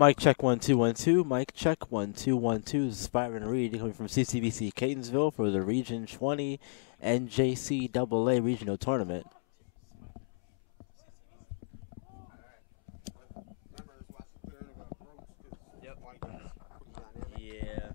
Mic check 1 2 1 2. Mic check 1 2 1 2. This is Byron Reed coming from CCBC Catonsville for the Region 20 NJCAA Regional Tournament. Yeah.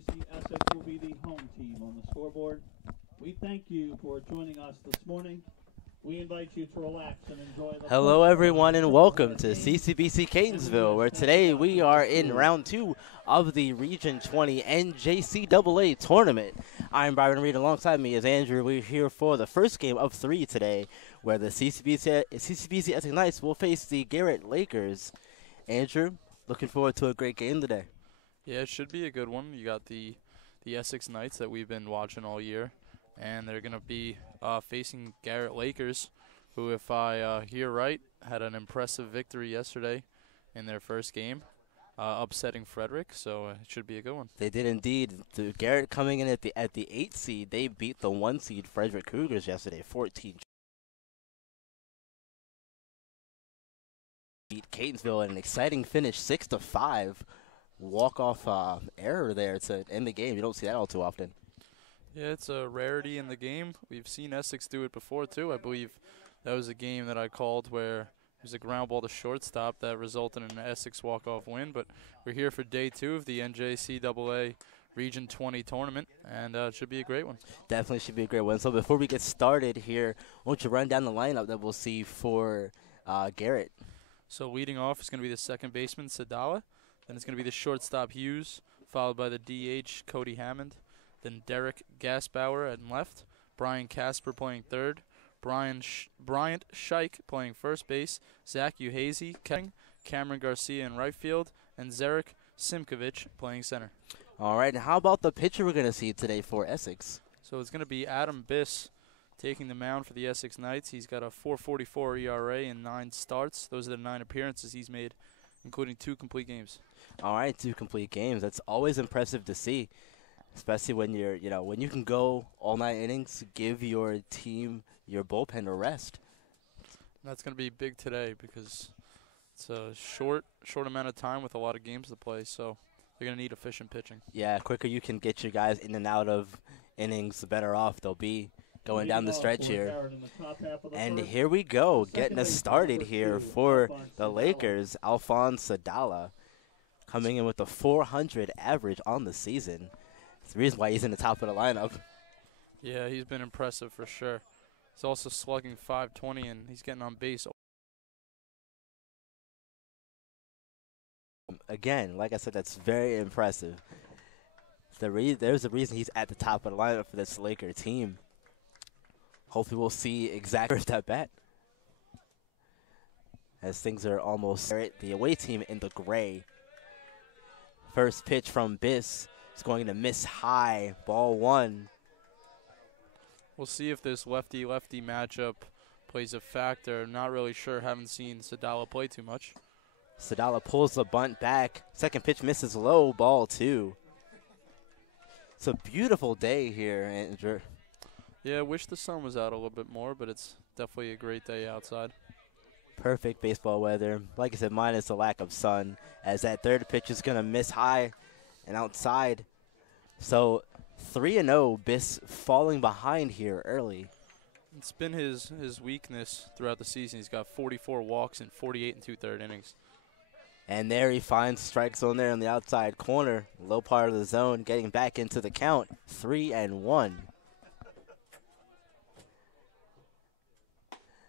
CCBC Essex will be the home team on the scoreboard. We thank you for joining us this morning. We invite you to relax and enjoy the Hello everyone and welcome to CCBC Catonsville, where today we are in round 2 of the Region 20 NJCAA tournament. I'm Byron Reed, alongside me is Andrew. We're here for the first game of 3 today, where the CCBC Essex Knights will face the Garrett Lakers. Andrew, looking forward to a great game today. Yeah, it should be a good one. You got the Essex Knights that we've been watching all year, and they're going to be facing Garrett Lakers, who, if I hear right, had an impressive victory yesterday in their first game, upsetting Frederick, so it should be a good one. They did indeed. The Garrett coming in at the 8th seed, they beat the 1 seed Frederick Cougars yesterday, 14. Beat Catonsville in an exciting finish, 6-5. Walk-off error there to end the game. You don't see that all too often. Yeah, it's a rarity in the game. We've seen Essex do it before, too. I believe that was a game that I called where it was a ground ball to shortstop that resulted in an Essex walk-off win. But we're here for day 2 of the NJCAA Region 20 tournament, and it should be a great one. Definitely should be a great one. So before we get started here, why don't you run down the lineup that we'll see for Garrett? So leading off is going to be the second baseman, Sadala. Then it's going to be the shortstop, Hughes, followed by the DH, Cody Hammond. Then Derek Gassbauer at left, Brian Casper playing third, Bryant Scheich playing first base, Zach Uhazy catching, Cameron Garcia in right field, and Zarek Simkovich playing center. All right, and how about the pitcher we're going to see today for Essex? So it's going to be Adam Biss taking the mound for the Essex Knights. He's got a 4.44 ERA in 9 starts. Those are the 9 appearances he's made, including 2 complete games. All right, 2 complete games. That's always impressive to see. Especially when when you can go all 9 innings, give your team, your bullpen a rest. That's going to be big today because it's a short amount of time with a lot of games to play, so they're going to need efficient pitching. Yeah, quicker you can get your guys in and out of innings, the better off they'll be going down the stretch here. And here we go, getting us started here for the Lakers, Alphonse Sadala, coming in with a 400 average on the season. That's the reason why he's in the top of the lineup. Yeah, he's been impressive for sure. He's also slugging .520, and he's getting on base. Again, like I said, that's very impressive. There's a reason he's at the top of the lineup for this Laker team. Hopefully we'll see exactly first at bat. As things are almost the away team in the gray. First pitch from Biss. It's going to miss high, ball 1. We'll see if this lefty-lefty matchup plays a factor. Not really sure. Haven't seen Sadala play too much. Sadala pulls the bunt back. Second pitch misses low, ball 2. It's a beautiful day here, Andrew. Yeah, I wish the sun was out a little bit more, but it's definitely a great day outside. Perfect baseball weather. Like I said, minus the lack of sun, as that third pitch is going to miss high and outside. So 3-0, Biss falling behind here early. It's been his weakness throughout the season. He's got 44 walks in 48 2/3 innings. And there he finds strike zone there in the outside corner, low part of the zone, getting back into the count, 3-1.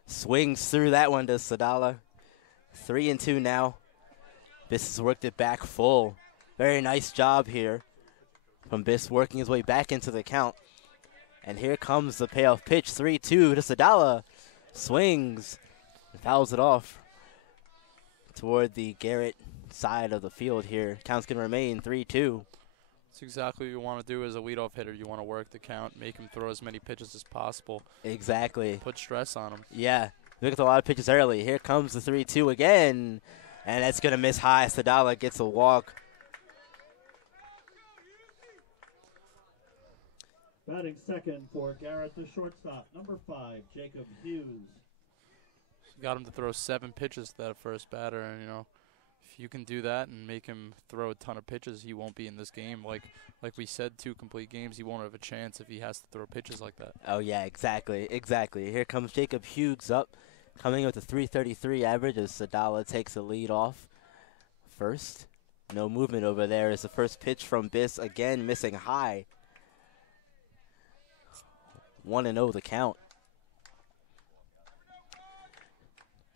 Swings through that one to Sadala. 3-2 now. Biss has worked it back full. Very nice job here from Biss, working his way back into the count. And here comes the payoff pitch, 3-2 to Sadala. Swings and fouls it off toward the Garrett side of the field here. Count's going to remain 3-2. That's exactly what you want to do as a leadoff hitter. You want to work the count, make him throw as many pitches as possible. Exactly. Put stress on him. Yeah. Look at a lot of pitches early. Here comes the 3-2 again. And that's going to miss high. Sadala gets a walk. Batting second for Garrett, the shortstop, number 5, Jacob Hughes. Got him to throw 7 pitches to that first batter, and if you can do that and make him throw a ton of pitches, he won't be in this game. Like we said, 2 complete games, he won't have a chance if he has to throw pitches like that. Oh yeah, exactly. Here comes Jacob Hughes up, coming with a 333 average as Sadala takes the lead off first. No movement over there as the first pitch from Biss again missing high. 1-0 the count.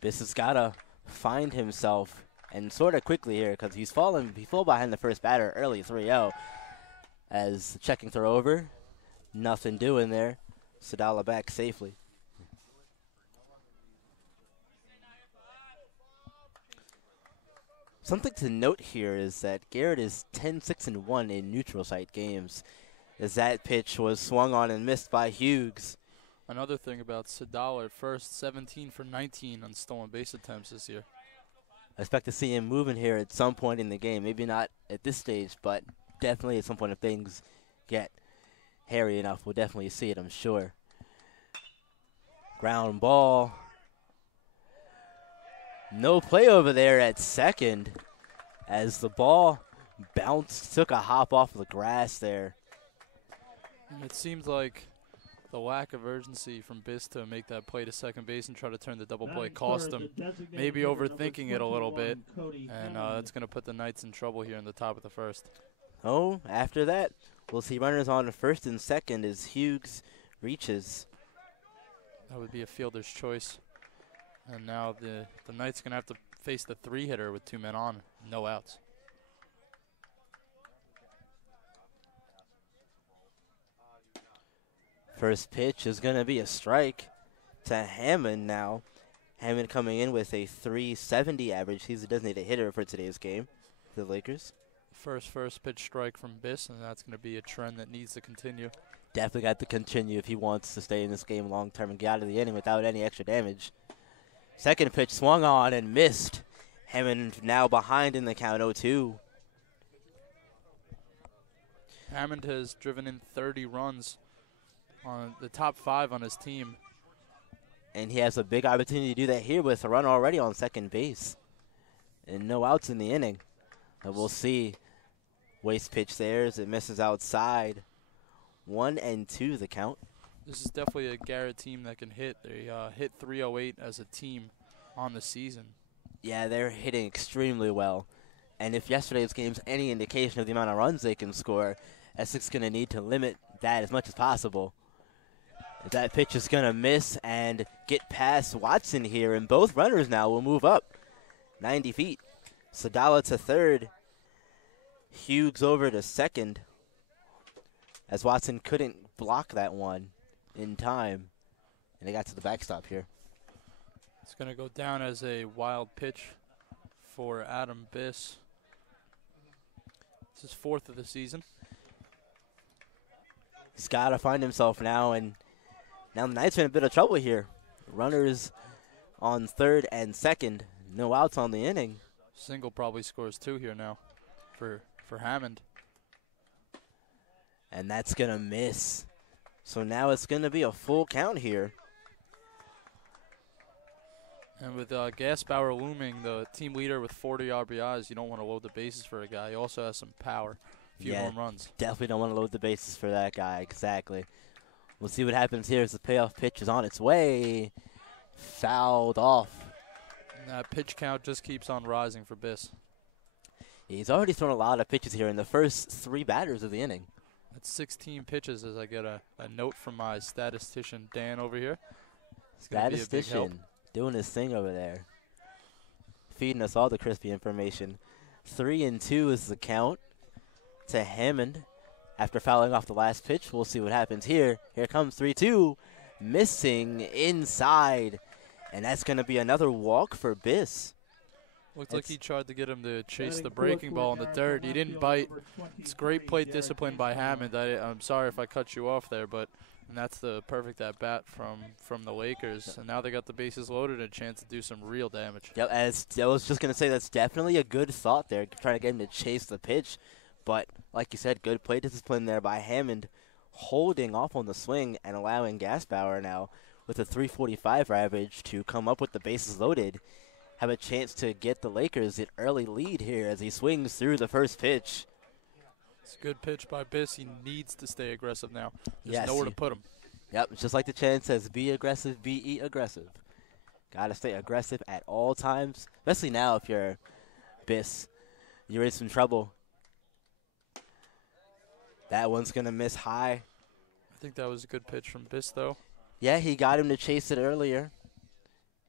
Biss has got to find himself, and sort of quickly here, because he fell behind the first batter early, 3-0. As the checking throw over, nothing doing there. Sadala back safely. Something to note here is that Garrett is 10-6-1 in neutral site games, as that pitch was swung on and missed by Hughes. Another thing about Sadala at first, 17 for 19 on stolen base attempts this year. I expect to see him moving here at some point in the game. Maybe not at this stage, but definitely at some point if things get hairy enough, we'll definitely see it, I'm sure. Ground ball. No play over there at second as the ball bounced, took a hop off the grass there. And it seems like the lack of urgency from Biss to make that play to second base and try to turn the double play cost him. Maybe overthinking it a little bit, and that's going to put the Knights in trouble here in the top of the first. Oh, after that, we'll see runners on first and second as Hughes reaches. That would be a fielder's choice. And now the Knights going to have to face the three-hitter with 2 men on, no outs. First pitch is going to be a strike to Hammond now. Hammond coming in with a .370 average. He's a designated hitter for today's game for the Lakers. First pitch strike from Biss, and that's going to be a trend that needs to continue. Definitely got to continue if he wants to stay in this game long term and get out of the inning without any extra damage. Second pitch swung on and missed. Hammond now behind in the count, 0-2. Hammond has driven in 30 runs on the top 5 on his team. And he has a big opportunity to do that here with a run already on second base. And no outs in the inning. But we'll see. Waste pitch there as it misses outside. 1-2 the count. This is definitely a Garrett team that can hit. They hit .308 as a team on the season. Yeah, they're hitting extremely well. And if yesterday's game's any indication of the amount of runs they can score, Essex is going to need to limit that as much as possible. That pitch is going to miss and get past Watson here, and both runners now will move up 90 feet. Sadala to third. Hughes over to second, as Watson couldn't block that one in time, and they got to the backstop here. It's going to go down as a wild pitch for Adam Biss. It's his 4th of the season. He's got to find himself now, and now the Knights are in a bit of trouble here. Runners on third and second, no outs on the inning. Single probably scores 2 here now for Hammond. And that's going to miss. So now it's going to be a full count here. And with Gasbauer looming, the team leader with 40 RBIs, you don't want to load the bases for a guy. He also has some power, a few home runs. Definitely don't want to load the bases for that guy, exactly. We'll see what happens here as the payoff pitch is on its way. Fouled off. And that pitch count just keeps on rising for Biss. He's already thrown a lot of pitches here in the first 3 batters of the inning. That's 16 pitches as I get a note from my statistician, Dan, over here. Statistician doing his thing over there. Feeding us all the crispy information. 3-2 is the count to Hammond after fouling off the last pitch. We'll see what happens here. Here comes 3-2. Missing inside. And that's going to be another walk for Biss. Looked like he tried to get him to chase the breaking ball in the dirt. He didn't bite. It's great plate discipline by Hammond. I'm sorry if I cut you off there, but that's the perfect at-bat from the Lakers. And now they got the bases loaded and a chance to do some real damage. Yep, as I was just going to say, that's definitely a good thought there, trying to get him to chase the pitch. But like you said, good plate discipline there by Hammond, holding off on the swing and allowing Gasbauer now with a .345 average to come up with the bases loaded. Have a chance to get the Lakers an early lead here as he swings through the first pitch. It's a good pitch by Biss. He needs to stay aggressive now. There's nowhere to put him. Yep, just like the chant says, be aggressive, be aggressive. Got to stay aggressive at all times, especially now if you're Biss. you're in some trouble. That one's going to miss high. I think that was a good pitch from Biss, though. Yeah, he got him to chase it earlier.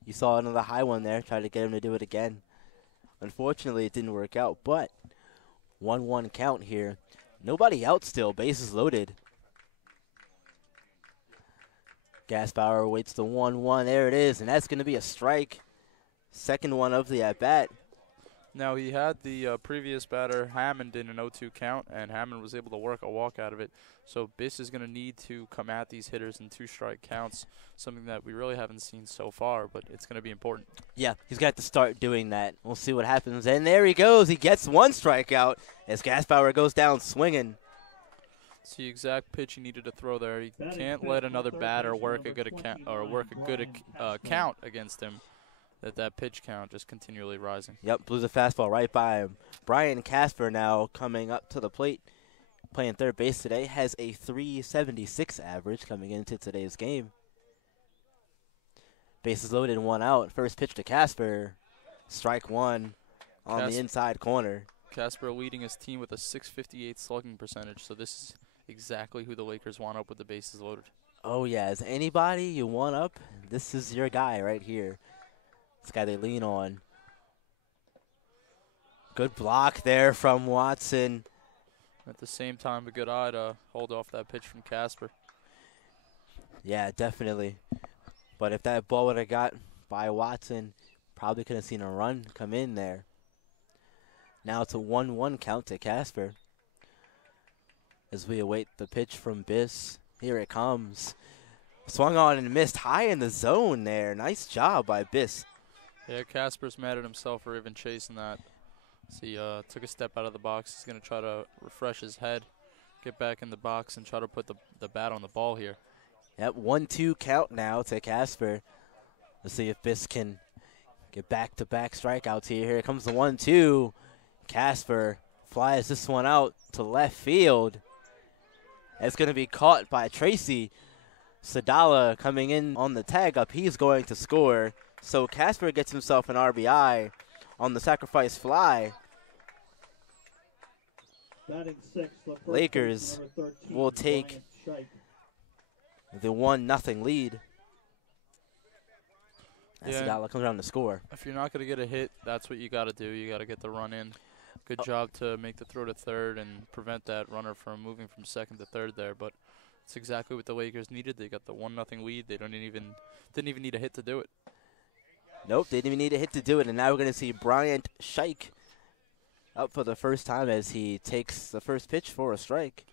You saw another high one there, tried to get him to do it again. Unfortunately, it didn't work out, but 1-1 count here. Nobody out still, bases loaded. Gaspar waits the 1-1. There it is, and that's going to be a strike. Second one of the at-bat. Now, he had the previous batter, Hammond, in an 0-2 count, and Hammond was able to work a walk out of it. So Biss is going to need to come at these hitters in 2-strike counts, something that we really haven't seen so far, but it's going to be important. Yeah, he's got to start doing that. We'll see what happens. And there he goes. He gets one strikeout as Gaspar goes down swinging. It's the exact pitch he needed to throw there. He can't let another batter work a good count against him. That pitch count just continually rising. Yep, blew the fastball right by him. Brian Casper now coming up to the plate, playing third base today, has a 376 average coming into today's game. Bases loaded, 1 out. First pitch to Casper, strike one on the inside corner. Casper leading his team with a .658 slugging percentage, so this is exactly who the Lakers want up with the bases loaded. Oh, yeah, is anybody you want up, this is your guy right here. This guy they lean on. Good block there from Watson. At the same time, a good eye to hold off that pitch from Casper. Yeah, definitely. But if that ball would have got by Watson, probably could have seen a run come in there. Now it's a 1-1 count to Casper. As we await the pitch from Biss. Here it comes. Swung on and missed high in the zone there. Nice job by Biss. Yeah, Casper's mad at himself for even chasing that. So he took a step out of the box. He's going to try to refresh his head, get back in the box, and try to put the bat on the ball here. Yep, 1-2 count now to Casper. Let's see if Biss can get back-to-back strikeouts here. Here comes the 1-2. Casper flies this one out to left field. It's going to be caught by Tracy. Sadala coming in on the tag up. He's going to score. So Casper gets himself an RBI on the sacrifice fly. Batting sixth, Lakers will take the 1-0 lead. Sadala comes around to score. If you're not going to get a hit, that's what you got to do. You got to get the run in. Good job to make the throw to third and prevent that runner from moving from second to third there. But it's exactly what the Lakers needed. They got the 1-0 lead. They didn't even need a hit to do it. Nope, they didn't even need a hit to do it. And now we're going to see Bryant Scheich up for the first time as he takes the first pitch for a strike.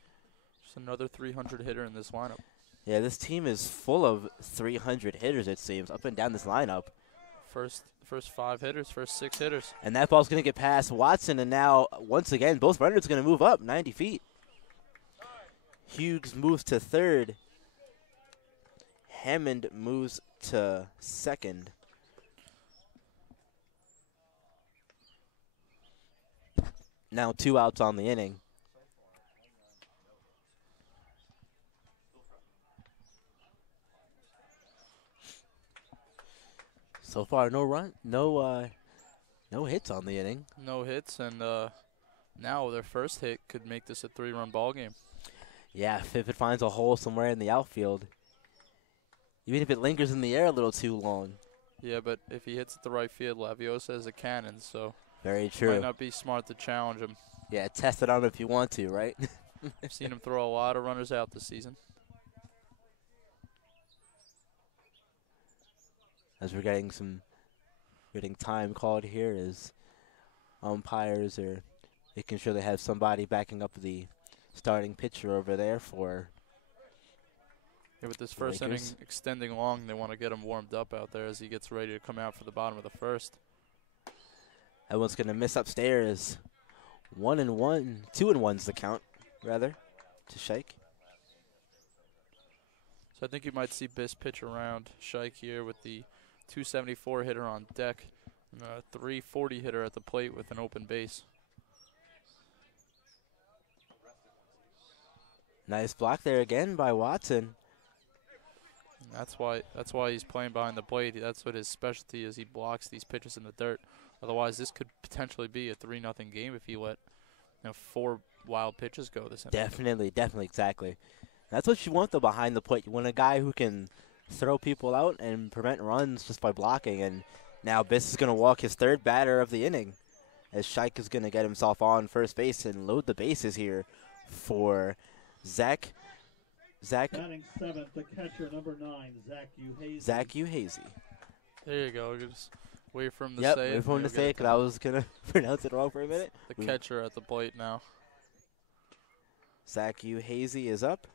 Just another 300 hitter in this lineup. Yeah, this team is full of 300 hitters, it seems, up and down this lineup. First 5 hitters, first 6 hitters. And that ball's going to get past Watson, and now, once again, both runners are going to move up 90 feet. Hughes moves to third. Hammond moves to second. Now 2 outs on the inning. So far, no hits on the inning. No hits, and now their first hit could make this a 3-run ball game. Yeah, if it finds a hole somewhere in the outfield. Even if it lingers in the air a little too long. Yeah, but if he hits it the right field, Laviosa is a cannon, so very true. Might not be smart to challenge him. Yeah, test it on if you want to, right? I've seen him throw a lot of runners out this season. As we're getting time called here, as umpires are making sure they have somebody backing up the starting pitcher over there for. Yeah, with this first inning extending long, they want to get him warmed up out there as he gets ready to come out for the bottom of the first. That one's going to miss upstairs. 1-1, 2-1's the count, rather, to Scheich. So I think you might see Biss pitch around Scheich here with the 274 hitter on deck and a 340 hitter at the plate with an open base. Nice block there again by Watson. And that's why he's playing behind the plate. That's what his specialty is. He blocks these pitches in the dirt. Otherwise, this could potentially be a 3-0 game if you let 4 wild pitches go this inning. Definitely, exactly. That's what you want, though, behind the plate. You want a guy who can throw people out and prevent runs just by blocking. And now Biss is going to walk his third batter of the inning, as Scheich is going to get himself on first base and load the bases here for Zach. Batting seventh, the catcher, number 9, Zach Uhazy. There you go. Just wait for him to Yep, say it. wait for him to say it, because I was going to pronounce it wrong for a minute. The catcher at the plate now. Zach Uhazy is up.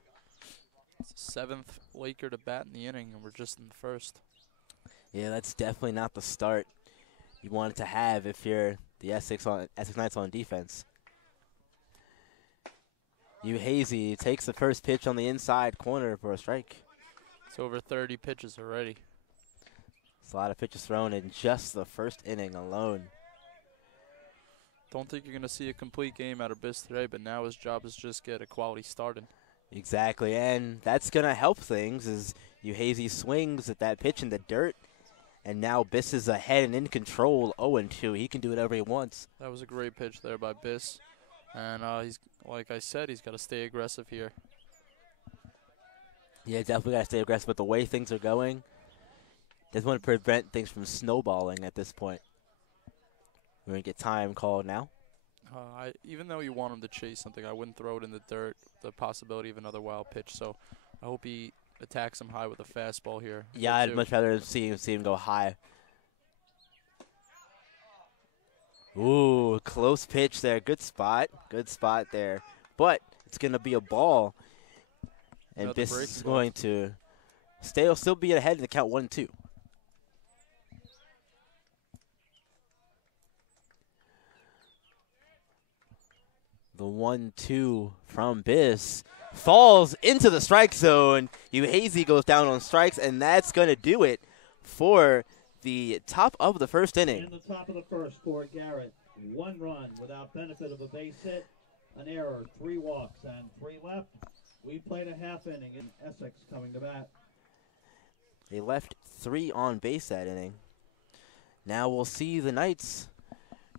It's the 7th Laker to bat in the inning, and we're just in the first. Yeah, that's definitely not the start you want it to have if you're the Essex Knights on defense. Uhazy takes the first pitch on the inside corner for a strike. It's over 30 pitches already. It's a lot of pitches thrown in just the first inning alone. Don't think you're going to see a complete game out of Biss today, but now his job is just get a quality start in. Exactly, and that's going to help things as Uhazy swings at that pitch in the dirt, and now Biss is ahead and in control, 0-2. He can do whatever he wants. That was a great pitch there by Biss, and he's, like I said, he's got to stay aggressive here. Yeah, definitely got to stay aggressive, but the way things are going, doesn't want to prevent things from snowballing at this point. We're going to get time called now. Even though you want him to chase something, I wouldn't throw it in the dirt, the possibility of another wild pitch. So I hope he attacks him high with a fastball here. Yeah, I'd much rather see him go high. Ooh, close pitch there. Good spot there. But it's going to be a ball. And this is going to still be ahead in the count 1-2. The 1-2 from Biss falls into the strike zone. Uhazy goes down on strikes, and that's going to do it for the top of the first inning. In the top of the first for Garrett, 1 run without benefit of a base hit, an error, 3 walks, and 3 left. We played a half inning in Essex coming to bat. They left 3 on base that inning. Now we'll see the Knights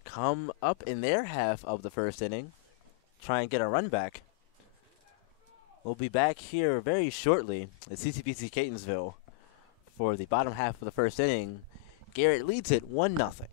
come up in their half of the first inning, try and get a run back. We'll be back here very shortly at CCBC Catonsville for the bottom half of the first inning. Garrett leads it 1-0.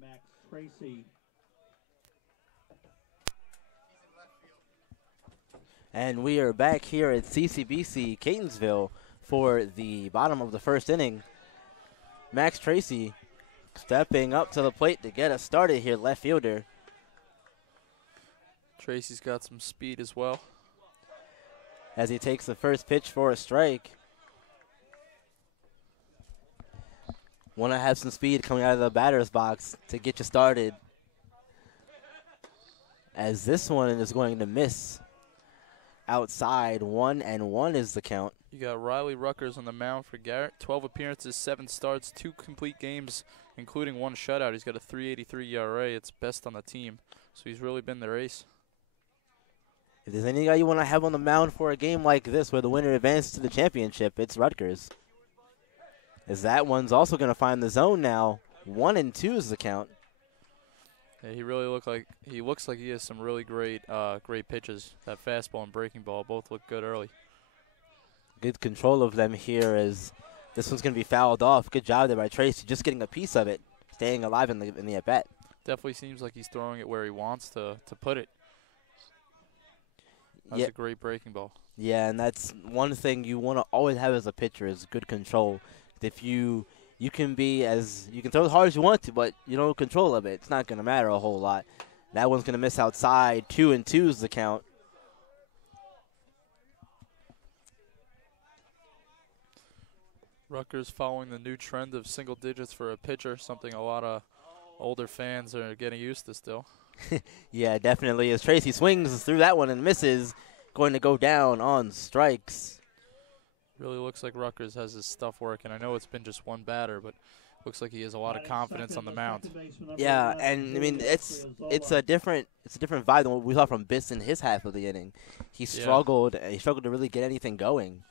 Max Tracy. And we are back here at CCBC Catonsville for the bottom of the first inning. Max Tracy stepping up to the plate to get us started here, left fielder. Tracy's got some speed as well. As he takes the first pitch for a strike. Want to have some speed coming out of the batter's box to get you started. As this one is going to miss. outside. 1-1 is the count. You got Riley Ruckers on the mound for Garrett. 12 appearances, 7 starts, 2 complete games, including 1 shutout. He's got a 3.83 ERA. It's best on the team. So he's really been their ace. If there's any guy you want to have on the mound for a game like this where the winner advances to the championship, it's Rutgers. As that one's also going to find the zone now. 1-2 is the count. Yeah, he looks like he has some really great pitches. That fastball and breaking ball both look good early. Good control of them here as this one's going to be fouled off. Good job there by Tracy, just getting a piece of it, staying alive in the at-bat. Definitely seems like he's throwing it where he wants to put it. That's a great breaking ball. Yeah, and that's one thing you want to always have as a pitcher is good control. If you can throw as hard as you want to, but you don't control of it, it's not going to matter a whole lot. That one's going to miss outside. 2-2 is the count. Rutgers following the new trend of single digits for a pitcher, something a lot of older fans are getting used to still. Yeah, definitely. As Tracy swings through that one and misses, going to go down on strikes. Really looks like Rutgers has his stuff working. I know it's been just one batter, but looks like he has a lot of confidence on the mound. Yeah, and I mean it's a different vibe than what we saw from Biss in his half of the inning. He struggled to really get anything going.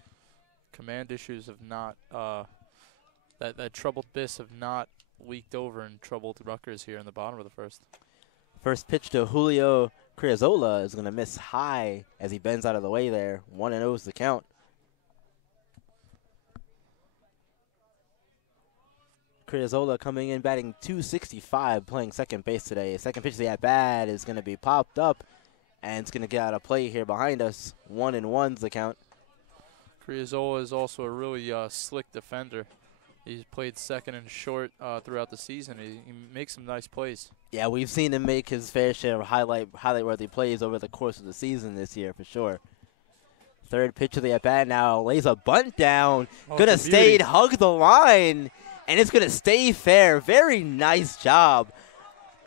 Command issues have not that troubled Biss have not leaked over and troubled Rutgers here in the bottom of the first. First pitch to Julio Criazola is going to miss high as he bends out of the way there. 1-0 is the count. Criazola coming in batting .265, playing second base today. Second pitch of the at-bat is going to be popped up, and it's going to get out of play here behind us. 1-1's the count. Criazola is also a really slick defender. He's played second and short throughout the season. He makes some nice plays. Yeah, we've seen him make his fair share of highlight-worthy plays over the course of the season this year for sure. Third pitch of the at-bat now lays a bunt down. Gonna stay, hug the line, and it's gonna stay fair. Very nice job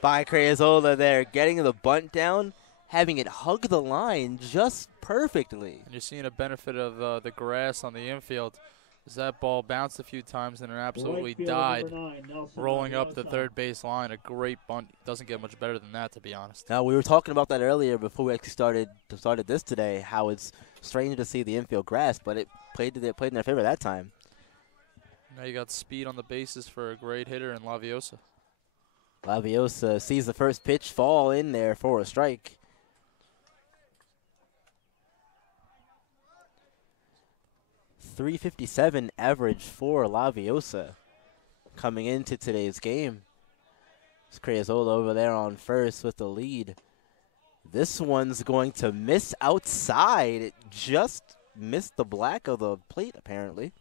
by Criazola there, getting the bunt down, having it hug the line just perfectly. And you're seeing a benefit of the grass on the infield. As that ball bounced a few times and it absolutely died, rolling up the third base line. A great bunt. Doesn't get much better than that, to be honest. Now, we were talking about that earlier before we actually started this today, how it's strange to see the infield grass, but it played in their favor that time. Now you got speed on the bases for a great hitter in Laviosa. Laviosa sees the first pitch fall in there for a strike. .357 average for Laviosa coming into today's game. It's Criazola over there on first with the lead. This one's going to miss outside. It just missed the black of the plate, apparently.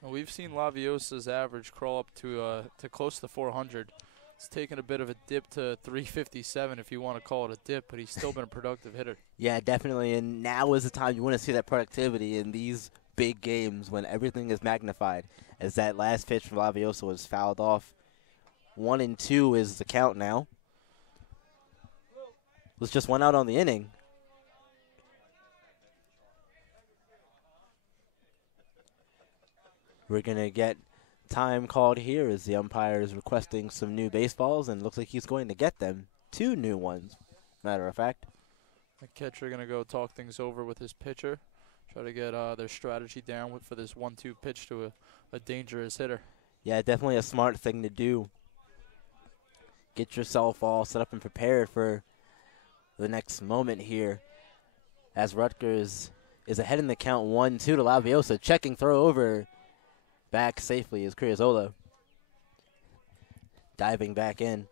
Well, we've seen Laviosa's average crawl up to close to 400. It's taken a bit of a dip to 357 if you want to call it a dip, but he's still been a productive hitter. Yeah, definitely, and now is the time you want to see that productivity in these big games when everything is magnified, as that last pitch from Laviosa was fouled off. 1-2 is the count now. Was just one out on the inning. We're going to get time called here as the umpire is requesting some new baseballs, and looks like he's going to get them. 2 new ones, matter of fact. The catcher going to go talk things over with his pitcher. Try to get their strategy down for this 1-2 pitch to a dangerous hitter. Yeah, definitely a smart thing to do. Get yourself all set up and prepared for the next moment here. As Rutgers is ahead in the count 1-2 to Laviosa. Checking throw over. Back safely is Criazola. Diving back in.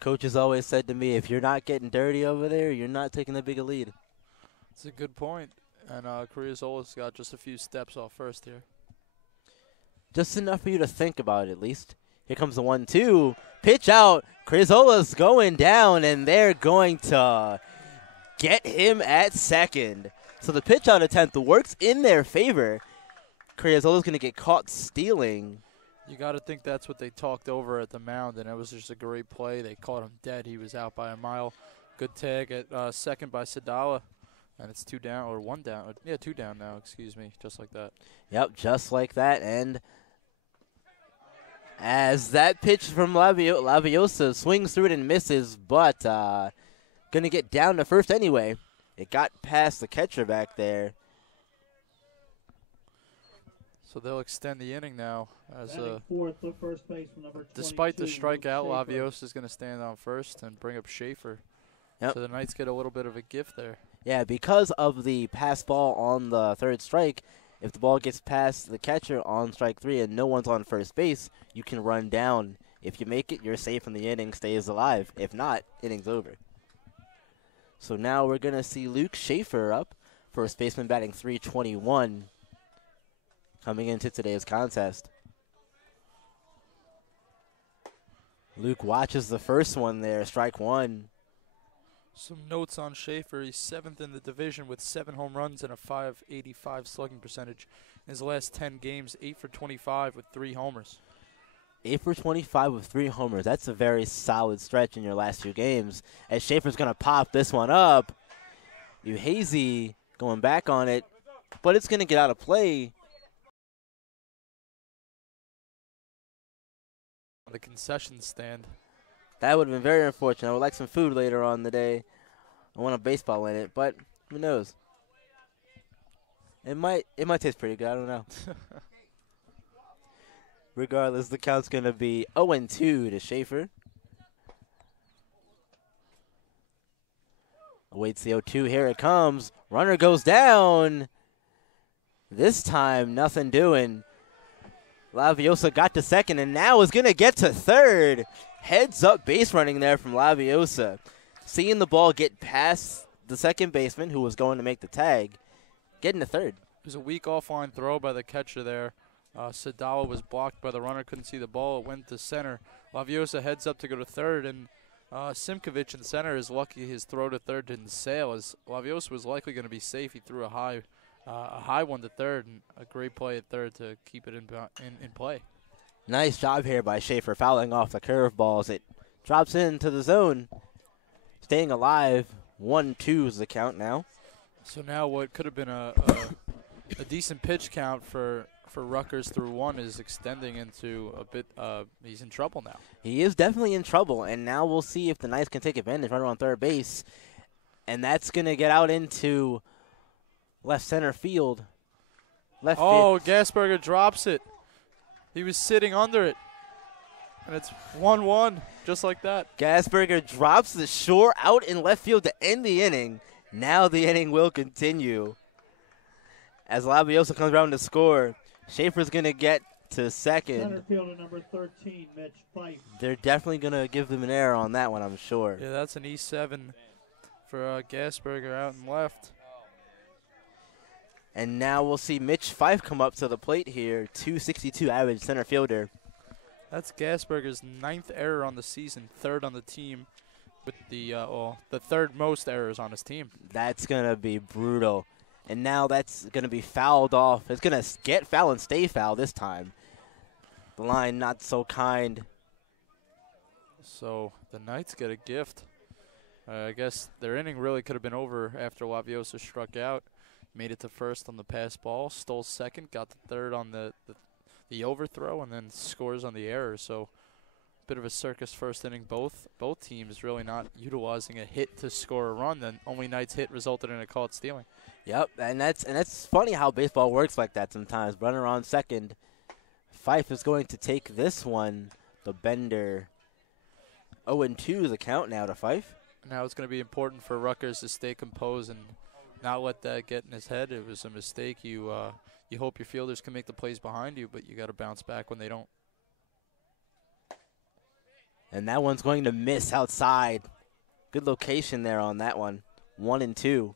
Coach has always said to me, if you're not getting dirty over there, you're not taking that big a lead. It's a good point. And Criazola's got just a few steps off first here. Just enough for you to think about it, at least. Here comes the 1-2. Pitch out. Criazola's going down, and they're going to get him at second. So the pitch out attempt works in their favor. Criazola's going to get caught stealing. You got to think that's what they talked over at the mound, and it was just a great play. They caught him dead. He was out by a mile. Good tag at second by Sadala. And it's 2 down, or 1 down. Yeah, 2 down now, excuse me, just like that. Yep, just like that. And as that pitch from Laviosa swings through it and misses, but going to get down to first anyway. It got past the catcher back there. So they'll extend the inning now. As fourth, the first baseman, number 22, despite the strikeout, Luke Schaefer. Laviosa is going to stand on first and bring up Schaefer. Yep. So the Knights get a little bit of a gift there. Yeah, because of the pass ball on the third strike, if the ball gets past the catcher on strike 3 and no one's on first base, you can run down. If you make it, you're safe and the inning stays alive. If not, inning's over. So now we're going to see Luke Schaefer up, first baseman batting .321, coming into today's contest. Luke watches the first one there, strike 1. Some notes on Schaefer. He's 7th in the division with 7 home runs and a .585 slugging percentage. In his last 10 games, 8 for 25 with 3 homers. 8 for 25 with 3 homers. That's a very solid stretch in your last 2 games. As Schaefer's going to pop this one up. Uhazy going back on it, but it's going to get out of play. The concession stand. That would have been very unfortunate. I would like some food later on in the day. I want a baseball in it, but who knows? It might taste pretty good. I don't know. Regardless, the count's going to be 0-2 to Schaefer. Awaits the 0-2. Here it comes. Runner goes down. This time, nothing doing. Laviosa got to second and now is going to get to third. Heads up base running there from Laviosa. Seeing the ball get past the second baseman who was going to make the tag. Getting to third. It was a weak offline throw by the catcher there. Sadawa was blocked by the runner, couldn't see the ball. It went to center. Laviosa heads up to go to third, and Simkovic in center is lucky his throw to third didn't sail, as Laviosa was likely going to be safe. He threw a high one to third, and a great play at third to keep it in play. Nice job here by Schaefer, fouling off the curveballs. It drops into the zone, staying alive. 1-2 is the count now. So now what could have been a decent pitch count for Rutgers through 1 is extending into a bit. He's in trouble now. He is definitely in trouble, and now we'll see if the Knights can take advantage. Runner on third base, and that's going to get out into left center field. Gasberger drops it. He was sitting under it, and it's 1-1, just like that. Gasberger drops the shore out in left field to end the inning. Now the inning will continue. As Laviosa comes around to score, Schaefer's going to get to second. Center fielder number 13, Mitch Fife. They're definitely going to give them an error on that one, I'm sure. Yeah, that's an E7 for Gasberger out and left. And now we'll see Mitch Fife come up to the plate here, .262 average center fielder. That's Gasberger's 9th error on the season, 3rd on the team, with the third most errors on his team. That's going to be brutal. And now that's going to be fouled off. It's going to get foul and stay foul this time. The line not so kind. So the Knights get a gift. I guess their inning really could have been over after Laviosa struck out. Made it to first on the pass ball, stole second, got to third on the overthrow, and then scores on the error. So bit of a circus first inning. Both teams really not utilizing a hit to score a run. Then only Knights hit resulted in a caught stealing. Yep, and that's funny how baseball works like that sometimes. Runner on second. Fife is going to take this one, the bender. 0-2 the count now to Fife. Now it's going to be important for Rutgers to stay composed and not let that get in his head. It was a mistake. You hope your fielders can make the plays behind you, but you got to bounce back when they don't. And that one's going to miss outside. Good location there on that one. 1-2.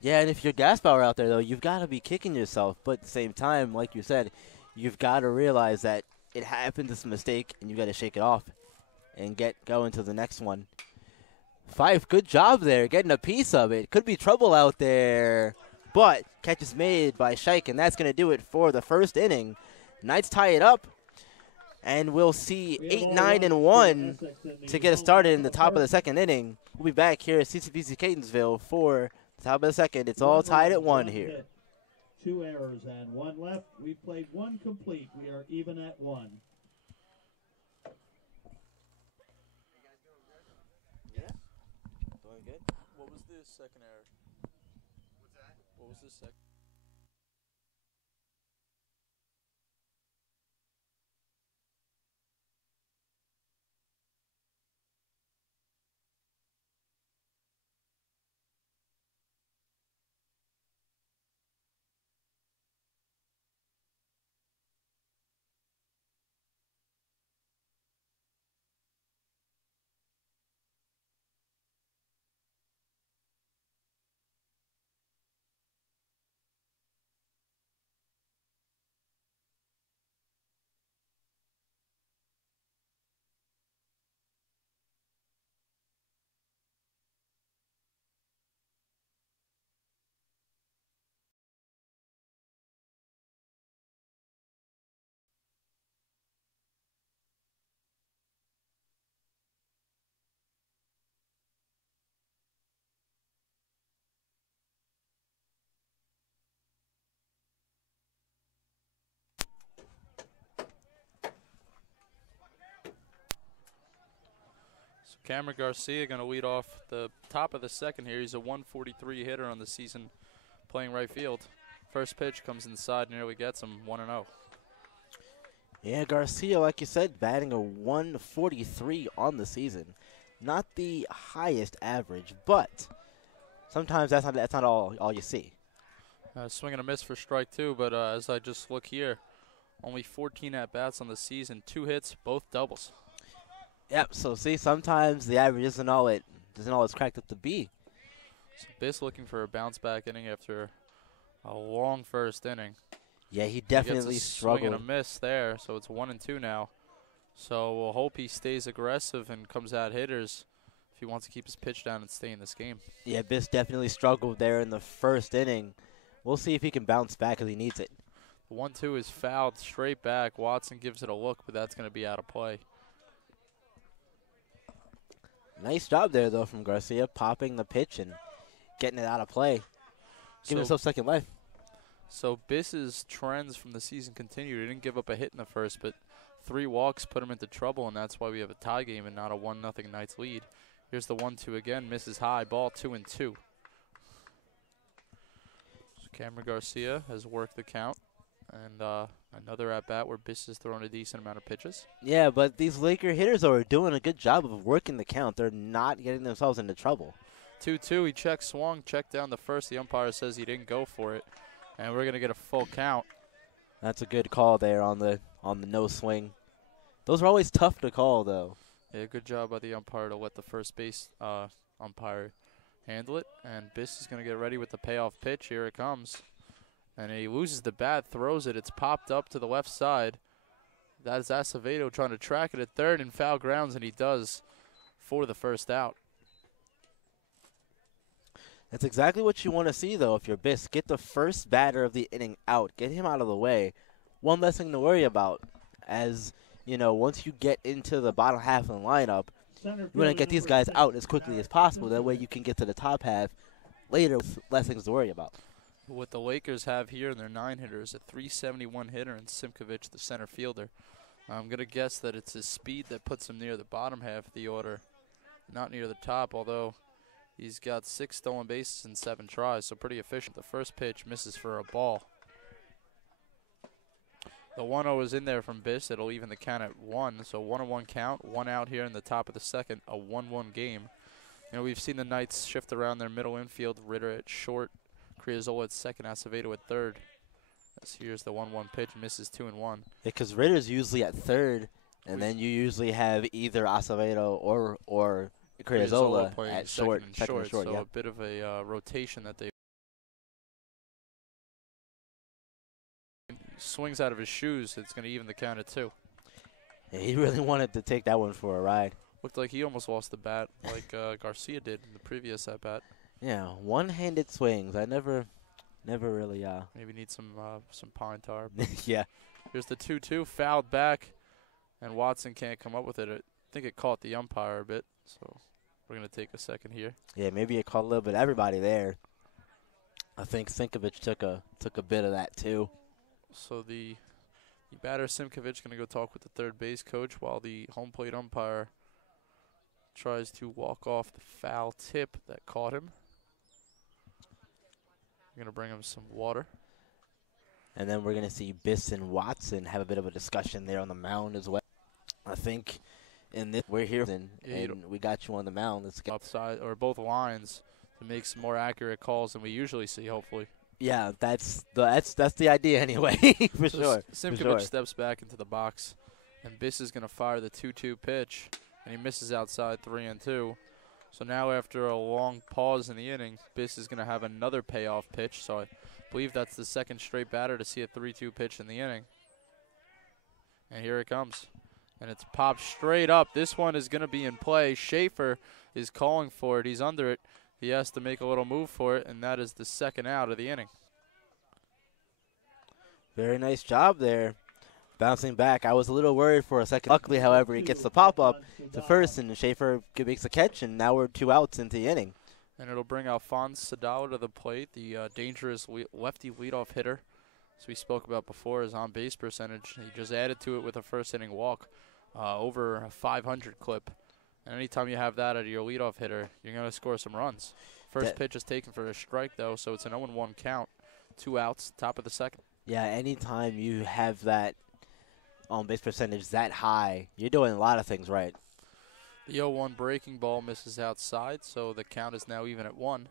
Yeah, and if you're Gasbauer out there, though, you've got to be kicking yourself. But at the same time, like you said, you've got to realize that it happened, it's a mistake, and you've got to shake it off and get going to the next one. Fife, good job there, getting a piece of it. Could be trouble out there. But catch is made by Scheich, and that's going to do it for the first inning. Knights tie it up. And we'll see We have 8, all 9, runs and for 1 Essex in the to get us home started half in the of top of the first. second inning. We'll be back here at CCBC Catonsville for the top of the second. It's all One tied run, at 1 one here. hit, 2 errors and 1 left. We've played 1 complete. We are even at 1. Doing good. What was the second error? What's that? What was the second? Cameron Garcia going to lead off the top of the second here. He's a 143 hitter on the season, playing right field. First pitch comes inside, nearly gets him, 1-0. Yeah, Garcia, like you said, batting a 143 on the season. Not the highest average, but sometimes that's not all you see. Swing and a miss for strike 2, but as I just look here, only 14 at-bats on the season, 2 hits, both doubles. Yep, so see, sometimes the average isn't all it's cracked up to be. So Biss looking for a bounce-back inning after a long first inning. Yeah, he definitely he gets a struggled. swing and a miss there, so it's 1-2 now. So we'll hope he stays aggressive and comes at hitters if he wants to keep his pitch down and stay in this game. Yeah, Biss definitely struggled there in the first inning. We'll see if he can bounce back because he needs it. The 1-2 is fouled straight back. Watson gives it a look, but that's going to be out of play. Nice job there, though, from Garcia, popping the pitch and getting it out of play. Giving himself second life. So Biss's trends from the season continue. He didn't give up a hit in the first, but 3 walks put him into trouble, and that's why we have a tie game and not a 1-0 Knights lead. Here's the 1-2 again, misses high, ball 2-2. So Cameron Garcia has worked the count, and another at-bat where Biss has thrown a decent amount of pitches. Yeah, but these Laker hitters are doing a good job of working the count. They're not getting themselves into trouble. 2-2, he checked, swung, checked down the first. The umpire says he didn't go for it, and we're going to get a full count. That's a good call there on the no swing. Those are always tough to call, though. Yeah, good job by the umpire to let the first base umpire handle it. And Biss is going to get ready with the payoff pitch. Here it comes. And he loses the bat, throws it. It's popped up to the left side. That is Acevedo trying to track it at third in foul grounds, and he does for the first out. That's exactly what you want to see, though, if you're Biss. Get the first batter of the inning out. Get him out of the way. One less thing to worry about. As, you know, once you get into the bottom half of the lineup, you want to get these guys out as quickly as possible. That way you can get to the top half later with less things to worry about. What the Lakers have here in their 9 hitters, a 371 hitter, and Simkovic, the center fielder. I'm going to guess that it's his speed that puts him near the bottom half of the order, not near the top, although he's got 6 stolen bases in 7 tries, so pretty efficient. The first pitch misses for a ball. The 1-0 is in there from Biss. It'll even the count at 1, so 1-1 count, 1 out here in the top of the second, a 1-1 game. You know, we've seen the Knights shift around their middle infield, Ritter at short, Criazola at second, Acevedo at third. As here's the 1-1 pitch, misses 2-1. Yeah, because Ritter's usually at third, and then you usually have either Acevedo or Criazola at short, second or short. So yeah. a bit of a rotation that they swings out of his shoes. It's going to even the count at 2. Yeah, he really wanted to take that one for a ride. Looked like he almost lost the bat like Garcia did in the previous at-bat. Yeah, one-handed swings. I never really. Maybe need some pine tar. Yeah. Here's the 2-2, fouled back. and Watson can't come up with it. I think it caught the umpire a bit, so we're going to take a second here. Yeah, maybe it caught a little bit of everybody there. I think Sinkovich took a bit of that too. So the batter, Simkovich, going to go talk with the third base coach while the home plate umpire tries to walk off the foul tip that caught him. We're going to bring him some water. And then we're going to see Biss and Watson have a bit of a discussion there on the mound as well. I think in this, we're here and we got you on the mound. Let's get upside or both lines to make some more accurate calls than we usually see, hopefully. Yeah, that's the idea anyway, for sure. Simkovich steps back into the box, and Biss is going to fire the 2-2 pitch, and he misses outside 3-2. So now after a long pause in the inning, Biss is going to have another payoff pitch. So I believe that's the second straight batter to see a 3-2 pitch in the inning. And here it comes. And it's popped straight up. This one is going to be in play. Schaefer is calling for it. He's under it. He has to make a little move for it, and that is the second out of the inning. Very nice job there. Bouncing back. I was a little worried for a second. Luckily, however, he gets the pop-up to first, and Schaefer makes a catch, and now we're 2 outs into the inning. And it'll bring Alphonse Sadala to the plate, the dangerous lefty leadoff hitter, as we spoke about before, his on-base percentage. He just added to it with a first-inning walk, over a 500 clip. And anytime you have that out of your leadoff hitter, you're going to score some runs. First pitch is taken for a strike, though, so it's an 0-1 count. 2 outs, top of the second. Yeah, anytime you have that on-base percentage that high, you're doing a lot of things right. The 0-1 breaking ball misses outside, so the count is now even at 1.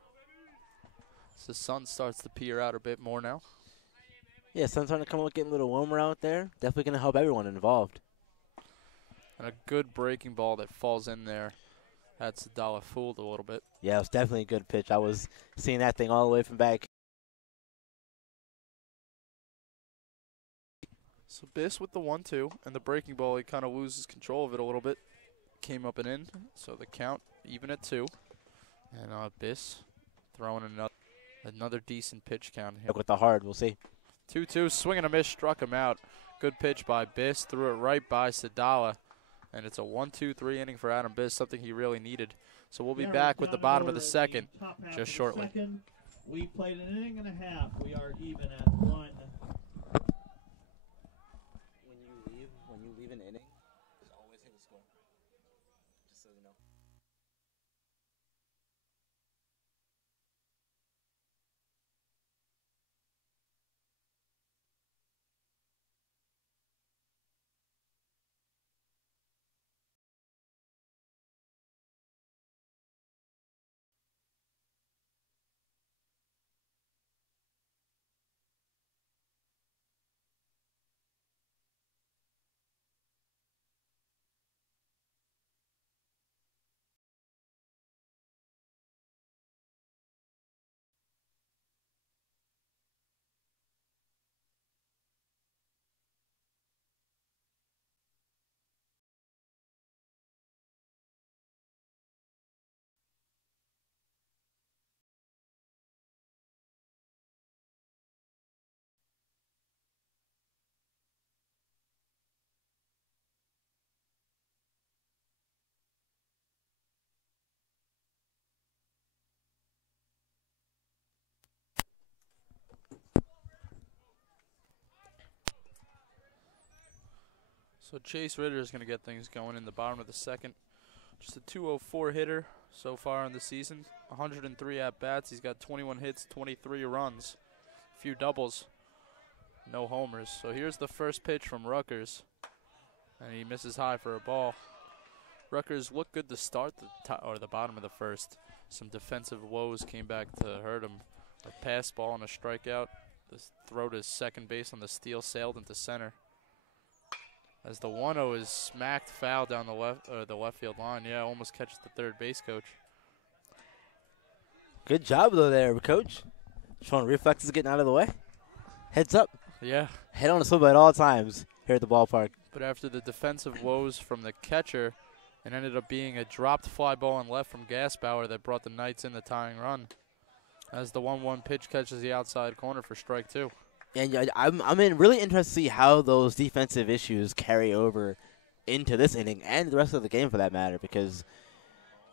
So the sun starts to peer out a bit more now. Yeah, sun's starting to come out, getting a little warmer out there. Definitely going to help everyone involved. And a good breaking ball that falls in there. That's Sadala fooled a little bit. Yeah, it was definitely a good pitch. I was seeing that thing all the way from back. So Biss with the 1-2, and the breaking ball, he kind of loses control of it a little bit. Came up and in, so the count even at 2. And Biss throwing another decent pitch count here. With the hard, we'll see. 2-2, swing and a miss, struck him out. Good pitch by Biss, threw it right by Sadala. And it's a 1-2-3 inning for Adam Biss, something he really needed. So we'll be back with the bottom of the second just shortly. We played an inning and a half. We are even at 1. When you leave an inning, just always hit the score. Just so you know. So Chase Ritter is going to get things going in the bottom of the second. Just a 204 hitter so far in the season. 103 at-bats. He's got 21 hits, 23 runs. A few doubles. No homers. So here's the first pitch from Rutgers. And he misses high for a ball. Rutgers looked good to start the bottom of the first. Some defensive woes came back to hurt him. A pass ball and a strikeout. The throw to second base on the steal sailed into center. As the 1-0 is smacked foul down the left field line. Yeah, almost catches the third base coach. Good job, though, there, Coach. Showing reflexes getting out of the way. Heads up. Yeah. Head on a swivel at all times here at the ballpark. But after the defensive woes from the catcher, it ended up being a dropped fly ball in left from Gasbauer that brought the Knights in the tying run. As the 1-1 pitch catches the outside corner for strike 2. And I'm really interested to see how those defensive issues carry over into this inning and the rest of the game for that matter, because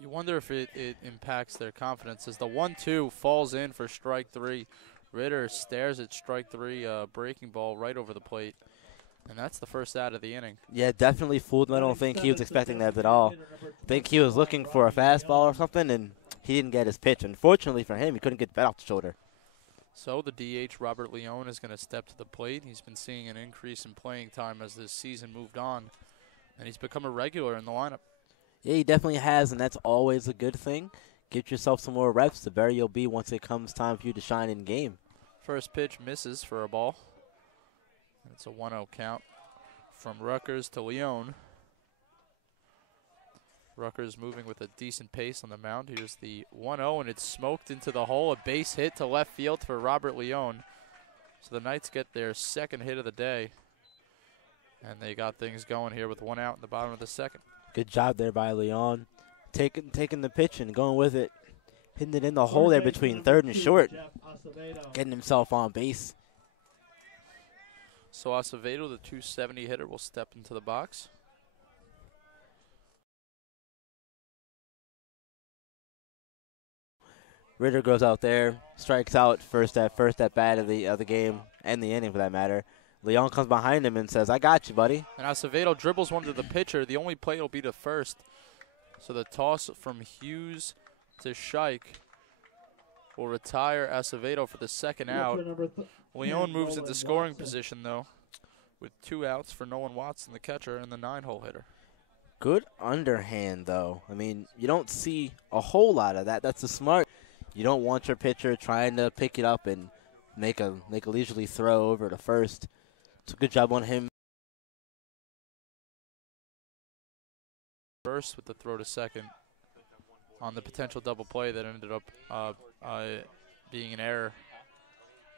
you wonder if it impacts their confidence. As the 1-2 falls in for strike 3, Ritter stares at strike 3, breaking ball right over the plate. And that's the first out of the inning. yeah, definitely fooled him. I don't think he was expecting that at all. I think he was looking for a fastball or something, and he didn't get his pitch. Unfortunately for him, he couldn't get the bat off the shoulder. So the DH, Robert Leone, is going to step to the plate. He's been seeing an increase in playing time as this season moved on, and he's become a regular in the lineup. Yeah, he definitely has, and that's always a good thing. Get yourself some more reps. The better you'll be once it comes time for you to shine in game. First pitch misses for a ball. It's a 1-0 count from Rutgers to Leone. Rutgers moving with a decent pace on the mound. Here's the 1-0, and it's smoked into the hole. A base hit to left field for Robert Leone. So the Knights get their second hit of the day, and they got things going here with 1 out in the bottom of the second. Good job there by Leon. Taking the pitch and going with it. Hitting it in the hole there between third and short. Getting himself on base. So Acevedo, the 270 hitter, will step into the box. Ritter goes out there, strikes out first at bat of the game and the inning for that matter. Leon comes behind him and says, "I got you, buddy." And Acevedo dribbles one to the pitcher. The only play will be to first. So the toss from Hughes to Scheich will retire Acevedo for the second out. Leon moves into scoring position, though, with 2 outs for Nolan Watson, the catcher, and the 9-hole hitter. Good underhand, though. I mean, you don't see a whole lot of that. That's the smart. You don't want your pitcher trying to pick it up and make a leisurely throw over to first. It's a good job on him. First with the throw to second on the potential double play that ended up being an error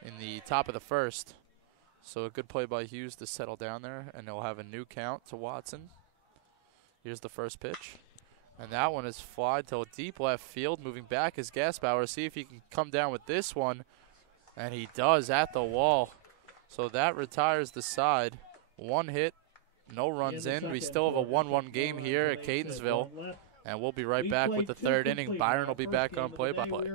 in the top of the first. So a good play by Hughes to settle down there, and they'll have a new count to Watson. Here's the first pitch. And that one is flied to deep left field. Moving back is Gaspauer. See if he can come down with this one. And he does at the wall. So that retires the side. 1 hit, no runs in. We still have a 1-1 game here at Catonsville. And we'll be right back with the third inning. Byron will be back on play-by-play.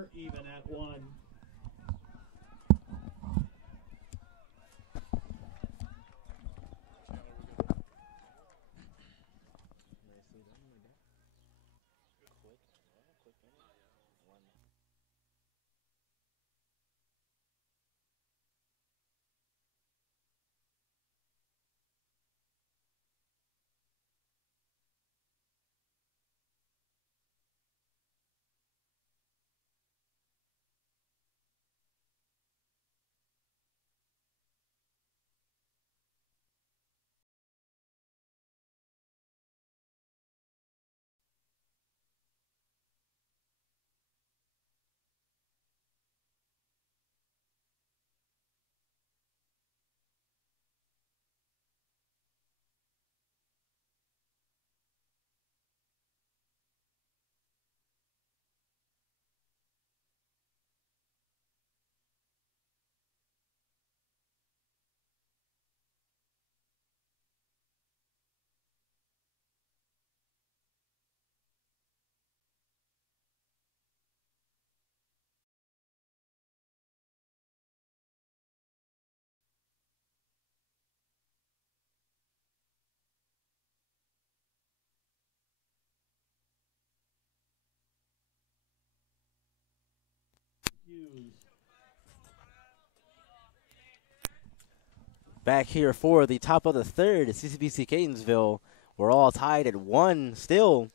Back here for the top of the third at CCBC Catonsville. We're all tied at 1 still.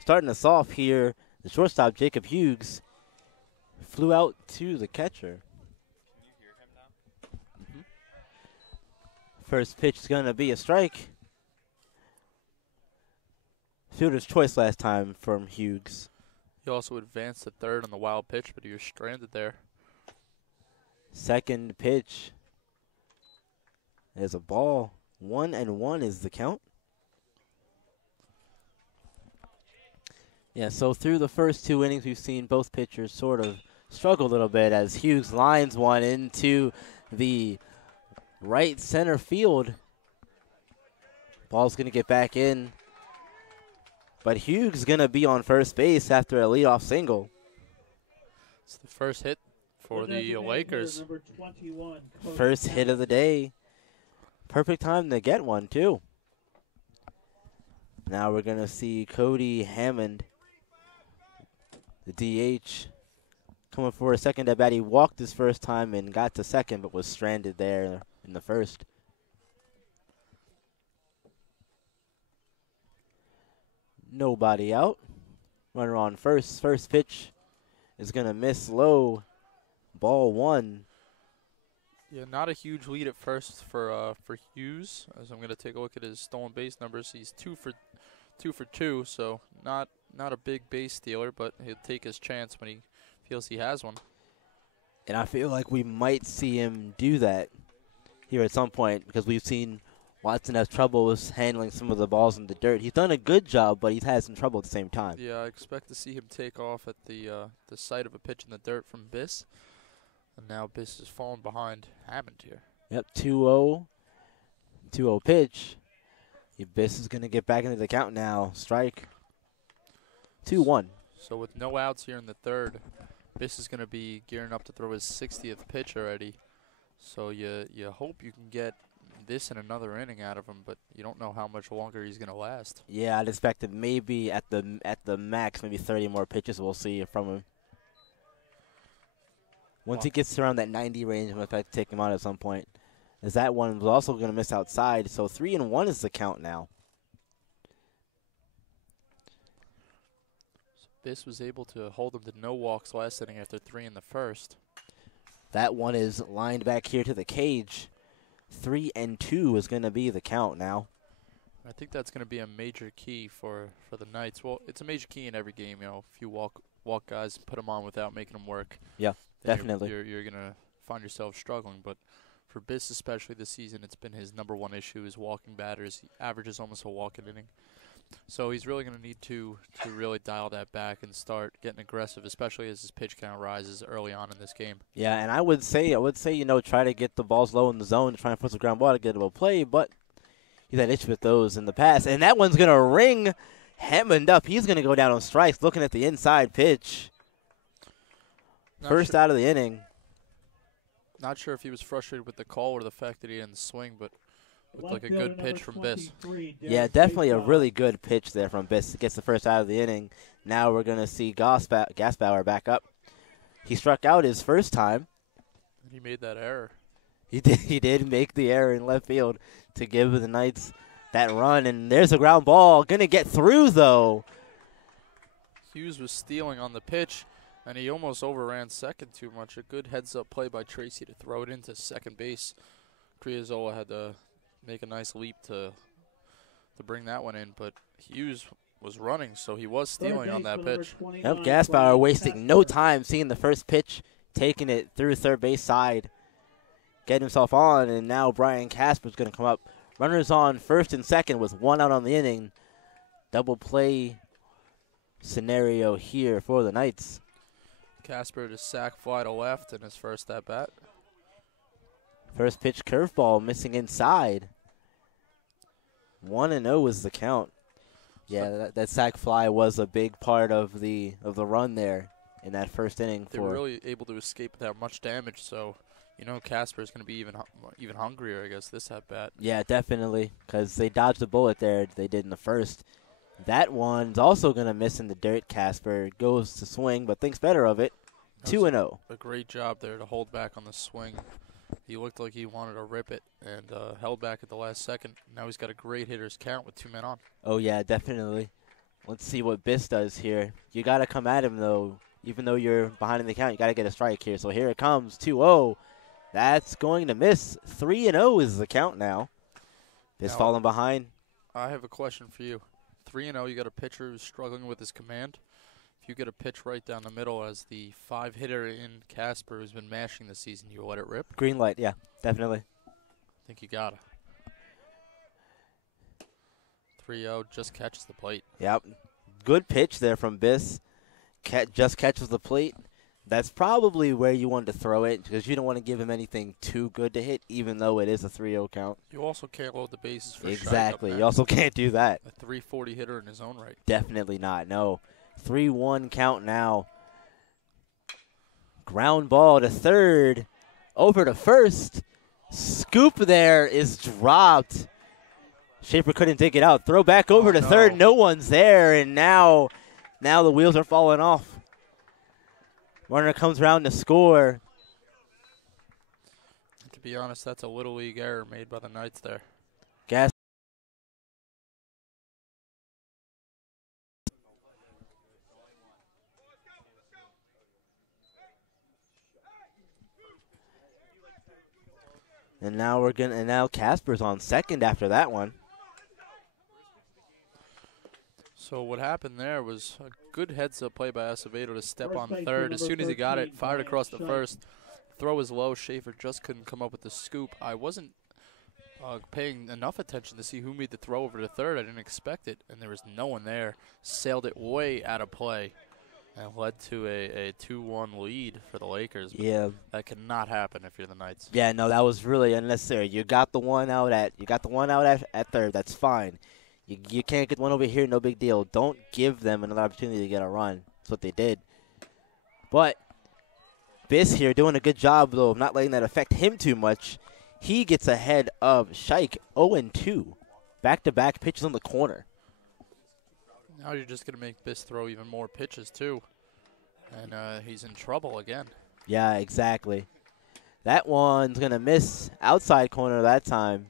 Starting us off here, the shortstop, Jacob Hughes, flew out to the catcher. First pitch is going to be a strike. Fielder's choice last time from Hughes. He also advanced to third on the wild pitch, but he was stranded there. Second pitch is a ball. 1-1 is the count. Yeah, so through the first 2 innings, we've seen both pitchers sort of struggle a little bit as Hughes lines one into the right center field. Ball's going to get back in. But Hughes going to be on first base after a leadoff single. It's the first hit for the Lakers. Number 21, First hit of the day. Perfect time to get one, too. Now we're going to see Cody Hammond, the DH, coming for a second at bat. He walked his first time and got to second, but was stranded there in the first. Nobody out. Runner on first. First pitch is going to miss low. Ball one. Yeah, not a huge lead at first for Hughes. As I'm going to take a look at his stolen base numbers, he's 2 for 2, so not a big base stealer, but he'll take his chance when he feels he has one. And I feel like we might see him do that here at some point because we've seen Watson have trouble with handling some of the balls in the dirt. He's done a good job, but he's had some trouble at the same time. Yeah, I expect to see him take off at the site of a pitch in the dirt from Biss. And now Biss is falling behind Hammond here. Yep, 2-0. 2-0 pitch. Biss is going to get back into the count now. Strike. 2-1. So with no outs here in the third, Biss is going to be gearing up to throw his 60th pitch already. So you hope you can get this in another inning out of him, but you don't know how much longer he's going to last. Yeah, I'd expect that maybe at the max, maybe 30 more pitches we'll see from him. Once he gets around that 90 range, I'm going to have to take him out at some point. As that one was also going to miss outside, so 3-1 is the count now. So Biss was able to hold him to no walks last inning after 3 in the first. That one is lined back here to the cage. 3-2 is going to be the count now. I think that's going to be a major key for the Knights. Well, it's a major key in every game. You know, if you walk guys, put them on without making them work. Yeah, definitely. You're going to find yourself struggling. But for Biss especially this season, it's been his number one issue is walking batters. He averages almost a walk an inning. So he's really going to need to really dial that back and start getting aggressive, especially as his pitch count rises early on in this game. Yeah, and I would say, try to get the balls low in the zone, try and put some ground ball to get a play, but he's had issue with those in the past. And that one's going to ring Hammond up. He's going to go down on strikes, looking at the inside pitch. First out of the inning. Not sure if he was frustrated with the call or the fact that he didn't swing, but looked like a good pitch from Biss. Yeah, definitely a really good pitch there from Biss. Gets the first out of the inning. Now we're going to see Gasbauer back up. He struck out his first time. He made that error. He did make the error in left field to give the Knights that run. And there's a ground ball. Going to get through, though. Hughes was stealing on the pitch, and he almost overran second too much. A good heads-up play by Tracy to throw it into second base. Criazola had to make a nice leap to bring that one in, but Hughes was running, so he was stealing on that pitch. Yep, Gasbauer wasting no time, seeing the first pitch, taking it through third base side, getting himself on, and now Brian Casper's going to come up. Runners on first and second with 1 out on the inning. Double play scenario here for the Knights. Casper to sack fly to left in his first at-bat. First pitch curveball missing inside. 1-0 is the count. Yeah, that sac fly was a big part of the run there in that first inning. They were really able to escape without much damage, so Casper is going to be even hungrier, I guess, this at bat. Yeah, definitely, because they dodged the bullet there. They did in the first. That one's also going to miss in the dirt. Casper goes to swing, but thinks better of it. 2-0. A great job there to hold back on the swing. He looked like he wanted to rip it and held back at the last second. Now he's got a great hitter's count with 2 men on. Oh, yeah, definitely. Let's see what Biss does here. You got to come at him, though. Even though you're behind in the count, you got to get a strike here. So here it comes, 2-0. That's going to miss. 3-0 is the count now. Biss falling behind. I have a question for you. 3-0, you got a pitcher who's struggling with his command. If you get a pitch right down the middle as the 5-hitter in Casper who's been mashing this season, you let it rip? Green light, yeah, definitely. I think you got it. 3-0, just catches the plate. Yep. Good pitch there from Biss. Just catches the plate. That's probably where you wanted to throw it because you don't want to give him anything too good to hit, even though it is a 3-0 count. You also can't load the bases for Exactly. Shike You also can't do that. a 340 hitter in his own right. Definitely not. No. 3-1 count now. Ground ball to third. Over to first. Scoop there is dropped. Schaefer couldn't dig it out. Throw back over to third. No one's there, and now the wheels are falling off. Runner comes around to score. To be honest, that's a Little League error made by the Knights there. Gas. And now Casper's on second after that one. So what happened there was a good heads-up play by Acevedo to step on third. As soon as he got it, fired across the first. Throw was low. Schaefer just couldn't come up with the scoop. I wasn't paying enough attention to see who made the throw over to third. I didn't expect it, and there was no one there. Sailed it way out of play and led to a 2-1 lead for the Lakers. But Yeah. that cannot happen if you're the Knights. Yeah, no, that was really unnecessary. You got the one out at third. That's fine. You can't get one over here, no big deal. Don't give them another opportunity to get a run. That's what they did. But Biss here doing a good job, though, of not letting that affect him too much. He gets ahead of Shike 0-2. Back-to-back pitches on the corner. Now you're just going to make Biss throw even more pitches, too. And he's in trouble again. Yeah, exactly. That one's going to miss outside corner that time.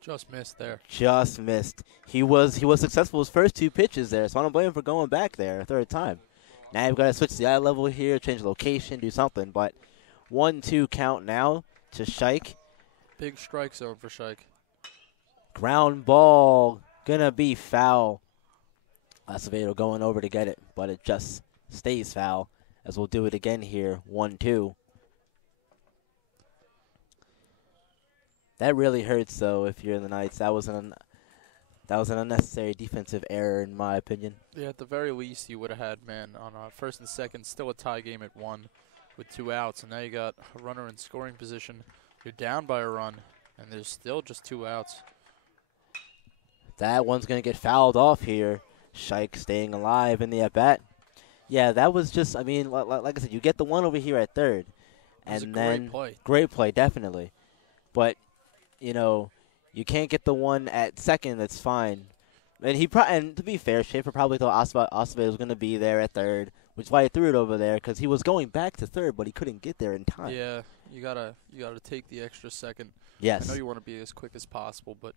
Just missed there. Just missed. He was successful his first two pitches there, so I don't blame him for going back there a third time. Now you've got to switch the eye level here, change location, do something. But 1-2 count now to Shike. Big strike zone for Shike. Ground ball gonna be foul. Acevedo going over to get it, but it just stays foul. As we'll do it again here, 1-2. That really hurts, though, if you're in the Knights. That was an unnecessary defensive error, in my opinion. Yeah, at the very least, you would have had men on first and second, still a tie game at 1 with 2 outs. And now you got a runner in scoring position. You're down by a run, and there's still just 2 outs. That one's going to get fouled off here. Shike staying alive in the at-bat. Yeah, that was just, I mean, like I said, you get the one over here at third. And then great play. Great play, definitely. But you know, you can't get the one at second. That's fine. And and to be fair, Schaefer probably thought Acevedo was going to be there at third, which is why he threw it over there because he was going back to third, but he couldn't get there in time. Yeah, you gotta take the extra second. Yes. I know you want to be as quick as possible, but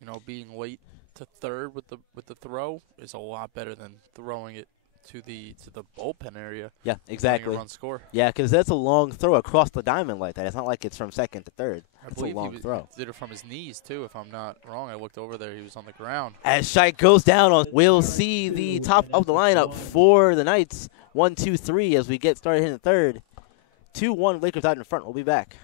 you know, being late to third with the throw is a lot better than throwing it to the bullpen area. Yeah, exactly. Run score. Yeah, because that's a long throw across the diamond like that. It's not like it's from second to third. It's a long throw. He did it from his knees too, if I'm not wrong. I looked over there; he was on the ground. As Shike goes down we'll see the top of the lineup for the Knights. 1, 2, 3 as we get started hitting the third. 2-1 Lakers out in front. We'll be back.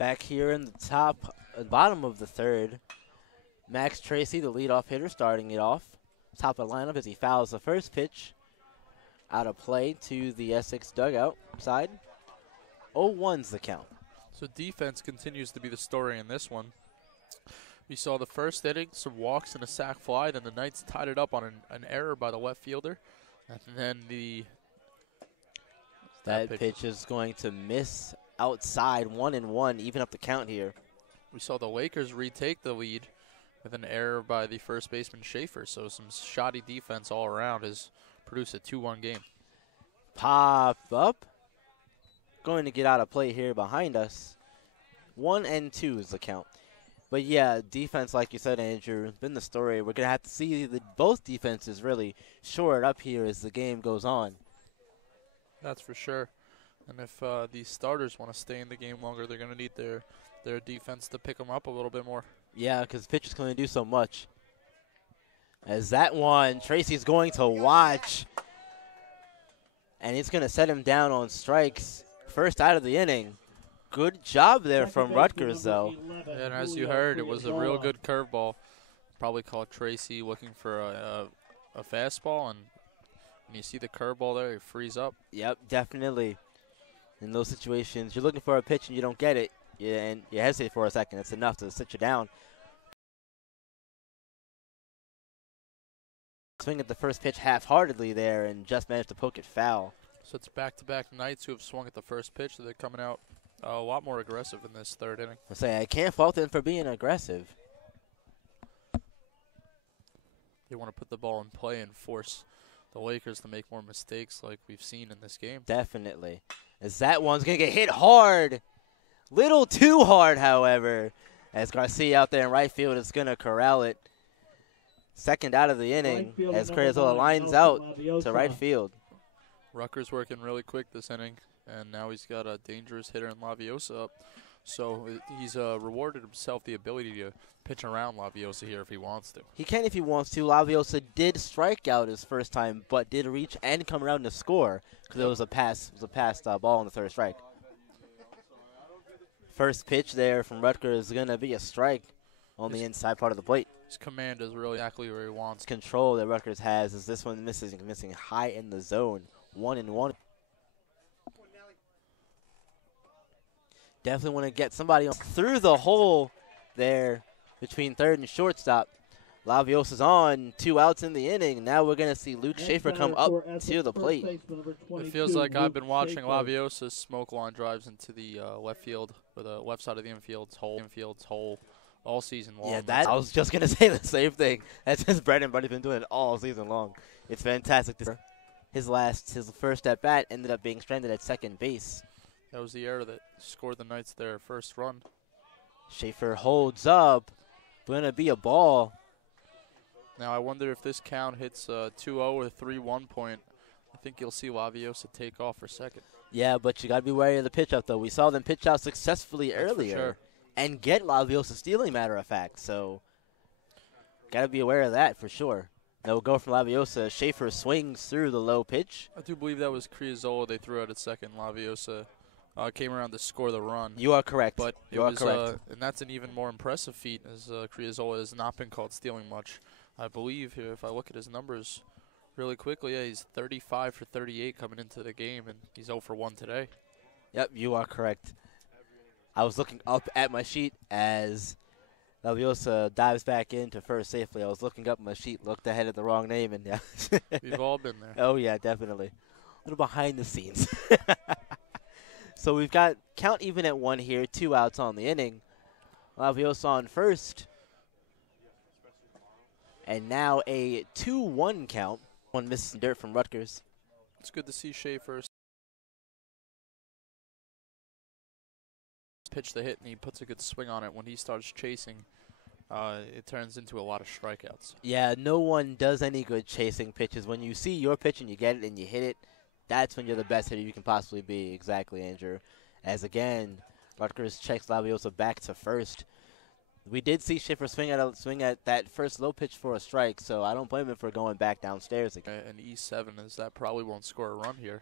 Back here in the bottom of the third, Max Tracy, the leadoff hitter, starting it off. Top of the lineup as he fouls the first pitch. Out of play to the Essex dugout side. 0-1's the count. So defense continues to be the story in this one. We saw the first inning, some walks and a sac fly. Then the Knights tied it up on an error by the left fielder. And then that pitch is going to miss outside, 1-1, even up the count here. We saw the Lakers retake the lead with an error by the first baseman Schaefer. So some shoddy defense all around has produced a 2-1 game. Pop up. Going to get out of play here behind us. 1-2 is the count. But yeah, defense, like you said, Andrew, has been the story. We're going to have to see both defenses really shore it up here as the game goes on. That's for sure. And if these starters want to stay in the game longer, they're going to need their defense to pick them up a little bit more. Yeah, because pitcher's going to do so much. As that one, Tracy's going to watch. And he's going to set him down on strikes. First out of the inning. Good job there from Rutgers, though. And as you heard, it was a real good curveball. Probably caught Tracy looking for a fastball, and when you see the curveball there, it frees up. Yep, definitely. In those situations, you're looking for a pitch and you don't get it, and you hesitate for a second. It's enough to sit you down. Swing at the first pitch half-heartedly there and just managed to poke it foul. So it's back-to-back Knights who have swung at the first pitch. So they're coming out a lot more aggressive in this third inning. I can't fault them for being aggressive. They want to put the ball in play and force the Lakers to make more mistakes like we've seen in this game. Definitely. As that one's going to get hit hard. Little too hard, however. As Garcia out there in right field is going to corral it. Second out of the inning as Crazola lines out to right field. Rutgers working really quick this inning, and now he's got a dangerous hitter in Laviosa up. So he's rewarded himself the ability to pitch around Laviosa here if he wants to. He can if he wants to. Laviosa did strike out his first time, but did reach and come around to score because it was a passed ball on the third strike. First pitch there from Rutgers is going to be a strike on the inside part of the plate. His command is really exactly where he wants. Control that Rutgers has as this one missing high in the zone. 1-1. Definitely want to get somebody through the hole there between third and shortstop. Laviosa's on, 2 outs in the inning. Now we're going to see Luke Schaefer come up to the plate. It feels like I've been watching Laviosa's smoke line drives into the left field, or the left side of the infield's hole all season long. Yeah, I was just going to say the same thing. That's his bread and butter. He's been doing it all season long. It's fantastic. His first at bat ended up being stranded at second base. That was the error that scored the Knights their first run. Schaefer holds up. Going to be a ball. Now I wonder if this count hits 2-0 or 3-1 point. I think you'll see Laviosa take off for second. Yeah, but you got to be wary of the pitch out, though. We saw them pitch out successfully earlier. For sure. And get Laviosa stealing, matter of fact. So, got to be aware of that for sure. They'll go from Laviosa. Schaefer swings through the low pitch. I do believe that was Criazola they threw out at second. Laviosa came around to score the run. You are correct. But you are correct. And that's an even more impressive feat, as Criazola has not been caught stealing much. I believe here, if I look at his numbers really quickly, yeah, he's 35 for 38 coming into the game, and he's 0 for 1 today. Yep, you are correct. I was looking up at my sheet as Laviosa dives back into first safely. I was looking up my sheet, looked ahead at the wrong name, and yeah. We've all been there. Oh, yeah, definitely. A little behind the scenes. So we've got count even at 1 here, 2 outs on the inning. Laviosa on first. And now a 2-1 count. One missing dirt from Rutgers. It's good to see Schaefer pitch the hit, and he puts a good swing on it. When he starts chasing, it turns into a lot of strikeouts. Yeah, no one does any good chasing pitches. When you see your pitch and you get it and you hit it, that's when you're the best hitter you can possibly be. Exactly, Andrew. As again, Rutgers checks Laviosa back to first. We did see Schaefer swing at that first low pitch for a strike, so I don't blame him for going back downstairs again. And E7 is that probably won't score a run here.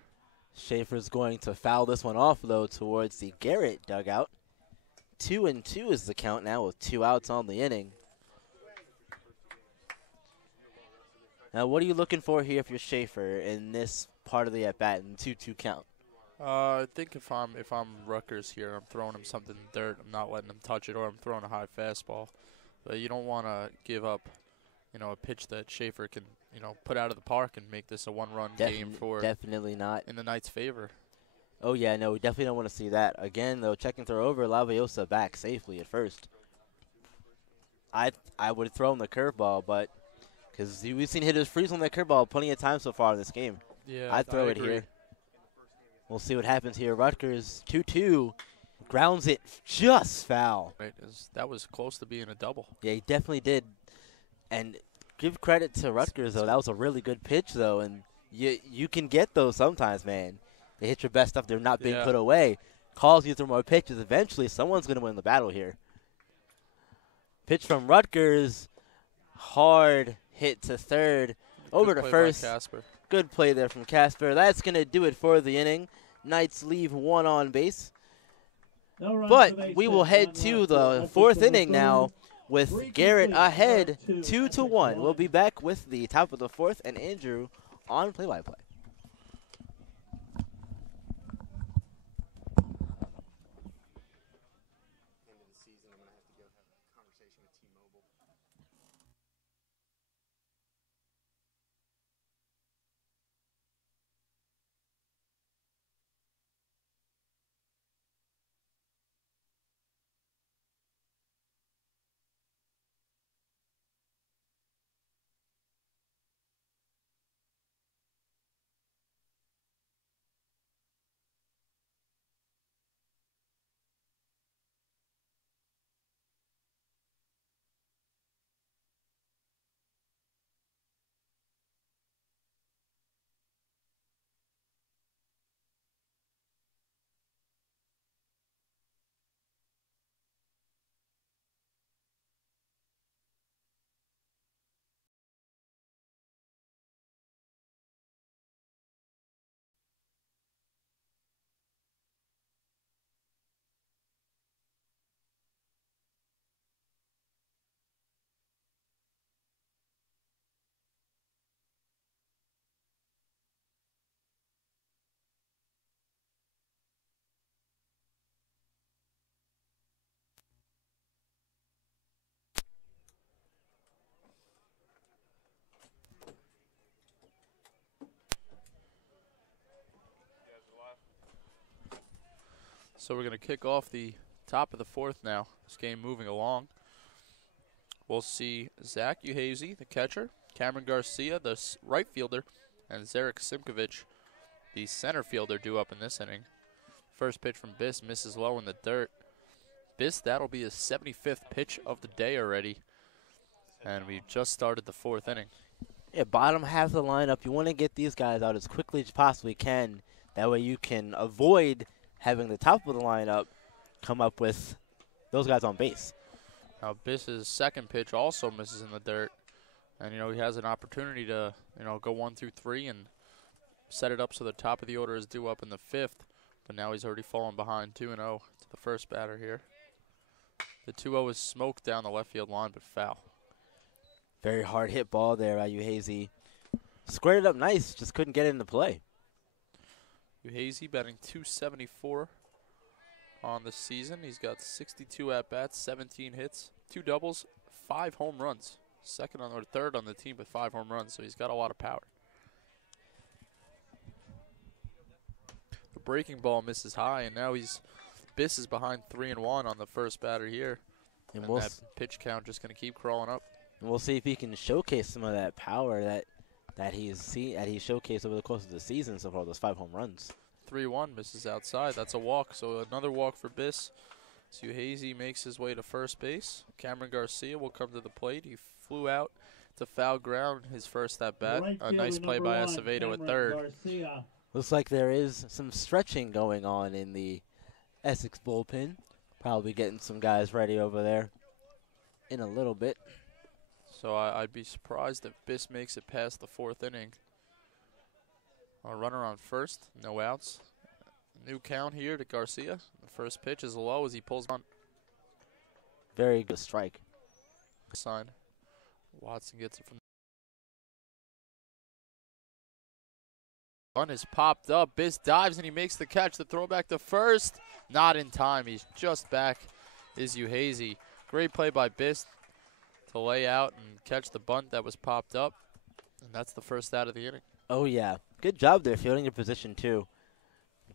Schaefer's going to foul this one off, though, towards the Garrett dugout. 2-2 is the count now with 2 outs on the inning. Now, what are you looking for here if you're Schaefer in this part of the at-bat in 2-2 count? I think if I'm Rutgers here, I'm throwing him something in the dirt. I'm not letting him touch it, or I'm throwing a high fastball. But you don't want to give up, a pitch that Schaefer can, put out of the park and make this a one-run game for. Definitely not in the Knights' favor. Oh yeah, no, we definitely don't want to see that again. Though, checking throw over, Laviosa back safely at first. I would throw him the curveball, but because we've seen hitters freeze on that curveball plenty of times so far in this game. Yeah, I'd throw it here. We'll see what happens here. Rutgers 2-2, grounds it just foul. Right, that was close to being a double. Yeah, he definitely did. And give credit to Rutgers though. That was a really good pitch though, and you can get those sometimes, man. They hit your best stuff. They're not being put away. Calls you through more pitches. Eventually, someone's going to win the battle here. Pitch from Rutgers. Hard hit to third. Over to first. Good play there from Casper. That's going to do it for the inning. Knights leave 1 on base. But we will head to the 4th inning now with Garrett ahead 2-1. We'll be back with the top of the 4th and Andrew on play-by-play. So we're going to kick off the top of the 4th now. This game moving along. We'll see Zach Uhazy, the catcher, Cameron Garcia, the right fielder, and Zarek Simkovich, the center fielder, due up in this inning. First pitch from Biss misses low in the dirt. Biss, that'll be his 75th pitch of the day already. And we just started the 4th inning. Yeah, bottom half of the lineup, you want to get these guys out as quickly as you possibly can. That way you can avoid having the top of the lineup come up with those guys on base. Now, Biss's second pitch also misses in the dirt. And, he has an opportunity to, go 1 through 3 and set it up so the top of the order is due up in the 5th. But now he's already fallen behind 2-0 to the first batter here. The 2-0 is smoked down the left field line, but foul. Very hard hit ball there by Uhazy. Squared it up nice, just couldn't get it into play. Uhazy batting .274 on the season. He's got 62 at-bats, 17 hits, 2 doubles, 5 home runs. Third on the team with 5 home runs, so he's got a lot of power. The breaking ball misses high, and now Biss is behind 3-1 on the first batter here. And that pitch count just going to keep crawling up. And we'll see if he can showcase some of that power that he's showcased over the course of the season so far, those 5 home runs. 3-1 misses outside. That's a walk, so another walk for Biss. Uhazy makes his way to first base. Cameron Garcia will come to the plate. He flew out to foul ground his first at bat. A nice play by Acevedo at third. Garcia. Looks like there is some stretching going on in the Essex bullpen. Probably getting some guys ready over there in a little bit. So I'd be surprised if Biss makes it past the 4th inning. A runner on first, no outs. New count here to Garcia. The first pitch is low as he pulls on. Very good strike. Sign. Watson gets it from. Run is popped up. Biss dives and he makes the catch. The throw back to first. Not in time. He's just back. Is Uhazy. Great play by Biss to lay out and catch the bunt that was popped up. And that's the first out of the inning. Oh, yeah. Good job there, fielding your position, too.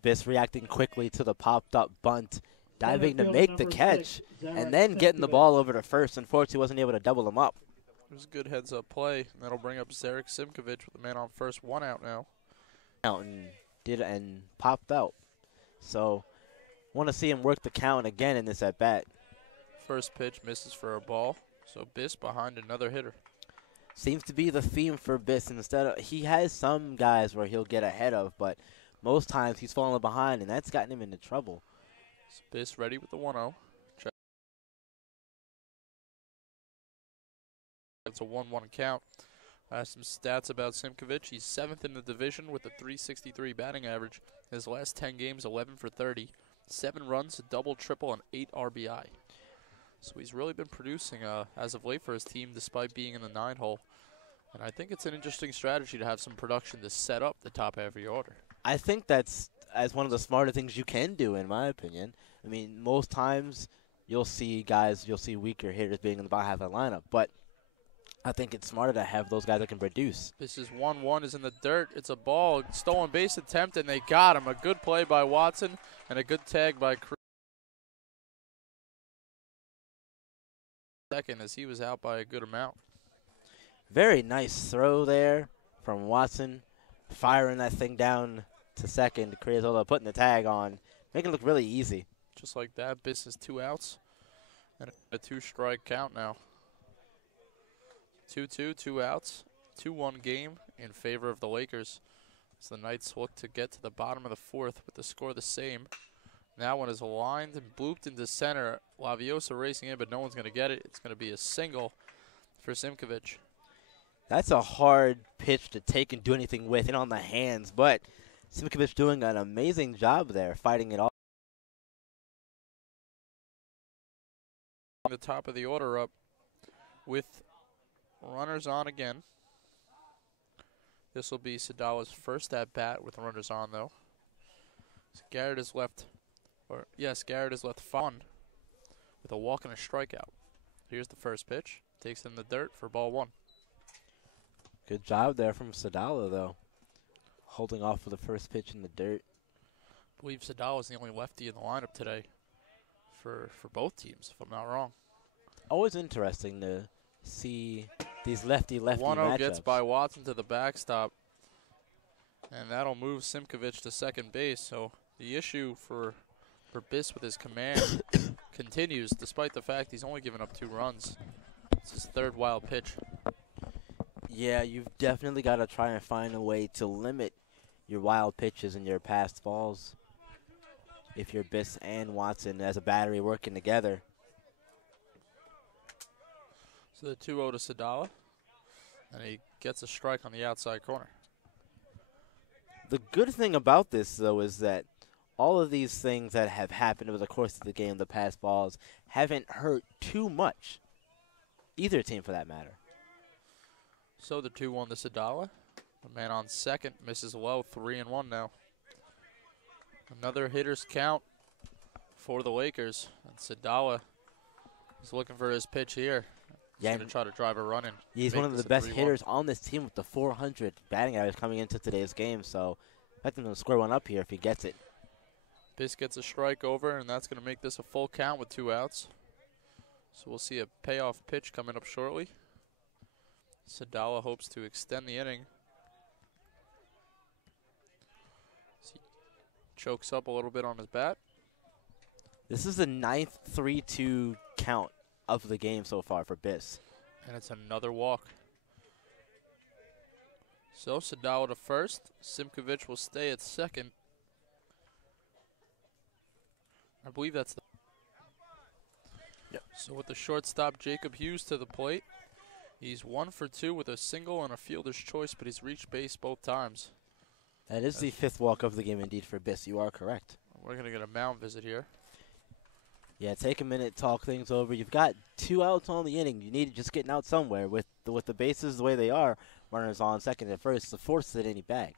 Biss reacting quickly to the popped-up bunt, diving to make the catch, and then getting the ball over to first. Unfortunately, wasn't able to double him up. It was a good heads-up play, and that'll bring up Zarek Simkovic with the man on first, 1 out now. Out and popped out. So, want to see him work the count again in this at-bat. First pitch misses for a ball, so Biss behind another hitter. Seems to be the theme for Biss. He has some guys where he'll get ahead of, but most times he's falling behind, and that's gotten him into trouble. So Biss ready with the 1-0. It's a 1-1 count. Some stats about Simkovic. He's 7th in the division with a .363 batting average. His last 10 games, 11 for 30. 7 runs, a double, triple, and 8 RBI. So he's really been producing as of late for his team despite being in the 9-hole. And I think it's an interesting strategy to have some production to set up the top half of your order. I think that's as one of the smarter things you can do, in my opinion. I mean, most times you'll see weaker hitters being in the bottom half of the lineup, but I think it's smarter to have those guys that can produce. This is 1-1 is in the dirt. It's a ball, stolen base attempt, and they got him. A good play by Watson and a good tag by Cruz. Second as he was out by a good amount. Very nice throw there from Watson, firing that thing down to second. Criazola putting the tag on, making it look really easy. Just like that, Biss is 2 outs and a 2-strike count now. 2-2, 2 outs, 2-1 game in favor of the Lakers. As the Knights look to get to the bottom of the 4th with the score the same. Now one is aligned and blooped into center. Laviosa racing in, but no one's going to get it. It's going to be a single for Simkovic. That's a hard pitch to take and do anything with it on the hands, but Simkovic doing an amazing job there, fighting it off. The top of the order up with runners on again. This will be Sadala's first at bat with runners on, though. Garrett is left fun with a walk and a strikeout. Here's the first pitch. Takes in the dirt for ball 1. Good job there from Sadala, though, holding off for the first pitch in the dirt. I believe Sadala is the only lefty in the lineup today for both teams, if I'm not wrong. Always interesting to see these lefty-lefty 1-0 matchups. gets by Watson to the backstop, and that'll move Simkovic to second base. So the issue for Biss with his command continues, despite the fact he's only given up 2 runs. It's his 3rd wild pitch. Yeah, you've definitely got to try and find a way to limit your wild pitches and your passed balls if you're Biss and Watson as a battery working together. So the 2-0 to Sadala, and he gets a strike on the outside corner. The good thing about this, though, is that all of these things that have happened over the course of the game, the passed balls, haven't hurt too much. Either team, for that matter. So the 2-1 to Sadala. The man on second misses low, 3-1 now. Another hitter's count for the Lakers. And Sadala is looking for his pitch here. He's going to try to drive a run in. He's one of the best hitters on this team with the 400 batting average coming into today's game. So expect him to square one up here if he gets it. Biss gets a strike over, and that's going to make this a full count with 2 outs. So we'll see a payoff pitch coming up shortly. Sadala hopes to extend the inning. He chokes up a little bit on his bat. This is the 9th 3-2 count of the game so far for Biss. And it's another walk. So Sadala to first. Simkovic will stay at second. I believe that's the... Yep. So with the shortstop, Jacob Hughes to the plate. He's 1 for 2 with a single and a fielder's choice, but he's reached base both times. That is the 5th walk of the game indeed for Biss. You are correct. We're going to get a mound visit here. Yeah, take a minute, talk things over. You've got 2 outs on the inning. You need to just getting out somewhere. With the bases the way they are, runners on second and first, the force it any bag.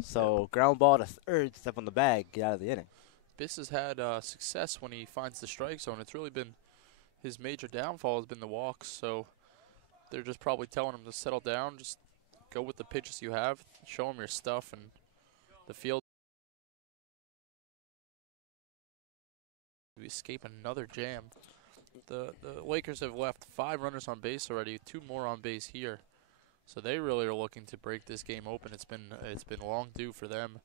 So ground ball to third, step on the bag, get out of the inning. Biss has had success when he finds the strike zone. It's really been his major downfall has been the walks. So they're just probably telling him to settle down, just go with the pitches you have, show him your stuff, and the field. We escape another jam. The Lakers have left 5 runners on base already, 2 more on base here. So they really are looking to break this game open. It's been long due for them,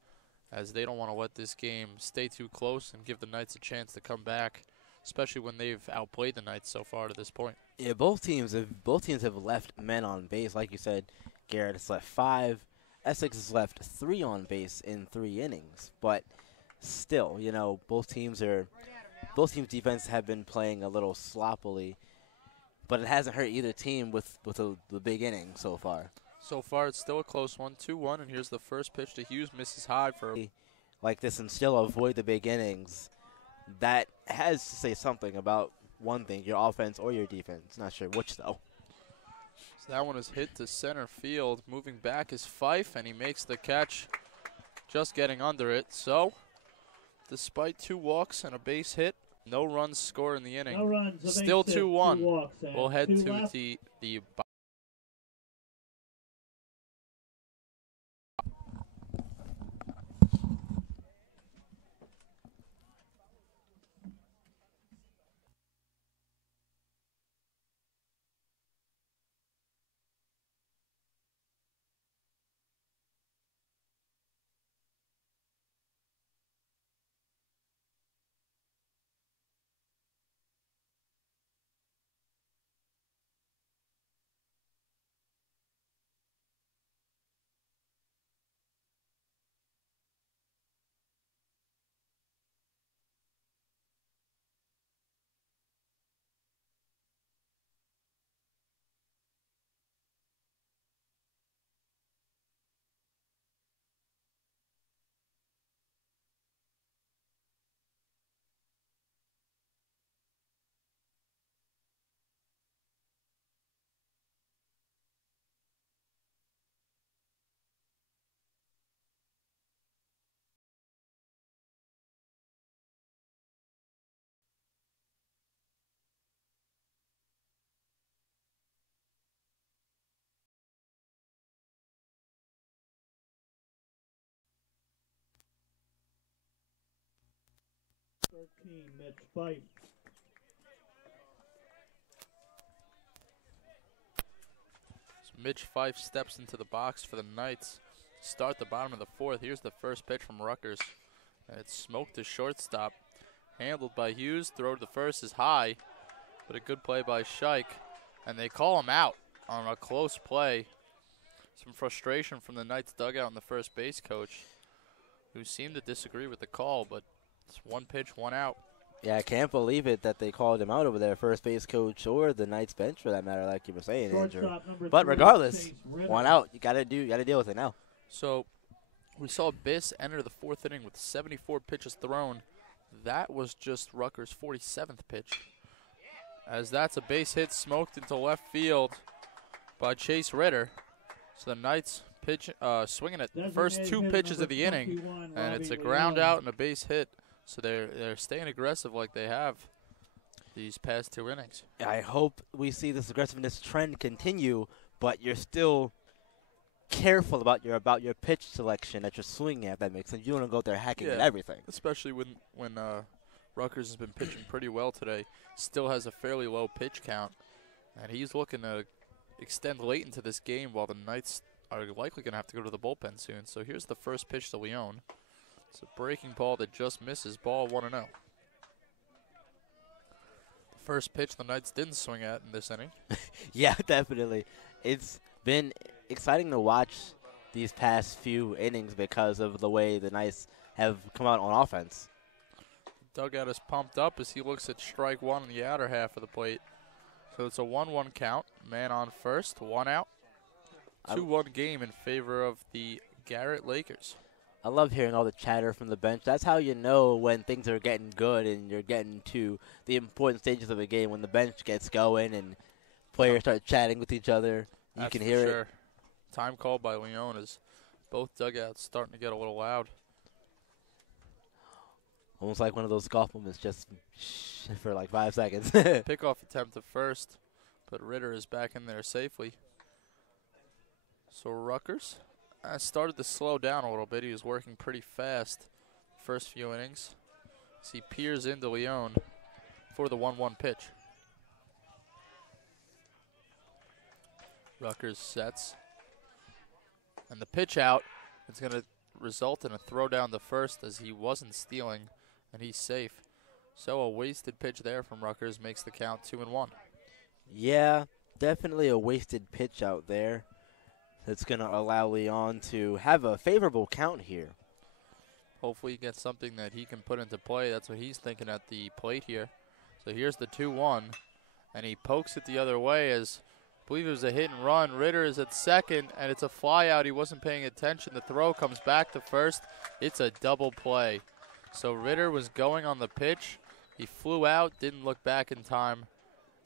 as they don't want to let this game stay too close and give the Knights a chance to come back, especially when they've outplayed the Knights so far to this point. Yeah, both teams have left men on base. Like you said, Garrett has left 5. Essex has left 3 on base in 3 innings. But still, both teams' defense have been playing a little sloppily. But it hasn't hurt either team with the big inning so far. So far, it's still a close one, 2-1, and here's the first pitch to Hughes, misses high for like this and still avoid the big innings. That has to say something about one thing, your offense or your defense. Not sure which, though. So that one is hit to center field. Moving back is Fife, and he makes the catch, just getting under it. So, despite 2 walks and a base hit, no runs scored in the inning. No runs, Still 2-1. 2 walks, and We'll head 2 to left. the Mitch Fife. So Mitch Fife steps into the box for the Knights. Start the bottom of the 4th. Here's the first pitch from Rutgers. And it's smoked to shortstop. Handled by Hughes. Throw to the first is high. But a good play by Scheich. And they call him out on a close play. Some frustration from the Knights dugout and the first base coach, who seemed to disagree with the call, but it's 1 pitch, 1 out. Yeah, I can't believe it that they called him out over there, first base coach or the Knights bench for that matter, like you were saying, Andrew. But regardless, 1 out. You gotta deal with it now. So we saw Biss enter the 4th inning with 74 pitches thrown. That was just Rutgers' 47th pitch, as that's a base hit smoked into left field by Chase Ritter. So the Knights swinging at the first 2 pitches of the inning, and it's a ground out and a base hit. So they're staying aggressive like they have these past 2 innings. I hope we see this aggressiveness trend continue, but you're still careful about your pitch selection that you're swinging at. That makes sense. You want to go out there hacking at everything. Especially when Rutgers has been pitching pretty well today. Still has a fairly low pitch count, and he's looking to extend late into this game while the Knights are likely going to have to go to the bullpen soon. So here's the first pitch to Leone. It's a breaking ball that just misses. Ball 1-0. The first pitch the Knights didn't swing at in this inning. Yeah, definitely. It's been exciting to watch these past few innings because of the way the Knights have come out on offense. Dugout is pumped up as he looks at strike 1 in the outer half of the plate. So it's a 1-1 count. Man on first, 1 out. 2-1 game in favor of the Garrett Lakers. I love hearing all the chatter from the bench. That's how you know when things are getting good and you're getting to the important stages of a game. When the bench gets going and players start chatting with each other, you That's can for hear sure. it. Time called by Leon is both dugouts starting to get a little loud. Almost like one of those golf moments, just for like 5 seconds. Pickoff attempt at first, but Ritter is back in there safely. So Rutgers started to slow down a little bit. He was working pretty fast first few innings. As he peers into Leon for the 1-1 pitch. Rutgers sets. And the pitch out is going to result in a throw down to first as he wasn't stealing, and he's safe. So a wasted pitch there from Rutgers makes the count 2-1. Yeah, definitely a wasted pitch out there. That's going to allow Leon to have a favorable count here. Hopefully he gets something that he can put into play. That's what he's thinking at the plate here. So here's the 2-1, and he pokes it the other way as I believe it was a hit and run. Ritter is at second, and it's a fly out. He wasn't paying attention. The throw comes back to first. It's a double play. So Ritter was going on the pitch. He flew out, didn't look back in time,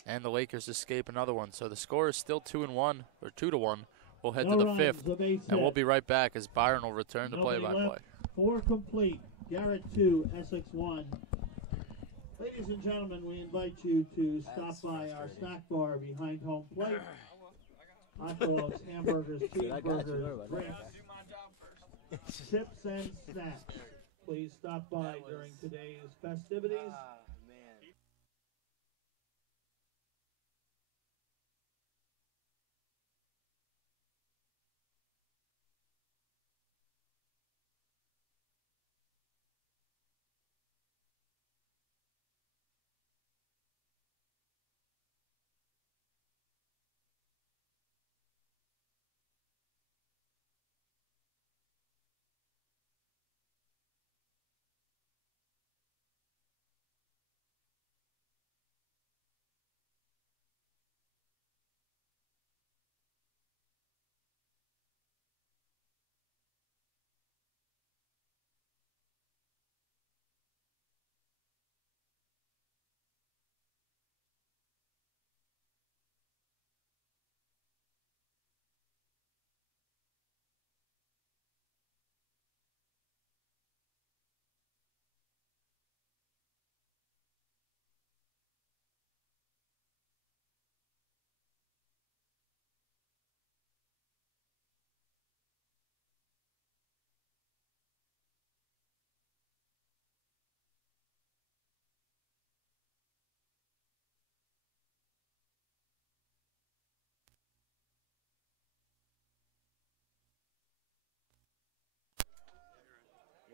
and the Lakers escape another one. So the score is still 2-1, or 2-1. We'll head to the fifth, and we'll be right back as Byron will return to play-by-play. 4 complete. Garrett 2, Essex 1. Ladies and gentlemen, we invite you to stop by our snack bar behind home plate. Hot dogs, hamburgers, cheeseburgers, drinks, chips, and snacks. Please stop by during today's festivities.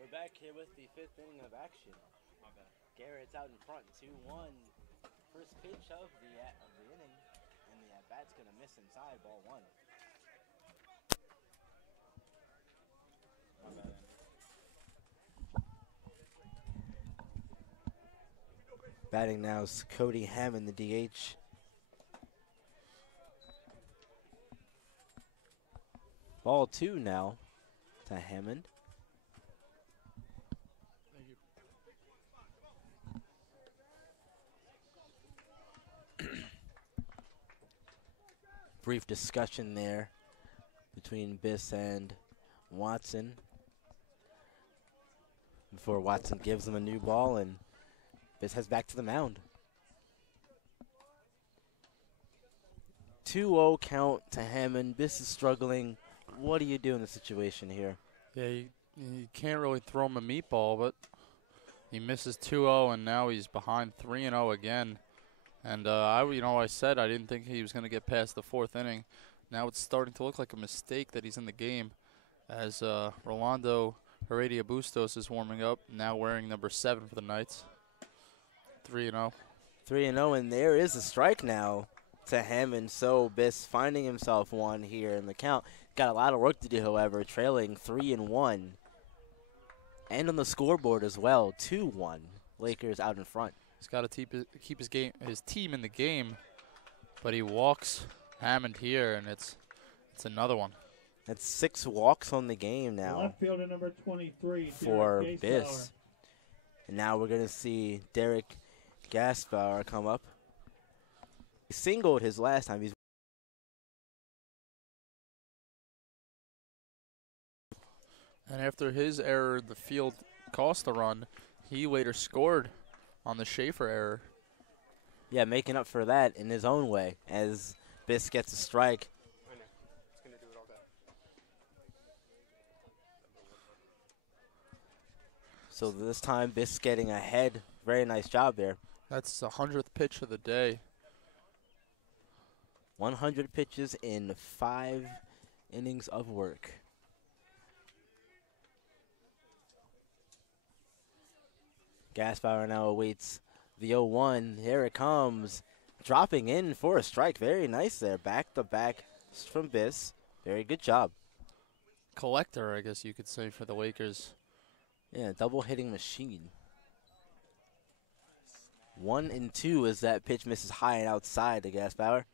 We're back here with the fifth inning of action. Garrett's out in front, 2-1. First pitch of the inning, and the at-bat's going to miss inside, ball 1. Batting now is Cody Hammond, the DH. Ball 2 now to Hammond. Brief discussion there between Biss and Watson before Watson gives him a new ball and Biss heads back to the mound. 2-0 count to Hammond. Biss is struggling. What do you do in this situation here? Yeah, you can't really throw him a meatball, but he misses 2-0, and now he's behind 3-0 again. And I said I didn't think he was going to get past the fourth inning. Now it's starting to look like a mistake that he's in the game, as Rolando Heredia Bustos is warming up, now wearing number 7 for the Knights. 3-0. 3-0, and there is a strike now to Hammond. So Biss finding himself one here in the count. Got a lot of work to do, however, trailing 3-1. And on the scoreboard as well, 2-1. Lakers out in front. He's got to keep his team in the game, but he walks Hammond here, and it's another one. That's 6 walks on the game now Left fielder number 23 for Derek Biss. And now we're going to see Derek Gaspar come up. He singled his last time. And after his error, the field cost a run. He later scored on the Schaefer error. Yeah, making up for that in his own way as Biss gets a strike. So this time, Biss getting ahead. Very nice job there. That's the 100th pitch of the day. 100 pitches in 5 innings of work. Gaspar now awaits the 0-1. Here it comes. Dropping in for a strike. Very nice there. Back to back from Biss. Very good job. Collector, I guess you could say, for the Lakers. Yeah, double hitting machine. 1-2 as that pitch misses high and outside to Gaspar.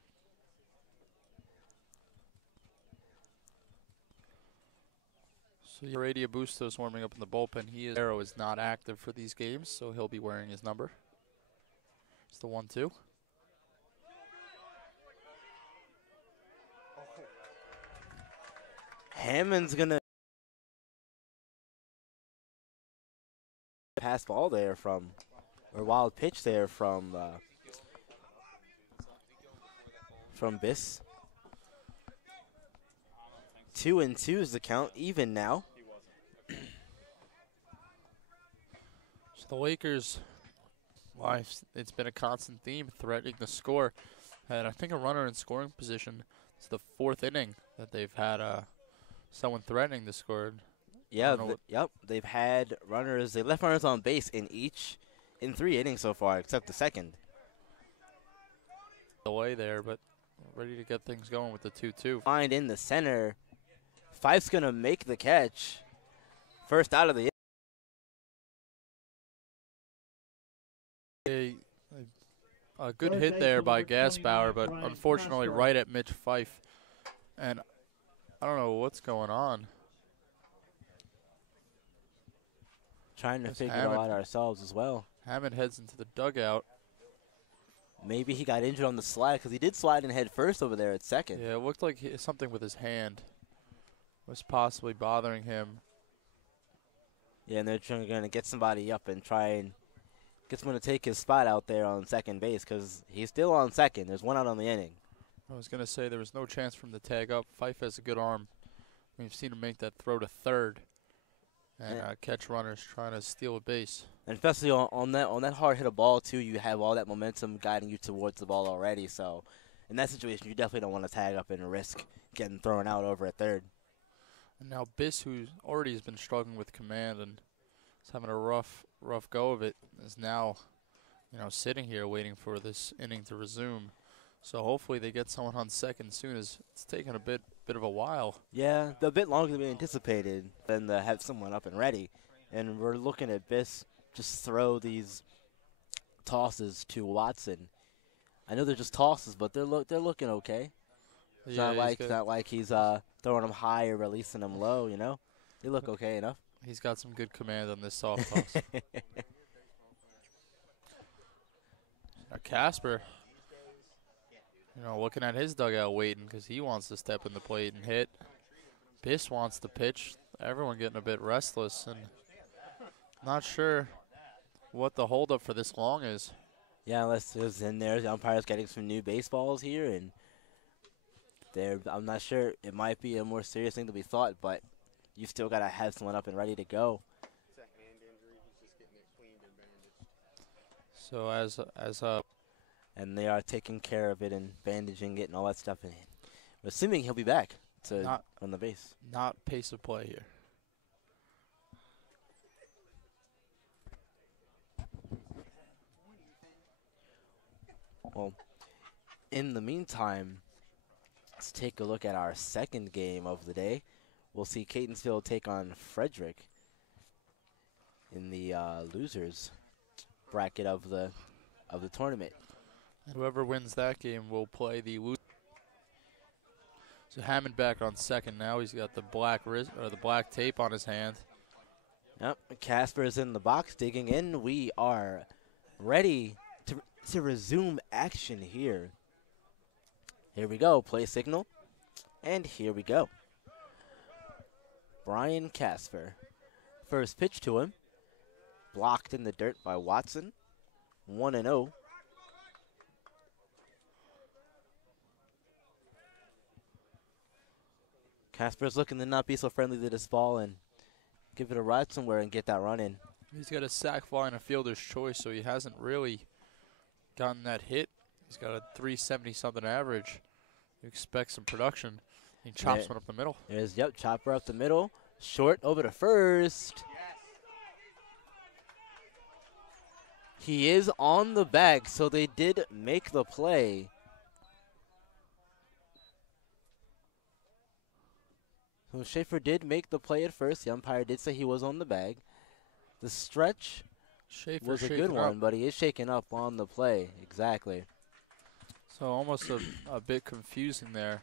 So Heredia Bustos warming up in the bullpen. Arrow is not active for these games, so he'll be wearing his number. It's the 1-2. Hammond's gonna pass ball there from, or wild pitch there from Biss. 2-2 is the count, even now. So the Lakers, well, it's been a constant theme, threatening the score. And I think a runner in scoring position. It's the 4th inning that they've had someone threatening the score. Yeah, yep. They've had runners. They left runners on base in 3 innings so far, except the second. Away there, but ready to get things going with the 2-2. Find in the center. Fife's gonna make the catch. First out of the. A good hit there by Gaspar, but unfortunately right at Mitch Fife. And I don't know what's going on. Trying to figure it out ourselves as well. Hammond heads into the dugout. Maybe he got injured on the slide because he did slide in head first over there at second. Yeah, it looked like something with his hand was possibly bothering him. Yeah, and they're going to get somebody up and try and get someone to take his spot out there on second base because he's still on second. There's 1 out on the inning. I was going to say there was no chance for him to tag up. Fife has a good arm. We've seen him make that throw to third and catch runners trying to steal a base. And especially on that hard hit a ball too, you have all that momentum guiding you towards the ball already. So in that situation, you definitely don't want to tag up and risk getting thrown out over at third. And now Biss, who already has been struggling with command and is having a rough go of it, is now, sitting here waiting for this inning to resume. So hopefully they get someone on second soon, as it's taken a bit of a while. Yeah, a bit longer than we anticipated than to have someone up and ready. And we're looking at Biss just throw these tosses to Watson. I know they're just tosses, but they're looking okay. It's not like he's throwing them high or releasing them low, They look okay enough. He's got some good command on this soft toss. Casper, looking at his dugout waiting because he wants to step in the plate and hit. Biss wants to pitch. Everyone getting a bit restless and not sure what the holdup for this long is. Yeah, unless there's in there, the umpire's getting some new baseballs here, and I'm not sure. It might be a more serious thing than we thought, but you still got to have someone up and ready to go. So and they are taking care of it and bandaging, getting all that stuff in. We're assuming he'll be back on the base. Not pace of play here. Well, in the meantime, let's take a look at our second game of the day. We'll see Catonsville take on Frederick in the losers bracket of the tournament. And whoever wins that game will play the loser. So Hammond back on second now. He's got the black wrist or the black tape on his hand. Yep, Casper's in the box digging in. We are ready to resume action here. Here we go, play signal, and here we go. Brian Casper, first pitch to him, blocked in the dirt by Watson, 1-0. Casper's looking to not be so friendly to this ball and give it a ride somewhere and get that run in. He's got a sac fly and a fielder's choice, so he hasn't really gotten that hit. He's got a 370-something average. You expect some production. He chops one up the middle. There's, yep, chopper up the middle. Short over to first. He is on the bag, so they did make the play. So Schaefer did make the play at first. The umpire did say he was on the bag. The stretch was a good one, but he is shaken up on the play. Exactly. So almost a bit confusing there.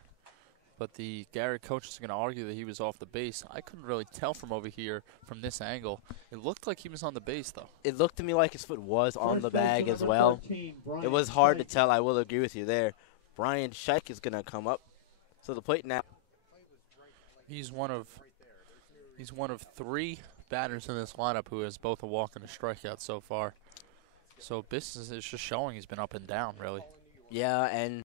But the Garrett coach is going to argue that he was off the base. I couldn't really tell from over here, from this angle. It looked like he was on the base, though. It looked to me like his foot was on the bag as well. 13, It was hard to tell. I will agree with you there. Brian Scheich is going to come up. So the plate now. He's one of 3 batters in this lineup who has both a walk and a strikeout so far. So business is just showing he's been up and down, really. Yeah, and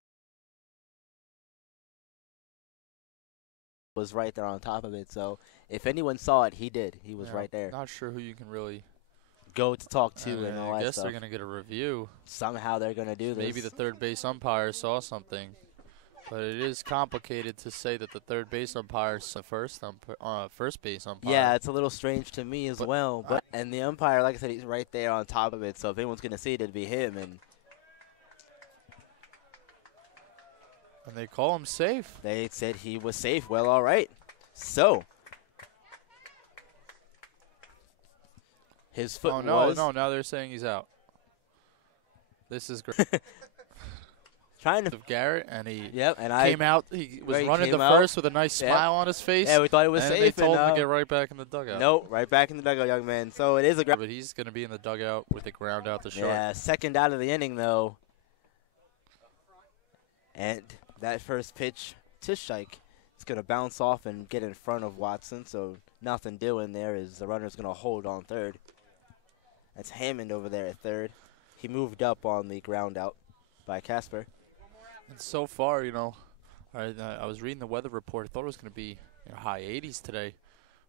was right there on top of it. So if anyone saw it, he did. He was right there. Not sure who you can really go to talk to and all that stuff. I guess they're going to get a review. Somehow they're going to do this. Maybe the third base umpire saw something. But it is complicated to say that the third base umpire is the first base umpire. Yeah, it's a little strange to me as well. But and the umpire, like I said, he's right there on top of it. So if anyone's going to see it, it'd be him. And they call him safe. They said he was safe. Well, all right. So his foot was. No, now they're saying he's out. This is great. Trying to Garrett, and he came out. He was running the first with a nice smile on his face. Yeah, we thought it was safe. They told him to get right back in the dugout. Nope, right back in the dugout, young man. So it is a but he's going to be in the dugout with the ground out to short. Yeah, second out of the inning, though. And that first pitch to Scheich is going to bounce off and get in front of Watson. So nothing doing there is the runner's going to hold on third. That's Hammond over there at third. He moved up on the ground out by Casper. And so far, I was reading the weather report. I thought it was going to be high 80s today.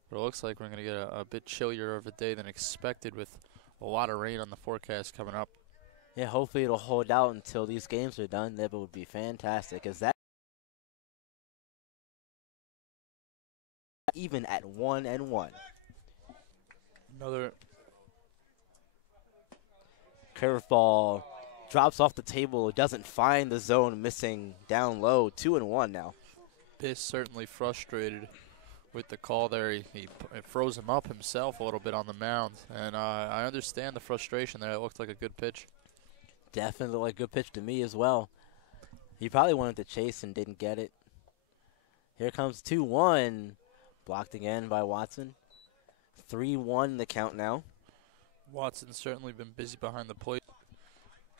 But it looks like we're going to get a bit chillier of a day than expected with a lot of rain on the forecast coming up. Yeah, hopefully it'll hold out until these games are done. That would be fantastic. Is that even at 1-1? Another curveball. Drops off the table, doesn't find the zone, missing down low. 2-1 now. Biss certainly frustrated with the call there. He froze him up himself a little bit on the mound. And I understand the frustration there. It looked like a good pitch. Definitely looked like a good pitch to me as well. He probably wanted to chase and didn't get it. Here comes 2-1. Blocked again by Watson. 3-1 the count now. Watson's certainly been busy behind the plate.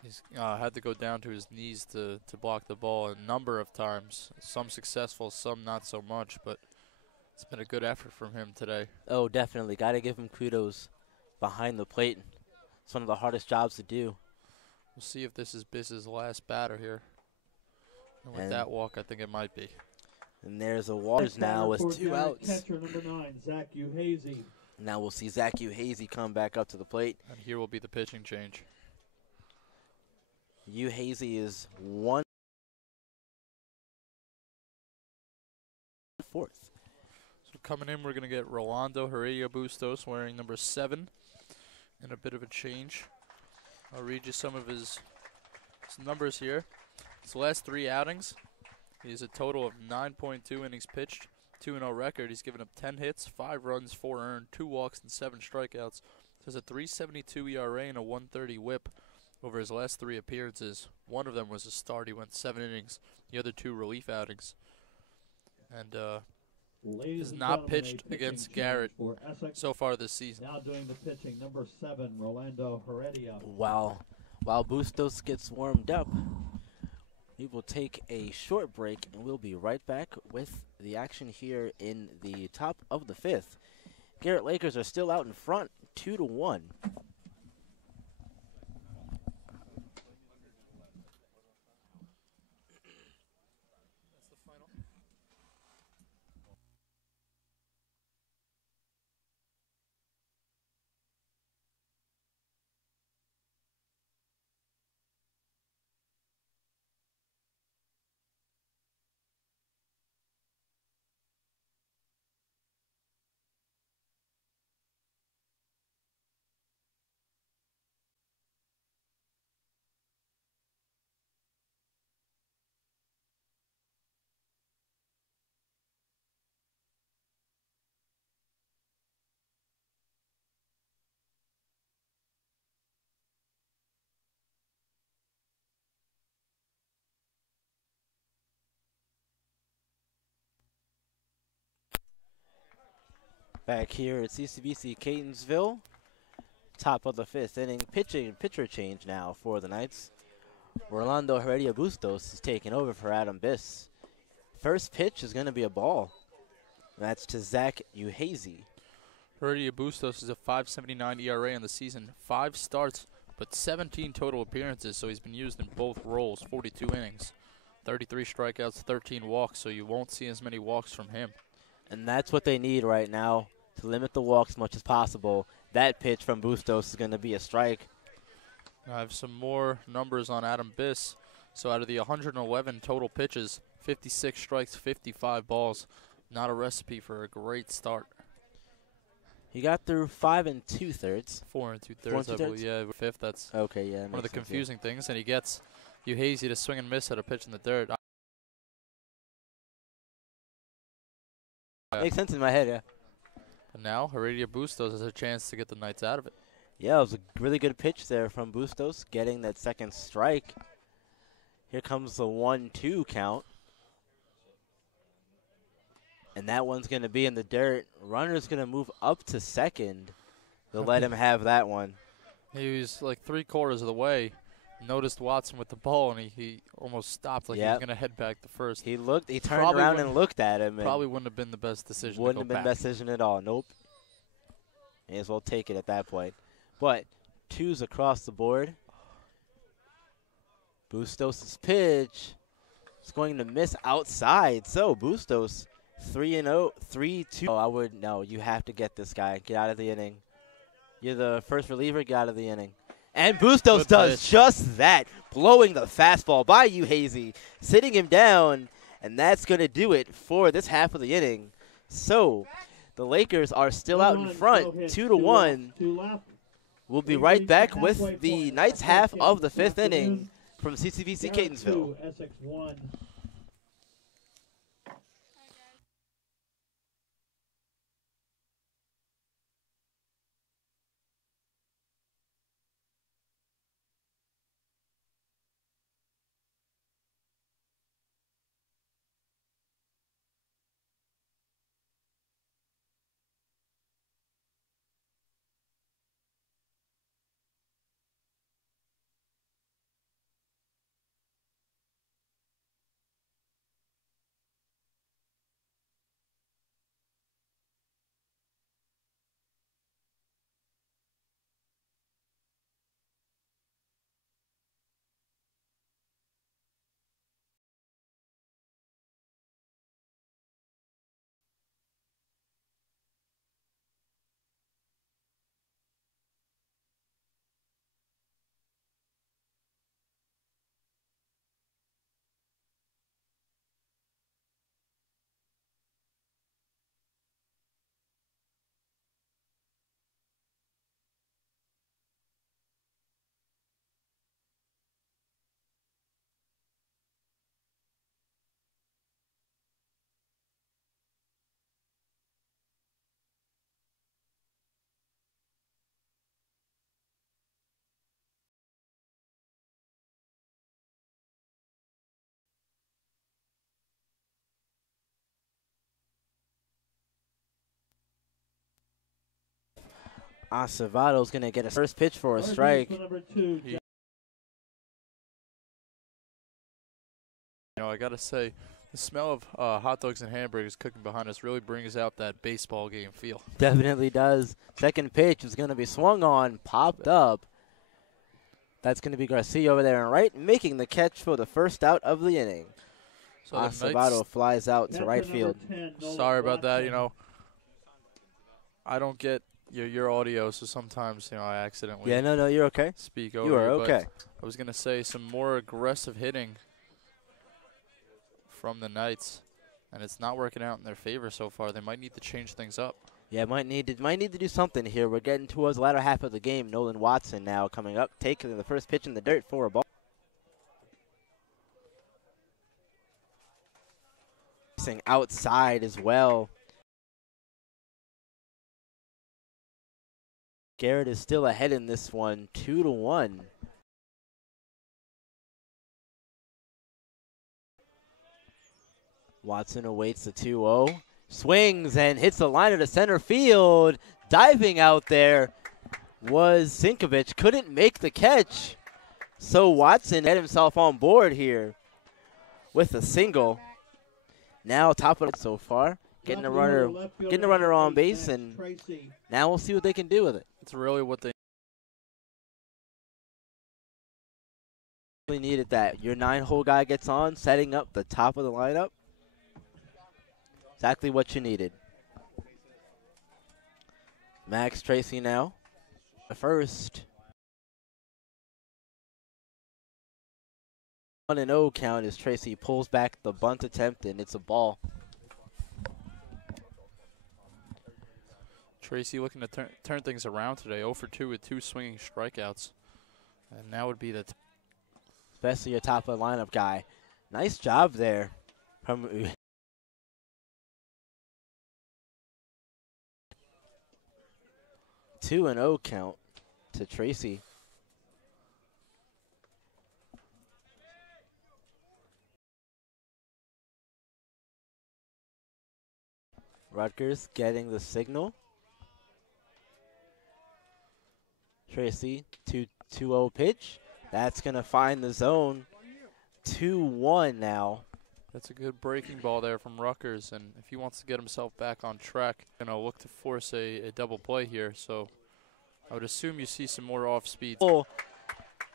He's had to go down to his knees to block the ball a number of times. Some successful, some not so much, but it's been a good effort from him today. Oh, definitely. Got to give him kudos behind the plate. It's one of the hardest jobs to do. We'll see if this is Biss's last batter here. And with that walk, I think it might be. And there's a walk now with 2 outs. Catcher number 9, Zach Uhazy. Now we'll see Zach Uhazy come back up to the plate. And here will be the pitching change. Uhazy is 1/4. So coming in, we're going to get Rolando Heredia Bustos wearing number 7 and a bit of a change. I'll read you some of his numbers here. His last 3 outings, he has a total of 9.2 innings pitched, 2-0 record. He's given up 10 hits, 5 runs, 4 earned, 2 walks, and 7 strikeouts. He has a 3.72 ERA and a 1.30 WHIP. Over his last 3 appearances. One of them was a start. He went 7 innings. The other 2 relief outings. and Ladies has and not gentlemen, a pitched pitching against change Garrett for Essex. so far this season. Now doing the pitching, number 7, Rolando Heredia. While Bustos gets warmed up, we will take a short break, and we'll be right back with the action here in the top of the 5th. Garrett Lakers are still out in front, 2-1. Back here at CCBC Catonsville, top of the 5th inning, pitcher change now for the Knights. Rolando Heredia Bustos is taking over for Adam Biss. First pitch is going to be a ball. That's to Zach Uhazy. Heredia Bustos is a 5.79 ERA in the season, 5 starts, but 17 total appearances, so he's been used in both roles, 42 innings, 33 strikeouts, 13 walks, so you won't see as many walks from him. And that's what they need right now to limit the walks as much as possible. That pitch from Bustos is going to be a strike. I have some more numbers on Adam Biss. So out of the 111 total pitches, 56 strikes, 55 balls. Not a recipe for a great start. He got through 5 2/3. 4 2/3, I believe. Yeah, 5th. That's okay. Yeah, one of the confusing things. And he gets Uhazy to swing and miss at a pitch in the dirt. Makes sense in my head, yeah. And now Heredia Bustos has a chance to get the Knights out of it. Yeah, it was a really good pitch there from Bustos, getting that second strike. Here comes the 1-2 count. And that one's going to be in the dirt. Runner's going to move up to second. They'll let him have that one. He was like 3/4 of the way. Noticed Watson with the ball, and he almost stopped like he was going to head back to first. He turned around and looked at him. And probably wouldn't have been the best decision. Wouldn't have been the best decision at all. Nope. May as well take it at that point. But 2s across the board. Bustos' pitch is going to miss outside. So Bustos 3-0, 3-2. Oh, you have to get this guy. Get out of the inning. You're the first reliever, get out of the inning. And Bustos does just that, blowing the fastball by Uhazy, sitting him down, and that's going to do it for this half of the inning. So the Lakers are still out in front, 2-1. We'll be right back with the Knights half of the 5th inning from CCBC Catonsville. Essex 1. Acevedo's going to get a first pitch for a First strike. baseman number 2. You know, I got to say, the smell of hot dogs and hamburgers cooking behind us really brings out that baseball game feel. Definitely does. Second pitch is going to be swung on, popped up. That's going to be Garcia over there and right, making the catch for the first out of the inning. So the Acevedo flies out to Catcher right number field. 10, Nolan Sorry about that. Watson. You know, I don't get your audio, so sometimes I accidentally Yeah, no, you're okay. speak over You are but okay. I was gonna say some more aggressive hitting from the Knights, and it's not working out in their favor so far. They might need to change things up. Yeah, might need to do something here. We're getting towards the latter half of the game. Nolan Watson now coming up, taking the first pitch in the dirt for a ball. Outside as well. Garrett is still ahead in this one, 2-1. Watson awaits the 2-0. Swings and hits the line to center field. Diving out there was Sinkovich. Couldn't make the catch. So Watson had himself on board here with a single. Now top of it so far. Getting a runner on base, and now we'll see what they can do with it. It's really what they Really needed that. Your 9-hole guy gets on, setting up the top of the lineup. Exactly what you needed. Max Tracy now. The first. 1-0 count as Tracy pulls back the bunt attempt, and it's a ball. Tracy looking to turn things around today. 0 for 2 with 2 swinging strikeouts, and now would be the Especially your top of the lineup guy. Nice job there. 2-0 count to Tracy. Rutgers getting the signal. Tracy, 2-0 pitch. That's going to find the zone. 2-1 now. That's a good breaking ball there from Rutgers, and if he wants to get himself back on track, look to force a double play here. So I would assume you see some more off speed. Going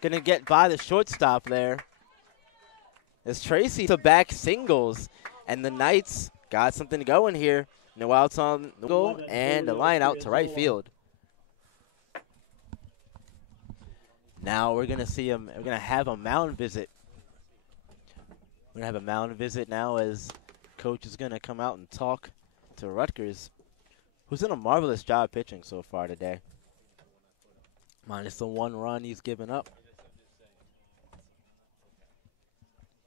to get by the shortstop there. As Tracy to back singles, and the Knights got something going here. No outs on the goal, and a line out to right field. Now we're going to see him. We're going to have a mound visit. We're going to have a mound visit now as coach is going to come out and talk to Rutgers, who's done a marvelous job pitching so far today. Minus the 1 run he's given up.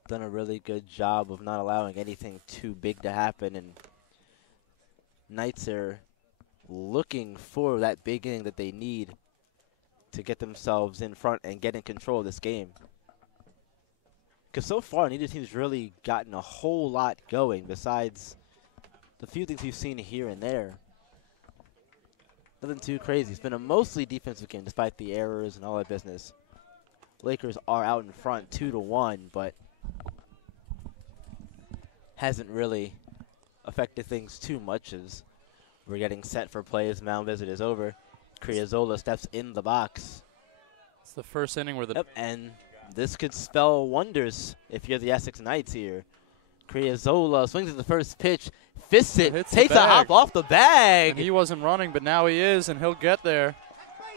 Done a really good job of not allowing anything too big to happen, and Knights are looking for that big inning that they need to get themselves in front and get in control of this game. Because so far, neither team's really gotten a whole lot going besides the few things we've seen here and there. Nothing too crazy. It's been a mostly defensive game despite the errors and all that business. Lakers are out in front 2-1, but hasn't really affected things too much as we're getting set for play as mound visit is over. Criazola steps in the box. It's the first inning where the And this could spell wonders if you're the Essex Knights here. Criazola swings at the first pitch, fists it, Hits the takes a bag. hop off the bag. and he wasn't running, but now he is, and he'll get there.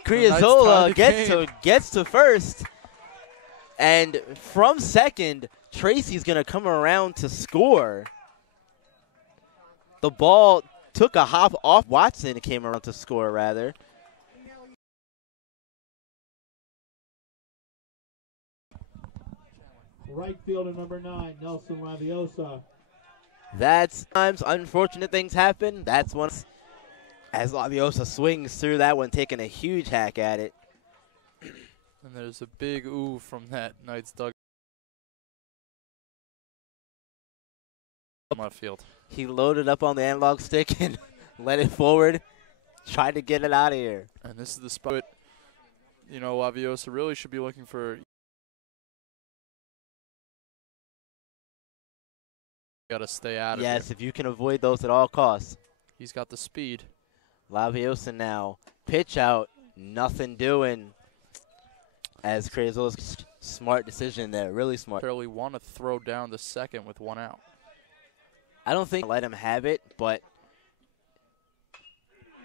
Criazola Knights gets to first. And from second, Tracy's going to come around to score. The ball took a hop off Watson and came around to score, rather. Right fielder number 9, Nelson Raviosa. That's times unfortunate things happen. That's one. As Laviosa swings through that one, taking a huge hack at it. And there's a big ooh from that Knights dug on my field. He loaded up on the analog stick and let it forward. Try to get it out of here. And this is the spot. You know, Laviosa really should be looking for. Got to stay out of it. Yes, if you can avoid those at all costs. He's got the speed. Laviosa now. Pitch out. Nothing doing. As Crazola's smart decision there. Really smart. Fairly want to throw down the second with 1 out. I don't think let him have it, but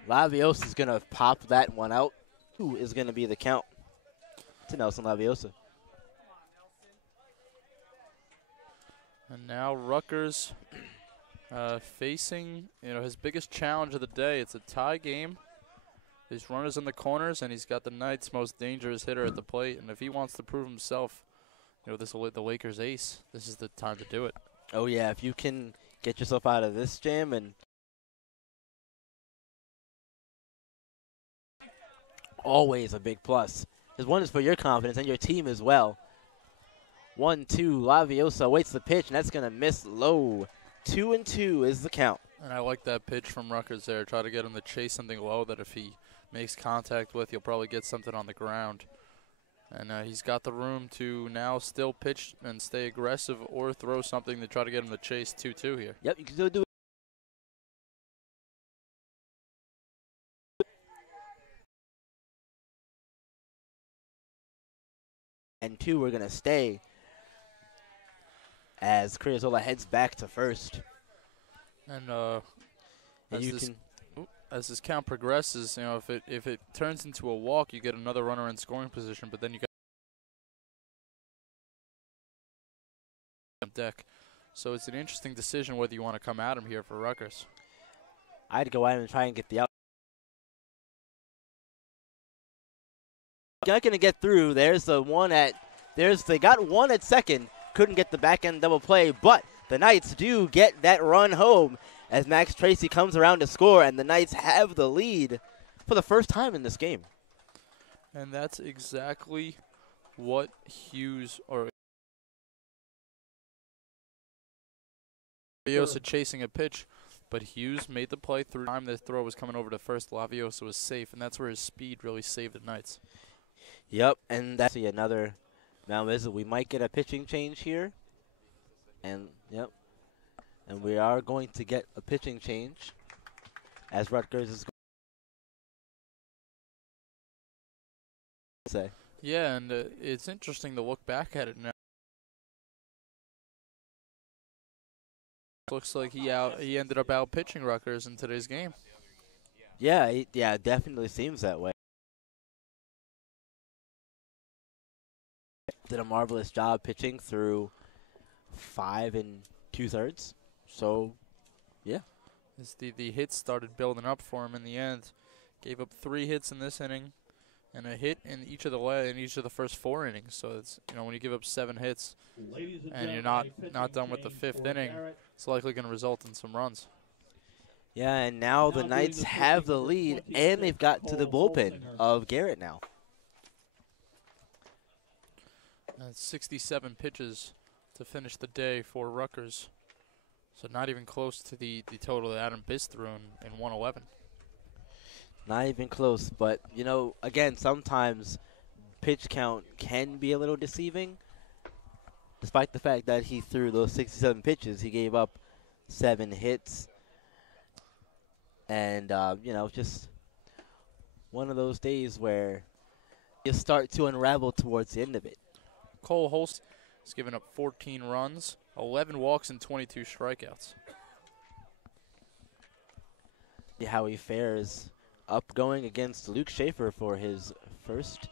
Laviosa is going to pop that one out. Who is going to be the count to Nelson Laviosa? And now Rutgers facing, his biggest challenge of the day. It's a tie game. There's runners in the corners, and he's got the night's most dangerous hitter at the plate. And if he wants to prove himself, this will the Lakers ace. This is the time to do it. Oh, yeah, if you can get yourself out of this jam and always a big plus. This one is for your confidence and your team as well. 1-2, Laviosa waits the pitch, and that's going to miss low. 2-2 is the count. And I like that pitch from Rutgers there. Try to get him to chase something low that if he makes contact with, he'll probably get something on the ground. And he's got the room to now still pitch and stay aggressive or throw something to try to get him to chase 2-2 here. Yep, you can still do it. And 2, we're going to stay as Criazola heads back to first. And And as this count progresses, if it turns into a walk, you get another runner in scoring position, but then you got deck. So it's an interesting decision whether you want to come at him here for Rutgers. I'd go at him and try and get the out. Not going to get through. They got one at second. Couldn't get the back end double play, but the Knights do get that run home as Max Tracy comes around to score, and the Knights have the lead for the first time in this game. And that's exactly what Hughes or Laviosa chasing a pitch, but Hughes made the play through time. The throw was coming over to first. Laviosa was safe, and that's where his speed really saved the Knights. Yep, and that's another Mount Visit. We might get a pitching change here. And, yep. And we are going to get a pitching change as Rutgers is going to say. Yeah, and it's interesting to look back at it now. Looks like he ended up out pitching Rutgers in today's game. Yeah, it definitely seems that way. Did a marvelous job pitching through 5 2/3. So, yeah. As the hits started building up for him in the end. Gave up 3 hits in this inning and a hit in each of the first 4 innings. So it's when you give up 7 hits and you're not done with the 5th inning, it's likely going to result in some runs. Yeah, and now the Knights have the lead, and they've got to the bullpen of Garrett now. And 67 pitches to finish the day for Rutgers. So not even close to the total that Adam Biss threw in 111. Not even close, but, again, sometimes pitch count can be a little deceiving. Despite the fact that he threw those 67 pitches, he gave up 7 hits. And, just one of those days where you start to unravel towards the end of it. Cole Holst has given up 14 runs, 11 walks, and 22 strikeouts. How he fares up going against Luke Schaefer for his first.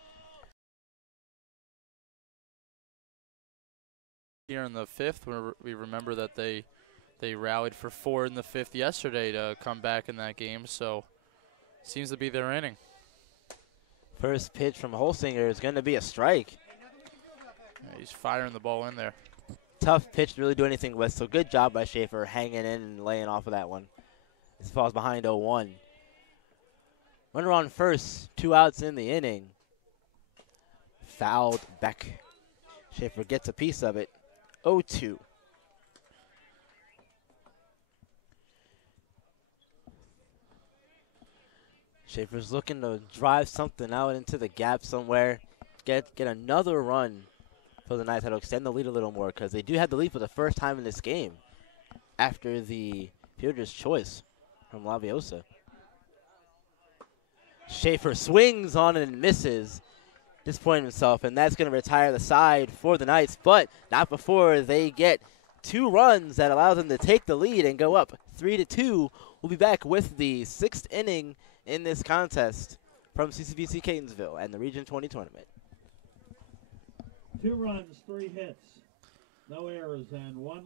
Here in the 5th, we remember that they rallied for 4 in the 5th yesterday to come back in that game, so seems to be their inning. First pitch from Holsinger is going to be a strike. Yeah, he's firing the ball in there. Tough pitch to really do anything with, so good job by Schaefer hanging in and laying off of that one. This falls behind 0-1. Runner on first, 2 outs in the inning. Fouled back. Schaefer gets a piece of it. 0-2. Schaefer's looking to drive something out into the gap somewhere. Get another run for the Knights that'll extend the lead a little more because they do have the lead for the first time in this game after the fielder's choice from Laviosa. Schaefer swings on it and misses, disappointing himself, and that's going to retire the side for the Knights, but not before they get 2 runs that allows them to take the lead and go up 3-2. We'll be back with the 6th inning in this contest from CCBC Catonsville and the Region 20 tournament. 2 runs, 3 hits, no errors, and 1.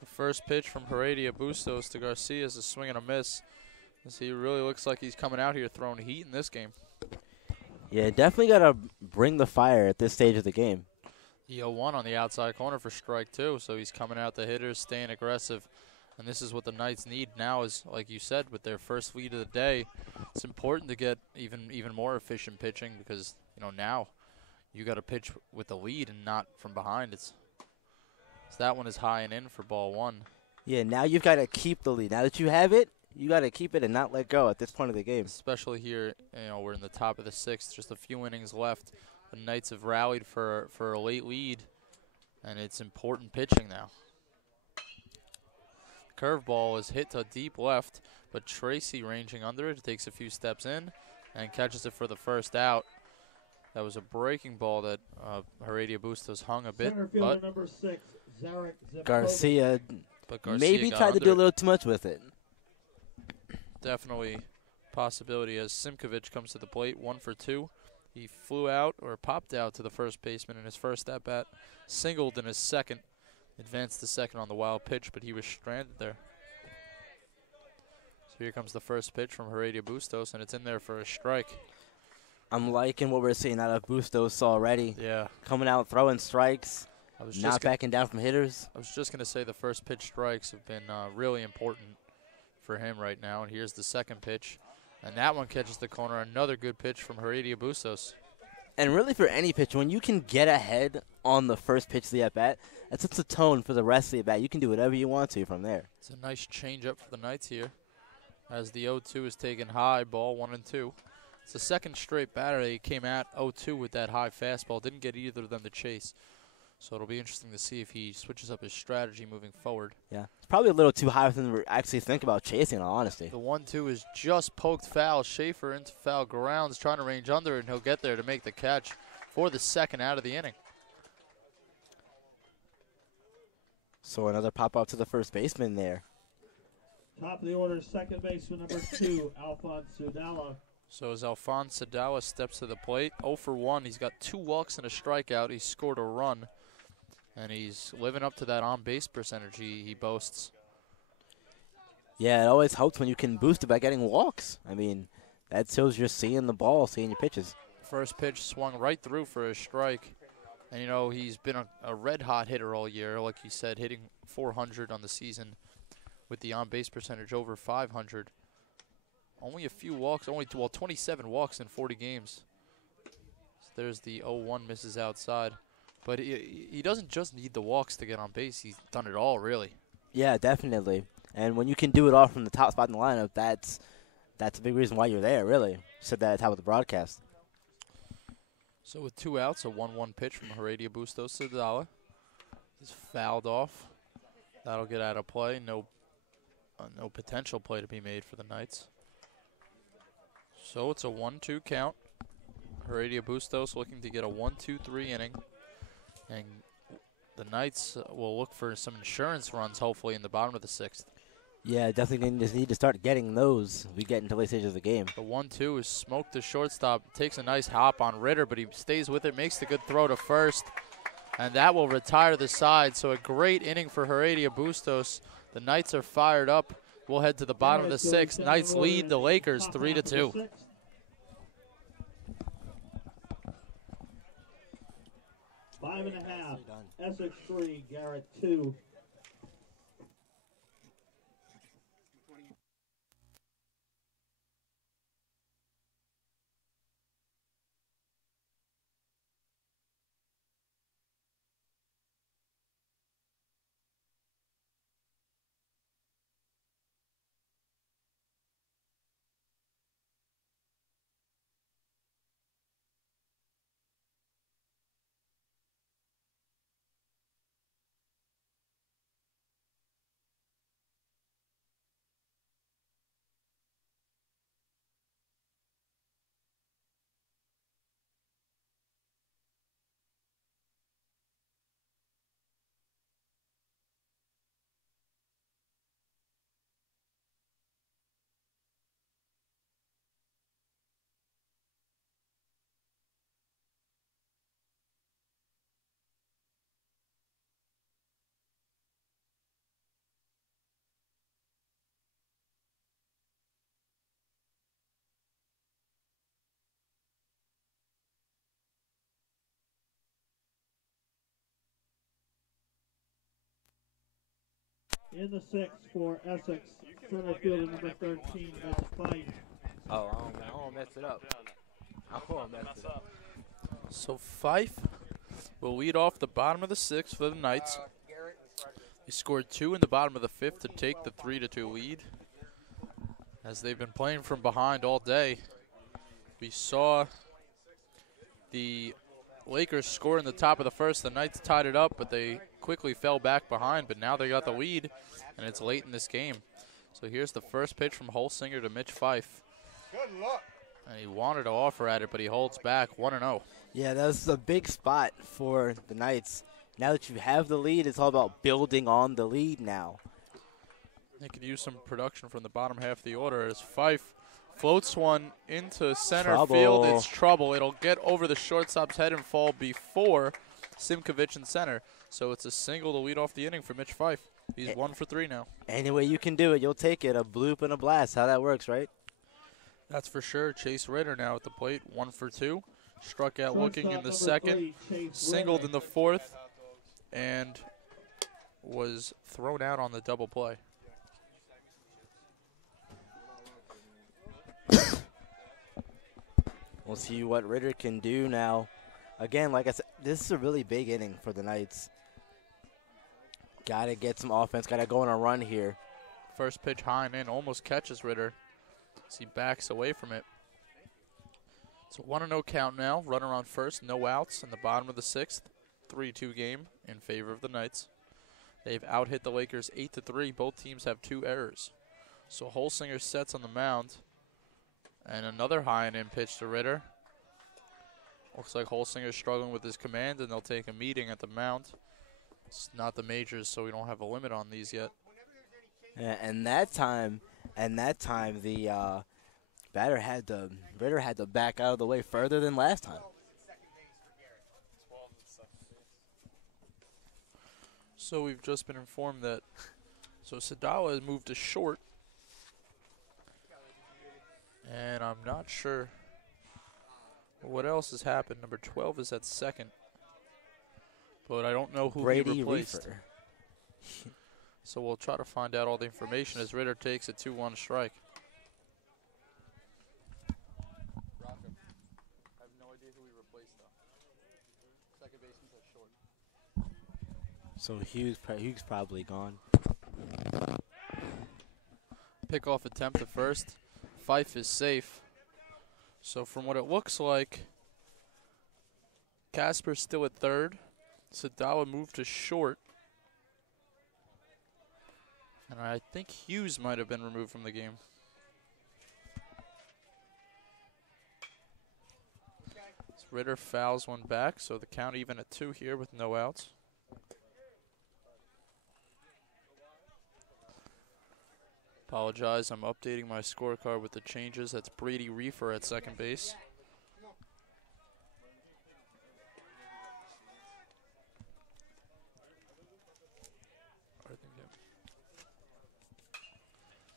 The first pitch from Heredia Bustos to Garcia is a swing and a miss, as he really looks like he's coming out here throwing heat in this game. Yeah, definitely got to bring the fire at this stage of the game. The 0-1 on the outside corner for strike 2, so he's coming out the hitters, staying aggressive. And this is what the Knights need now is, like you said, with their first lead of the day, it's important to get even more efficient pitching because, you know, now you got to pitch with the lead and not from behind. So that one is high and in for ball 1. Yeah, now you've got to keep the lead. Now that you have it, you got to keep it and not let go at this point of the game. Especially here, you know, we're in the top of the 6th, just a few innings left. The Knights have rallied for a late lead, and it's important pitching now. Curveball is hit to deep left, but Tracy ranging under it takes a few steps in and catches it for the first out. That was a breaking ball that Heredia Bustos hung a bit, but Number 6, Zarek Garcia maybe got tried to under do a it. little too much with it. Definitely possibility as Simkovic comes to the plate, 1 for 2. He flew out or popped out to the first baseman in his first at-bat, singled in his second, advanced to second on the wild pitch, but he was stranded there. So here comes the first pitch from Heredia Bustos, and it's in there for a strike. I'm liking what we're seeing out of Bustos already. Yeah. Coming out, throwing strikes, not backing down from hitters. I was just going to say the first pitch strikes have been really important for him right now. And here's the second pitch. And that one catches the corner. Another good pitch from Heredia Bustos. And really for any pitch, when you can get ahead on the first pitch of the at-bat, that sets the tone for the rest of the at-bat. You can do whatever you want to from there. It's a nice change-up for the Knights here as the 0-2 is taken high, ball 1-2. It's the second straight batter. He came at 0-2 with that high fastball. Didn't get either of them to chase. So it'll be interesting to see if he switches up his strategy moving forward. Yeah, it's probably a little too high for him to actually think about chasing, in all honesty. The 1-2 is just poked foul. Schaefer into foul grounds, trying to range under it, and he'll get there to make the catch for the second out of the inning. So another pop-up to the first baseman there. Top of the order, second baseman number 2, Alphonse Sudala. So as Alphonse Sadala steps to the plate, 0 for 1. He's got 2 walks and a strikeout. He's scored a run, and he's living up to that on-base percentage he boasts. Yeah, it always helps when you can boost it by getting walks. I mean, that shows you're seeing the ball, seeing your pitches. First pitch swung right through for a strike. And, you know, he's been a red-hot hitter all year, like you said, hitting .400 on the season with the on-base percentage over .500. only a few walks, 27 walks in 40 games. So there's the 0-1 misses outside. But he doesn't just need the walks to get on base. He's done it all, really. Yeah, definitely. And when you can do it all from the top spot in the lineup, that's a big reason why you're there, really. Said that at the top of the broadcast. So with 2 outs, a 1-1 pitch from Heredia Bustos Sadala. He's fouled off. That'll get out of play. No potential play to be made for the Knights. So it's a 1-2 count. Heredia Bustos looking to get a 1-2-3 inning. And the Knights will look for some insurance runs, hopefully, in the bottom of the 6th. Yeah, definitely need to start getting those as we get into late stages of the game. The 1-2 is smoked to shortstop. Takes a nice hop on Ritter, but he stays with it, makes the good throw to first. And that will retire the side. So a great inning for Heredia Bustos. The Knights are fired up. We'll head to the bottom of the 6th. Knights lead the Lakers 3-2. Five and a half. Essex 3, Garrett 2. In the 6th for Essex, center fielder number 13, that's Fife. Oh, I won't mess it up. I won't mess it up. So Fife will lead off the bottom of the 6th for the Knights. He scored 2 in the bottom of the 5th to take the 3-2 lead. As they've been playing from behind all day, we saw the Lakers score in the top of the 1st. The Knights tied it up, but they quickly fell back behind. But now they got the lead, and it's late in this game. So here's the first pitch from Holsinger to Mitch Fife. Good luck. And he wanted to offer at it, but he holds back 1-0. Yeah, that was a big spot for the Knights. Now that you have the lead, it's all about building on the lead now. They could use some production from the bottom half of the order as Fife floats one into center field. It's trouble. It'll get over the shortstop's head and fall before Simkovich in center. So it's a single to lead off the inning for Mitch Fife. He's 1 for 3 now. Any way you can do it, you'll take it. A bloop and a blast. How that works, right? That's for sure. Chase Ritter now at the plate, 1 for 2. Struck out looking in the 2nd, singled in the 4th, and was thrown out on the double play. We'll see what Ritter can do now. Again, like I said, this is a really big inning for the Knights. Got to get some offense. Got to go on a run here. First pitch high and in, almost catches Ritter as he backs away from it. It's a 1-0 count now. Runner on first, no outs in the bottom of the 6th. 3-2 game in favor of the Knights. They've out-hit the Lakers 8-3. Both teams have 2 errors. So Holsinger sets on the mound. And another high and in pitch to Ritter. Looks like Holsinger's struggling with his command, and they'll take a meeting at the mound. It's not the majors, so we don't have a limit on these yet. Yeah, and that time, the Ritter had to back out of the way further than last time. So we've just been informed that Sadala has moved to short. And I'm not sure what else has happened. Number 12 is at second. But I don't know who Brady he replaced. Reefer. So we'll try to find out all the information as Ritter takes a 2-1 strike. So Hughes probably gone. Pickoff attempt at first. Fife is safe. So from what it looks like, Casper's still at third. Sadala moved to short. And I think Hughes might have been removed from the game. Ritter fouls one back, so the count even at 2 here with no outs. Apologize, I'm updating my scorecard with the changes. That's Brady Reefer at second base.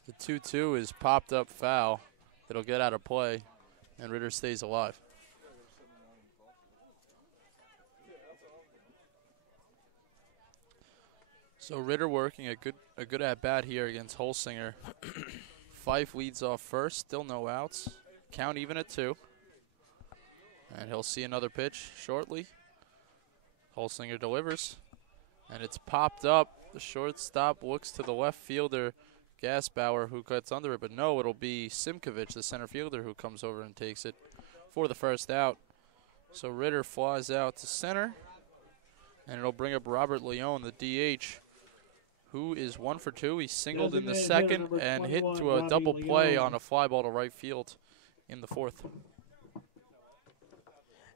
The 2-2 is popped up foul. It'll get out of play, and Ritter stays alive. So Ritter working a good at bat here against Holsinger. Fife leads off first, still no outs. Count even at 2. And he'll see another pitch shortly. Holsinger delivers, and it's popped up. The shortstop looks to the left fielder, Gasbauer, who cuts under it, but no, it'll be Simkovich, the center fielder, who comes over and takes it for the first out. So Ritter flies out to center, and it'll bring up Robert Leone, the DH, who is 1 for 2. He singled in the second and hit to a double play on a fly ball to right field in the 4th.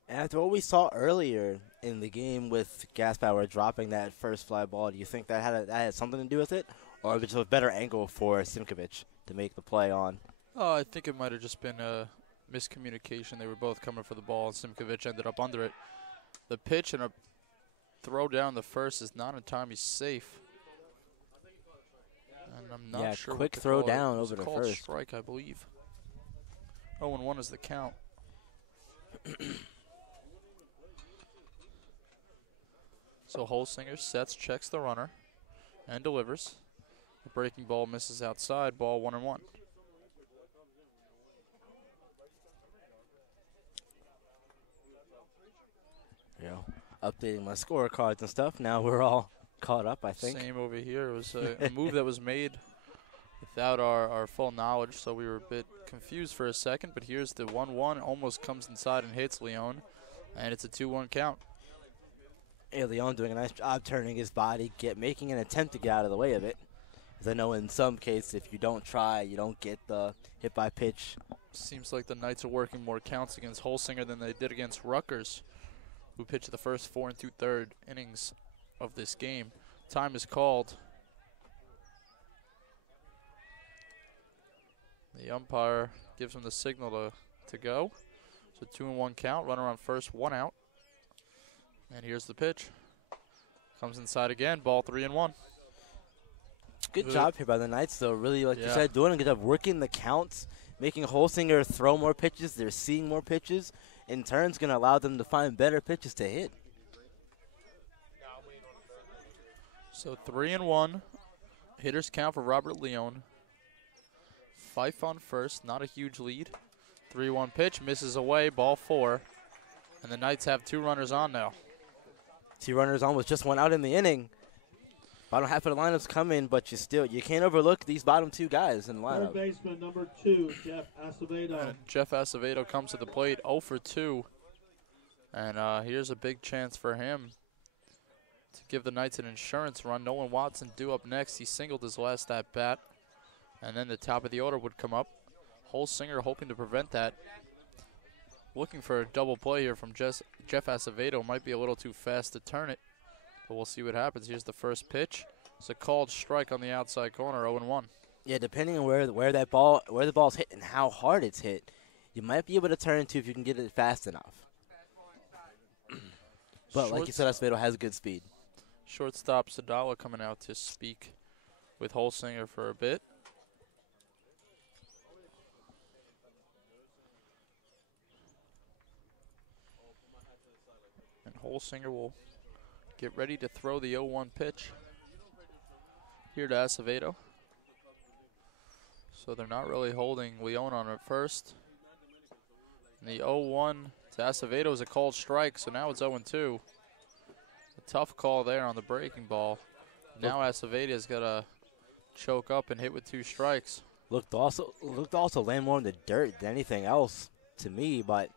After what we saw earlier in the game with Gasbauer dropping that first fly ball, do you think that had something to do with it? Or was it just a better angle for Simkovich to make the play on? Oh, I think it might have just been a miscommunication. They were both coming for the ball, and Simkovich ended up under it. The pitch and a throw down the first is not in time. He's safe. And I'm not sure. Quick throw down over the first. Strike, I believe. 0-1 is the count. So Holsinger sets, checks the runner, and delivers. The breaking ball misses outside. Ball 1-1. Updating my scorecards and stuff. Now we're all caught up, I think. Same over here. It was a move that was made without our full knowledge, so we were a bit confused for a second. But here's the 1-1. Almost comes inside and hits Leone, and it's a 2-1 count. Yeah, Leone doing a nice job turning his body, making an attempt to get out of the way of it. Because I know in some cases, if you don't try, you don't get the hit by pitch. Seems like the Knights are working more counts against Holsinger than they did against Rutgers, who pitched the first 4 2/3 innings of this game. Time is called. The umpire gives him the signal to go. So 2-1 count, runner on first, 1 out. And here's the pitch. Comes inside again, ball 3-1. Good job here by the Knights, though. Really, like you said, doing a good job working the counts, making Holsinger throw more pitches. They're seeing more pitches. In turn, it's going to allow them to find better pitches to hit. So 3-1. Hitters count for Robert Leone. Fife on first, not a huge lead. 3-1 pitch, misses away, ball 4. And the Knights have 2 runners on now. 2 runners on with just 1 out in the inning. Bottom half of the lineup's coming, but you can't overlook these bottom 2 guys in the lineup. Third baseman number 2, Jeff Acevedo. And Jeff Acevedo comes to the plate, 0 for 2. And here's a big chance for him to give the Knights an insurance run. Nolan Watson due up next. He singled his last at bat. And then the top of the order would come up. Holsinger hoping to prevent that. Looking for a double play here from Jeff Acevedo. Might be a little too fast to turn it, but we'll see what happens. Here's the first pitch. It's a called strike on the outside corner, 0-1. Yeah, depending on where the ball's hit and how hard it's hit, you might be able to turn to if you can get it fast enough. But like you said, Acevedo has good speed. Shortstop Sadala coming out to speak with Holsinger for a bit. And Holsinger will get ready to throw the 0-1 pitch here to Acevedo. So they're not really holding Leone on at first. And the 0-1 to Acevedo is a called strike, so now it's 0-2. tough call there on the breaking ball. Now Acevedo's got to choke up and hit with 2 strikes. Looked also land more in the dirt than anything else to me, but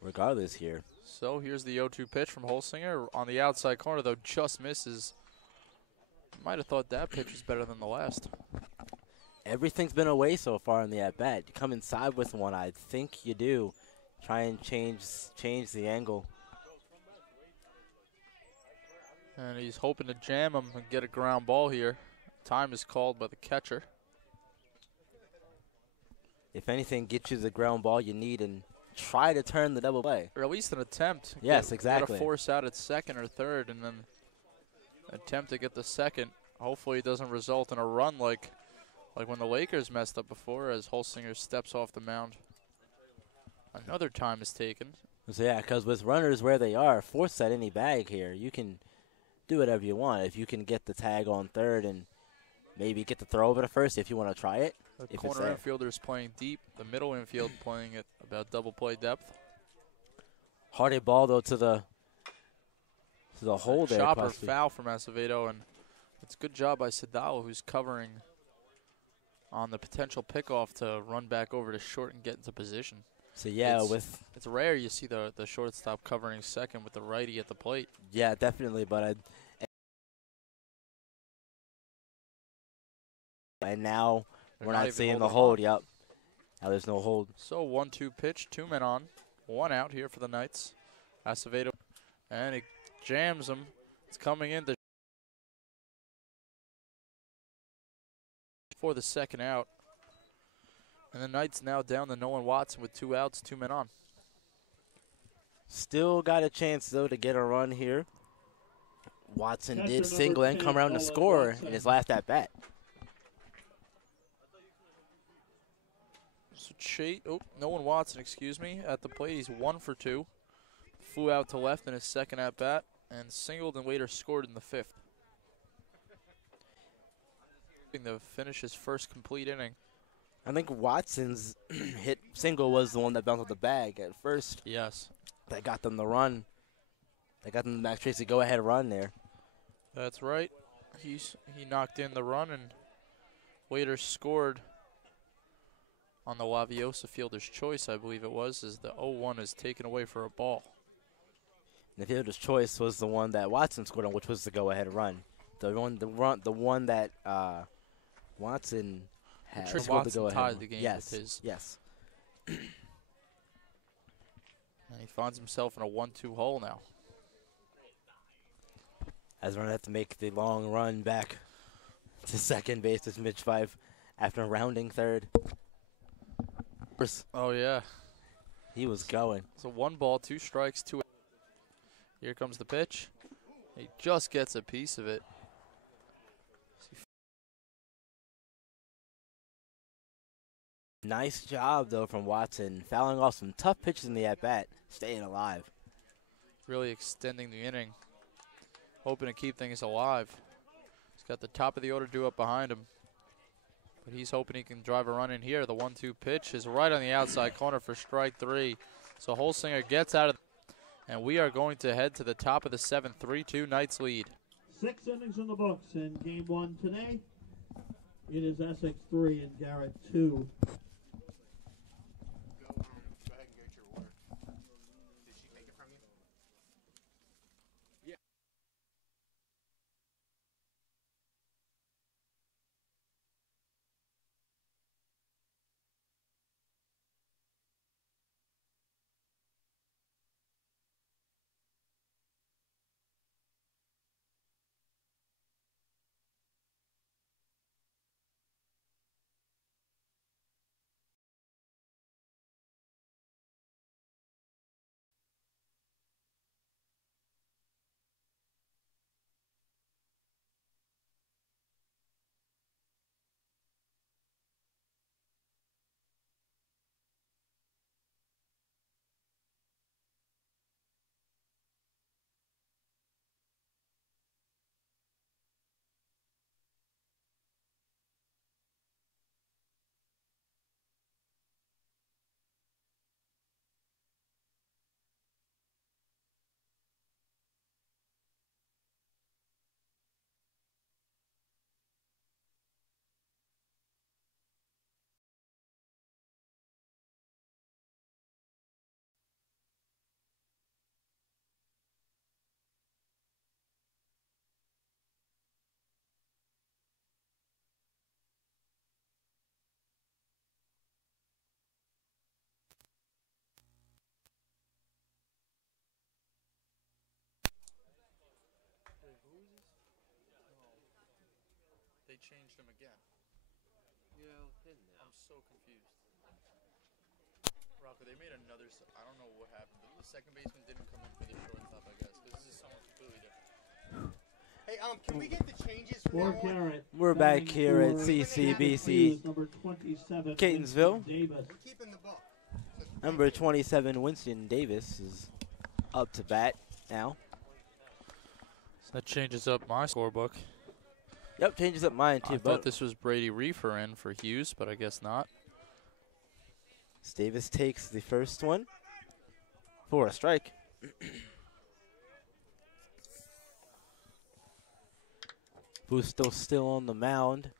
regardless here. So here's the 0-2 pitch from Holsinger on the outside corner, though just misses. Might have thought that pitch was better than the last. Everything's been away so far in the at-bat. You come inside with one, I think you do. Try and change the angle. And he's hoping to jam him and get a ground ball here. Time is called by the catcher. If anything, get you the ground ball you need and try to turn the double play. Or at least an attempt. Yes, exactly. Got to force out at second or third and then attempt to get the second. Hopefully it doesn't result in a run like when the Lakers messed up before as Holsinger steps off the mound. Another time is taken. So yeah, because with runners where they are, force at any bag here, you can do whatever you want. If you can get the tag on third and maybe get the throw over to first if you want to try it. The corner infielder is playing deep. The middle infield playing at about double play depth. Hard ball though to the hole there. Chopper foul from Acevedo, and it's a good job by Sadao, who's covering on the potential pickoff to run back over to short and get into position. So yeah, it's rare you see the shortstop covering second with the righty at the plate. Yeah, definitely, but and now we're not seeing the hold. Yep. Now there's no hold. So 1-2 pitch, 2 men on, 1 out here for the Knights. Acevedo, and he jams him. It's coming in for the second out. And the Knights now down to Nolan Watson with 2 outs, 2 men on. Still got a chance, though, to get a run here. Watson did single and come around to score in his last at-bat. So Nolan Watson, excuse me, at the plate. He's 1 for 2. Flew out to left in his second at-bat and singled and later scored in the 5th. To finish his first complete inning. I think Watson's hit single was the one that bounced off the bag at first. Yes. That got them the run. That got them the Max Tracy go-ahead run there. That's right. He knocked in the run and later scored on the Laviosa fielder's choice, I believe it was, as the 0-1 is taken away for a ball. And the fielder's choice was the one that Watson scored on, which was the go-ahead run. The one that Watson had. Watson tied the game yes, with his. Yes. And he finds himself in a 1-2 hole now. As we're going to have to make the long run back to second base as Mitch Fife after rounding third. Oh, yeah. He was going. So 1 ball, 2 strikes, 2. Here comes the pitch. He just gets a piece of it. Nice job, though, from Watson. Fouling off some tough pitches in the at-bat, staying alive. Really extending the inning. Hoping to keep things alive. He's got the top of the order due up behind him. But he's hoping he can drive a run in here. The 1-2 pitch is right on the outside corner for strike 3. So Holsinger gets out of and we are going to head to the top of the 7th. 3-2 Knights lead. 6 innings in the books in game 1 today. It is Essex 3 and Garrett 2. changed him again? I'm so confused. Rocco, they made another. I don't know what happened. The second baseman didn't come in for the shortstop, I guess, because this is someone completely different. Hey, can we get the changes from For now on? Garrett. We're back batting here at for CCBC number 27, Catonsville. Winston Davis. I'm keeping the book. Number 27, Winston Davis, is up to bat now. So that changes up my scorebook. Yep, changes up mine too. I But thought this was Brady Reefer in for Hughes, but I guess not. Davis takes the first one for a strike. Busto still on the mound.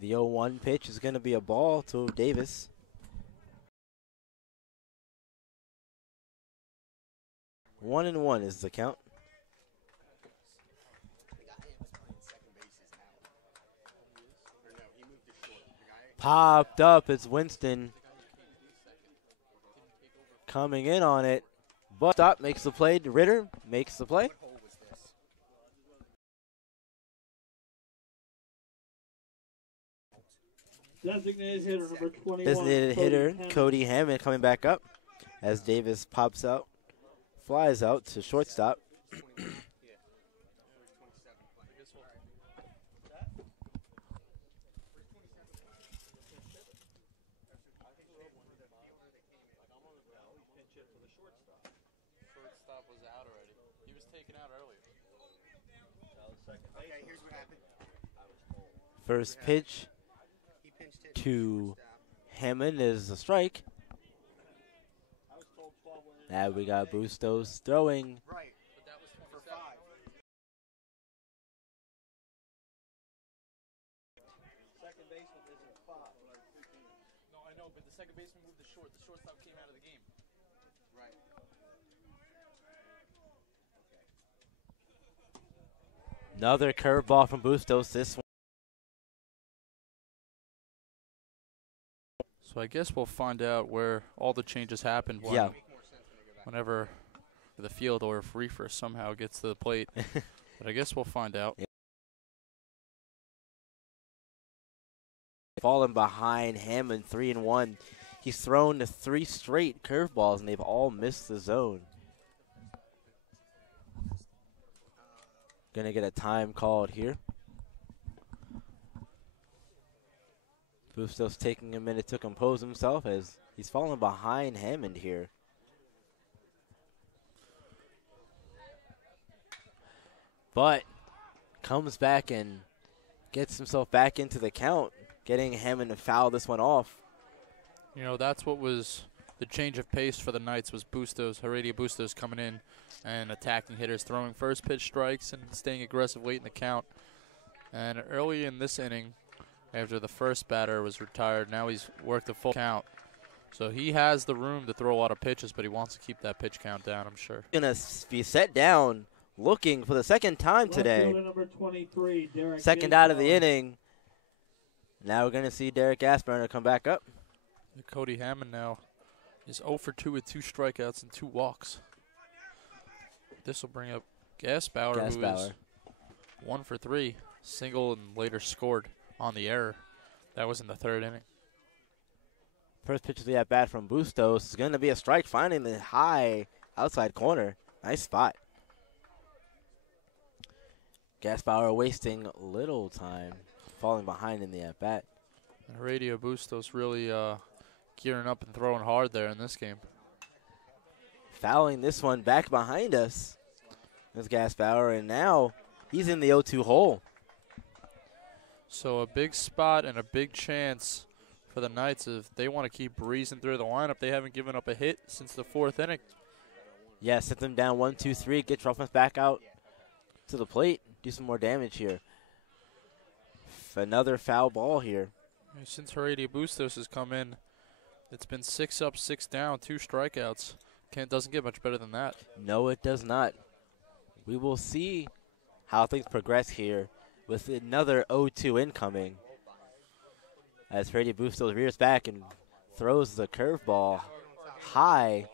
The 0-1 pitch is going to be a ball to Davis. One and one is the count. Popped up. It's Winston coming in on it. But stop, makes the play. Ritter makes the play. Designated hitter number 21. Designated hitter Cody Hammond coming back up as Davis pops out, flies out to shortstop. Shortstop was out already. He was taken out earlier. Okay, here's what happened. First pitch He pinched hit to Hammond is a strike. Now we got Bustos throwing. right But that was for 27. 5. Second baseman is at 5. No, I know, but the second baseman moved to short. The shortstop came out of the game. Right. Another curveball from Bustos. This one. So I guess we'll find out where all the changes happened Yeah. whenever the field or if Reefer somehow gets to the plate. But I guess we'll find out. Falling behind Hammond 3-1. He's thrown to 3 straight curveballs and they've all missed the zone. Gonna get a time called here. Bustos taking a minute to compose himself as he's falling behind Hammond here. But comes back and gets himself back into the count, getting Hammond to foul this one off. You know, that's what was the change of pace for the Knights was Heredia Bustos coming in and attacking hitters, throwing first pitch strikes and staying aggressive late in the count. And early in this inning, after the first batter was retired, now he's worked the full count. So he has the room to throw a lot of pitches, but he wants to keep that pitch count down, I'm sure. Gonna be set down, looking for the second time today. Left fielder number 23, Derek Second out of the Gaspar. inning. Now we're gonna see Derek Gasburner come back up. Cody Hammond now is 0 for 2 with 2 strikeouts and 2 walks. This will bring up Gasbauer, who is 1 for 3, single and later scored on the error. That was in the 3rd inning. First pitch of the at-bat from Bustos is going to be a strike, finding the high outside corner. Nice spot. Gasbauer wasting little time, falling behind in the at-bat. And Heredia Bustos really gearing up and throwing hard there in this game. Fouling this one back behind us is Gasbauer, and now he's in the 0-2 hole. So a big spot and a big chance for the Knights if they want to keep breezing through the lineup. They haven't given up a hit since the 4th inning. Yeah, set them down 1-2-3, get your offense back out to the plate, do some more damage here. Another foul ball here. Since Heredia Bustos has come in, it's been 6 up, 6 down, 2 strikeouts. Doesn't get much better than that. No, it does not. We will see how things progress here with another 0-2 incoming. As Heredia Bustos rears back and throws the curveball high.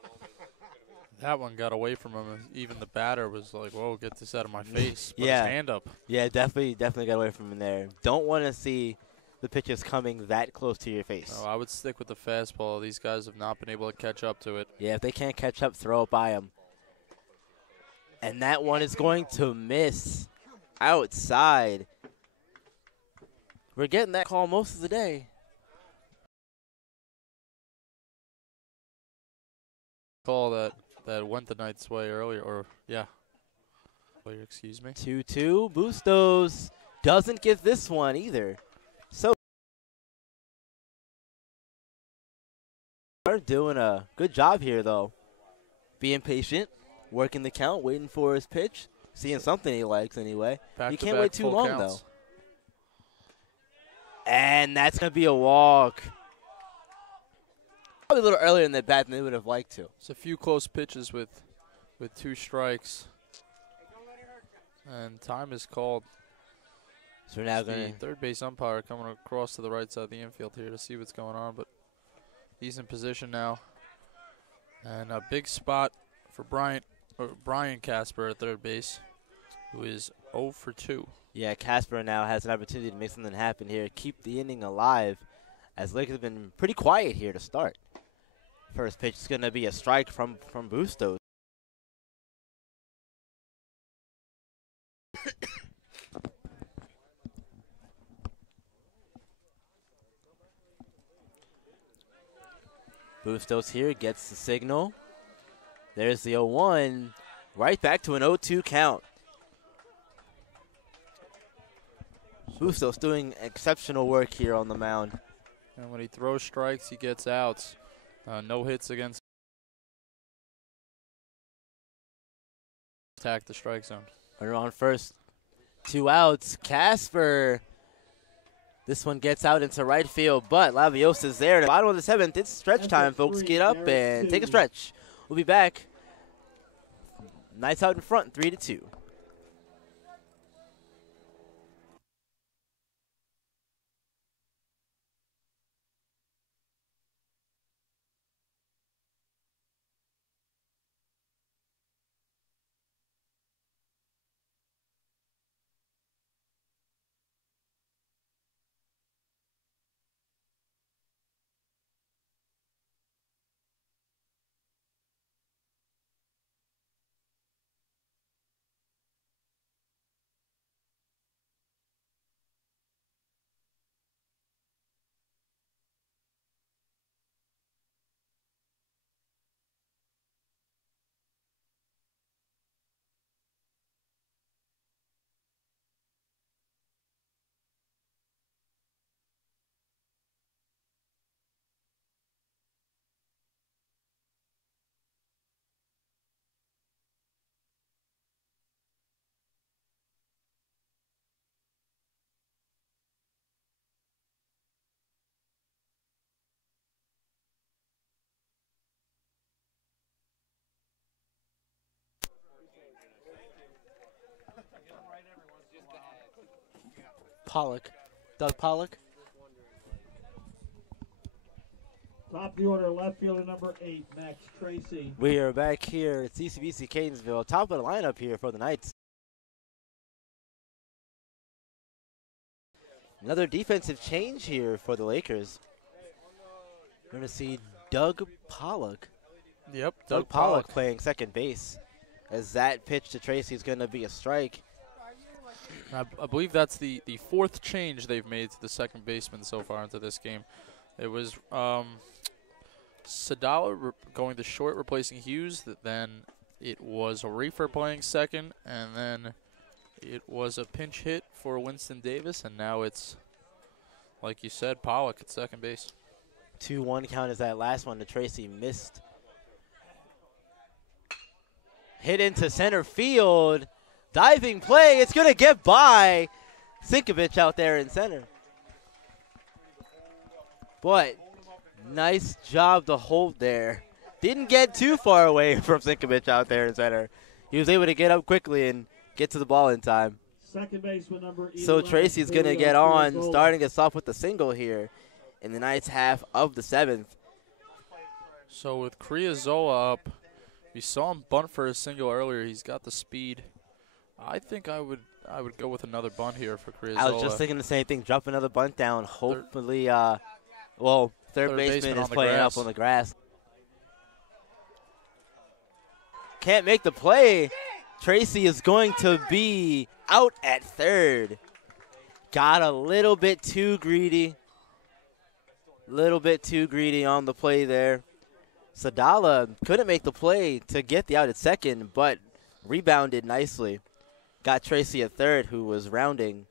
That one got away from him. Even the batter was like, whoa, get this out of my face. Put Yeah. his hand up. Yeah, definitely got away from him there. Don't want to see the pitches coming that close to your face. No, I would stick with the fastball. These guys have not been able to catch up to it. Yeah, if they can't catch up, throw it by them. And that one is going to miss outside. We're getting that call most of the day. Call that went the Knights' way earlier, or yeah. Excuse me. 2-2. Bustos doesn't get this one either. So they're doing a good job here, though. Being patient, working the count, waiting for his pitch, seeing something he likes anyway. You can't wait too long, though. And that's going to be a walk. Probably a little earlier in the bat than they would have liked to. It's a few close pitches with 2 strikes. And time is called. So we're now going to third base umpire coming across to the right side of the infield here to see what's going on, but he's in position now. And a big spot for Brian Casper at third base, who is 0 for 2. Yeah, Casper now has an opportunity to make something happen here, keep the inning alive, as Lakers have been pretty quiet here to start. First pitch is going to be a strike from Bustos. Bustos here gets the signal. There's the 0-1, right back to an 0-2 count. Bustos doing exceptional work here on the mound. And when he throws strikes, he gets outs. No hits against. Attack the strike zone. Runner on first. 2 outs. Casper. This one gets out into right field, but Laviosa's there. Bottom of the 7th. It's stretch time, folks. Get up and take a stretch. We'll be back. Knights out in front, 3-2. Pollock. Doug Pollock. Top of the order, left fielder number 8, Max Tracy. We are back here at CCBC Catonsville. Top of the lineup here for the Knights. Another defensive change here for the Lakers. We're going to see Doug Pollock. Yep, Doug Pollock playing second base. As that pitch to Tracy is going to be a strike. I believe that's the 4th change they've made to the second baseman so far into this game. It was Sadala going to short, replacing Hughes. Then it was Reefer playing second, and then it was a pinch hit for Winston Davis, and now it's, like you said, Pollock at second base. 2-1 count as that last one to Tracy missed. Hit into center field. Diving play. It's going to get by Sinkovich out there in center. But nice job to hold there. Didn't get too far away from Sinkovich out there in center. He was able to get up quickly and get to the ball in time. Second baseman number 11. So Tracy's going to get on, starting us off with the single here in the Knights' half of the 7th. So with Kriazola up, We saw him bunt for a single earlier. He's got the speed. I think I would go with another bunt here for Criazola. I was just thinking the same thing. Drop another bunt down. Hopefully, third baseman is playing up on the grass. Can't make the play. Tracy is going to be out at third. Got a little bit too greedy. On the play there. Sadala couldn't make the play to get the out at second, but rebounded nicely. Got Tracy at third, who was rounding.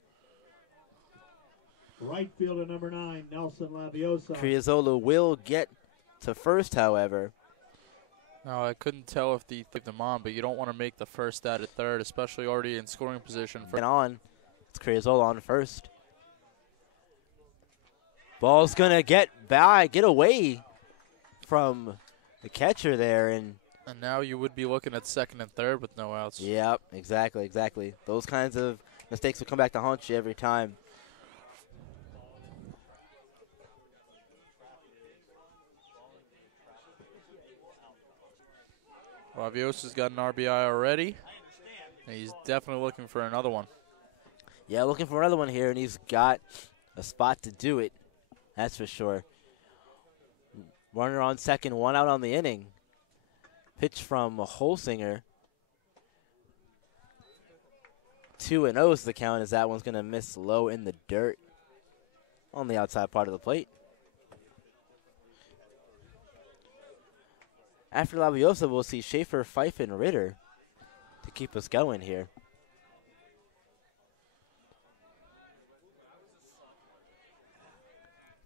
Right fielder number 9, Nelson Laviosa. Criazola will get to first, however. No, I couldn't tell if they took them on, but you don't want to make the first out at third, especially already in scoring position. And on, it's Criazola on first. Ball's gonna get away from the catcher there, and now you would be looking at second and third with no outs. Yep, exactly. Those kinds of mistakes will come back to haunt you every time. Laviosa's got an RBI already, and he's definitely looking for another one. Yeah, looking for another one here, and he's got a spot to do it. That's for sure. Runner on second, 1 out on the inning. Pitch from Holsinger. 2-0 is the count, as that one's going to miss low in the dirt on the outside part of the plate. After Laviosa, we'll see Schaefer, Fife, and Ritter to keep us going here.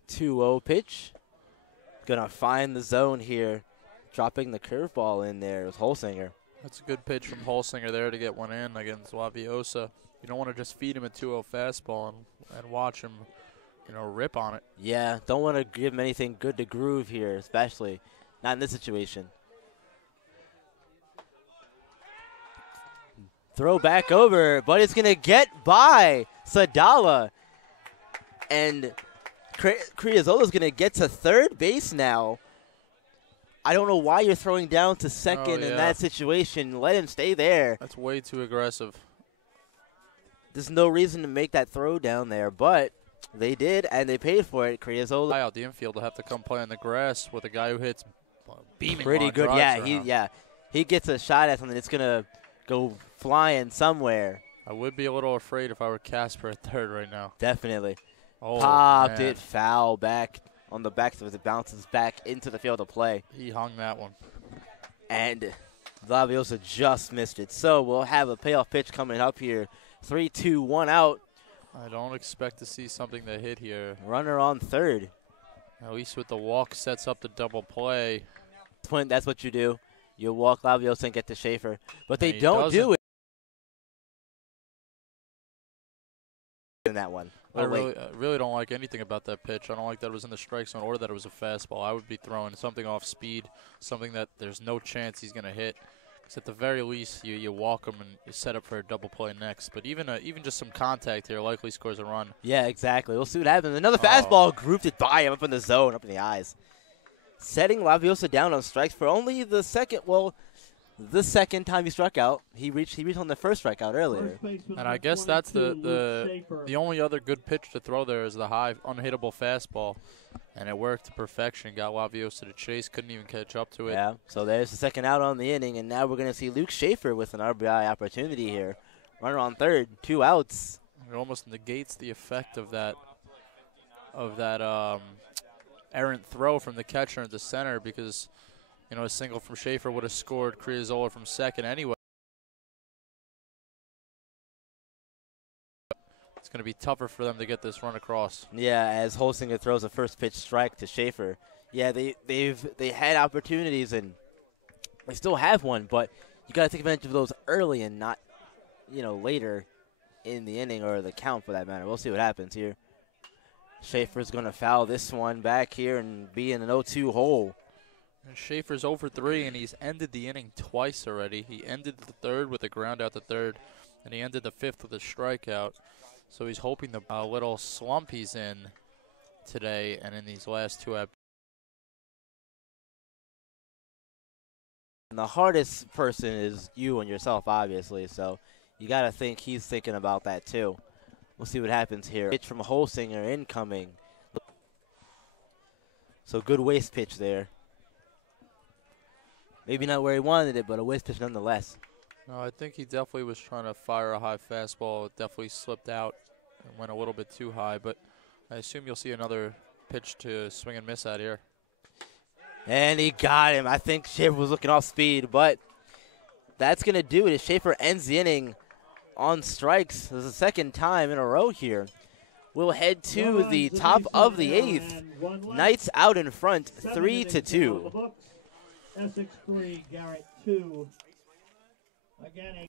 .2-0 pitch. Gonna find the zone here. Dropping the curveball in there is Holsinger. That's a good pitch from Holsinger there to get one in against Laviosa. You don't want to just feed him a 2-0 fastball and watch him, rip on it. Yeah, don't want to give him anything good to groove here, especially not in this situation. Throw back over, but it's gonna get by Sadala. And Criazola's going to get to third base now. I don't know why you're throwing down to second in that situation. Let him stay there. That's way too aggressive. There's no reason to make that throw down there, but they did, and they paid for it. Criazola out the infield will have to come play on the grass with a guy who hits beaming pretty good. Yeah, he gets a shot at something. It's going to go flying somewhere. I would be a little afraid if I were Casper at third right now. Definitely. Oh, popped man. it foul back on the back as it bounces back into the field of play. He hung that one. And Laviosa just missed it. So we'll have a payoff pitch coming up here. 3-2, 1 out. I don't expect to see something that hit here. Runner on third. At least with the walk sets up the double play. That's what you do. You walk Laviosa and get to Schaefer. But they And don't do it in that one. I really don't like anything about that pitch. I don't like that it was in the strike zone or that it was a fastball. I would be throwing something off speed, something that there's no chance he's going to hit. Because at the very least, you walk him and you set up for a double play next. But even just some contact here likely scores a run. Yeah, exactly. We'll see what happens. Another fastball grouped it by him up in the zone, up in the eyes. Setting Laviosa down on strikes for only the second time he struck out. He reached on the first strikeout earlier. And I guess that's the only other good pitch to throw there is the high unhittable fastball. And it worked to perfection. Got Laviosa to chase. Couldn't even catch up to it. Yeah, so there's the second out on the inning. And now we're going to see Luke Schaefer with an RBI opportunity here. Runner on third, 2 outs. It almost negates the effect of that errant throw from the catcher into center because a single from Schaefer would have scored Criazola from second anyway. It's going to be tougher for them to get this run across. Yeah, as Holsinger throws a first pitch strike to Schaefer. Yeah, they had opportunities and they still have one, but you got to take advantage of those early and not, later in the inning or the count for that matter. We'll see what happens here. Schaefer's going to foul this one back here and be in an 0-2 hole. And Schaefer's over 3, and he's ended the inning twice already. He ended the third with a ground out to third, and he ended the fifth with a strikeout. So he's hoping the little slump he's in today and in these last 2 at And the hardest person is you and yourself, obviously. So you got to think he's thinking about that too. We'll see what happens here. Pitch from Holsinger incoming. So good waist pitch there. Maybe not where he wanted it, but a waist pitch nonetheless. No, I think he definitely was trying to fire a high fastball. It definitely slipped out and went a little bit too high, but I assume you'll see another pitch to swing and miss out here. And he got him. I think Schaefer was looking off speed, but that's going to do it. Schaefer ends the inning on strikes. This is the second time in a row here. We'll head to the top of the eighth. Knights out in front, 3-2. Essex 3, Garrett 2. Again,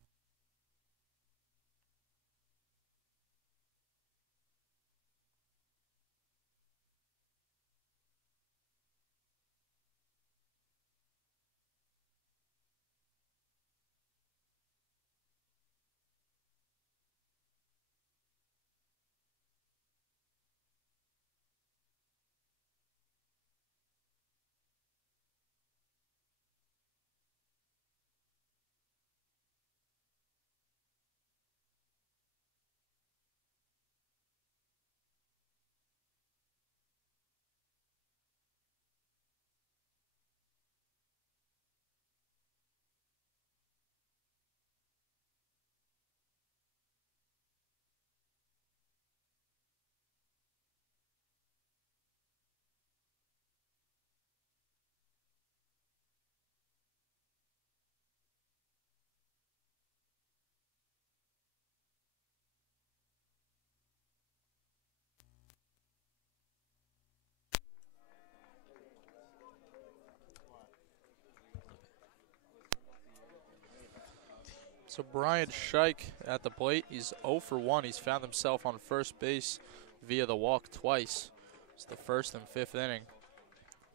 So Brian Scheich at the plate. He's 0 for 1. He's found himself on first base via the walk twice. It's the first and fifth inning.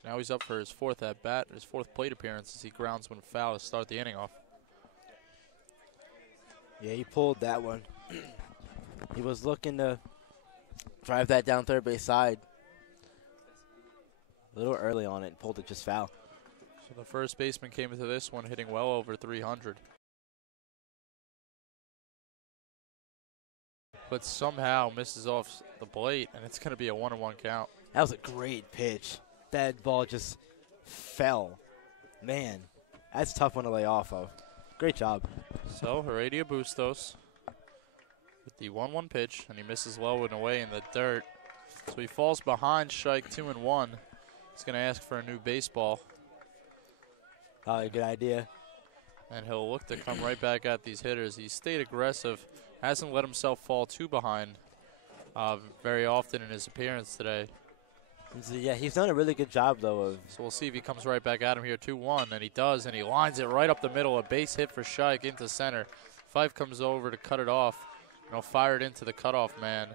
Now he's up for his fourth at bat, his fourth plate appearance as he grounds one foul to start the inning off. Yeah, he pulled that one. He was looking to drive that down third base side. A little early on it, pulled it just foul. So the first baseman came into this one hitting well over 300. But somehow misses off the plate, and it's going to be a 1-1 count. That was a great pitch. That ball just fell. Man, that's a tough one to lay off of. Great job. So Heredia Bustos with the 1-1 pitch, and he misses low and away in the dirt. So he falls behind Scheich 2-1. He's going to ask for a new baseball. Probably a good idea. And he'll look to come right back at these hitters. He stayed aggressive, hasn't let himself fall too behind very often in his appearance today. So, yeah, he's done a really good job, though. Of So we'll see if he comes right back at him here, 2-1, and he does, and he lines it right up the middle. A base hit for Scheich into center. Fife comes over to cut it off, and he'll fire it into the cutoff man.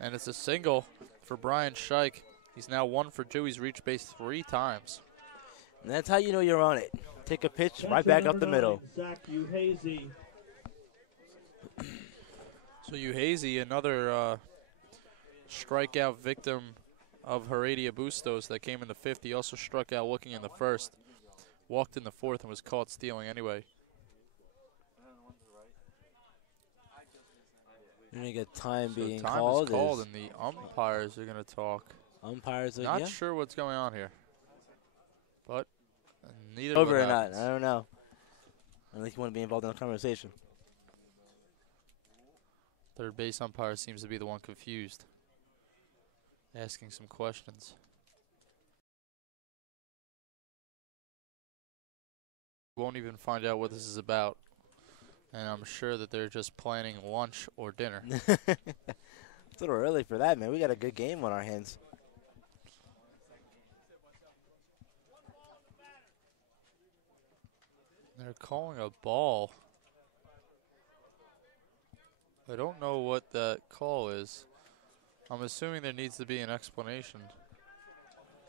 And it's a single for Brian Scheich. He's now 1 for 2. He's reached base 3 times. and that's how you know you're on it. Take a pitch right back up the middle. Zach Uhazy. So Uhazy, another strikeout victim of Heredia Bustos that came in the fifth. He also struck out looking in the first, walked in the fourth, and was caught stealing anyway. You're going to get time So being time called. is called, and the umpires are going to talk. Umpires are Not sure what's going on here, but neither over of or them not. happens. I don't know. Unless you want to be involved in the conversation. Third base umpire seems to be the one confused, asking some questions. Won't even find out what this is about, and I'm sure that they're just planning lunch or dinner. It's a little early for that, man. We got a good game on our hands. They're calling a ball. I don't know what that call is. I'm assuming there needs to be an explanation.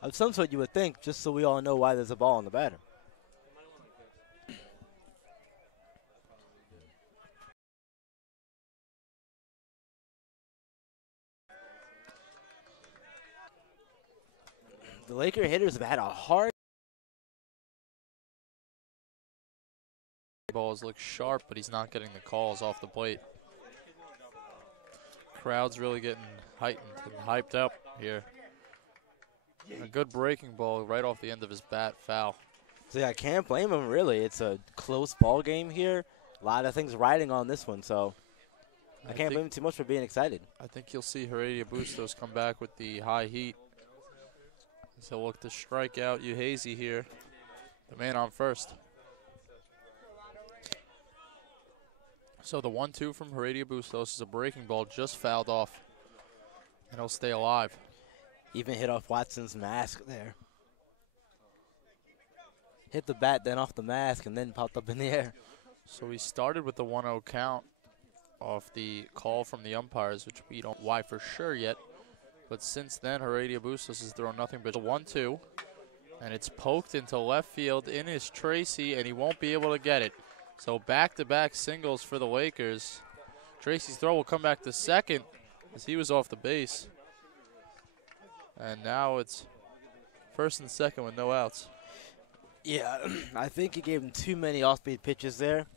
Of some sort, you would think, just so we all know why there's a ball on the batter. The Laker hitters have had a hard balls look sharp, but he's not getting the calls off the plate. Crowd's really getting heightened and hyped up here. A good breaking ball right off the end of his bat, foul. So yeah, I can't blame him really. It's a close ball game here. A lot of things riding on this one, so I can't blame him too much for being excited. I think you'll see Heredia Bustos come back with the high heat. So look to strike out Uhazy here, the man on first. So the 1-2 from Heredia Bustos is a breaking ball, just fouled off, and he'll stay alive. Even hit off Watson's mask there. Hit the bat, then off the mask, and then popped up in the air. So he started with the 1-0 count off the call from the umpires, which we don't know why for sure yet. But since then, Heredia Bustos has thrown nothing but a 1-2, and it's poked into left field. In is Tracy, and he won't be able to get it. So back-to-back singles for the Lakers. Tracy's throw will come back to second as he was off the base. And now it's first and second with no outs. Yeah, I think he gave him too many off-speed pitches there.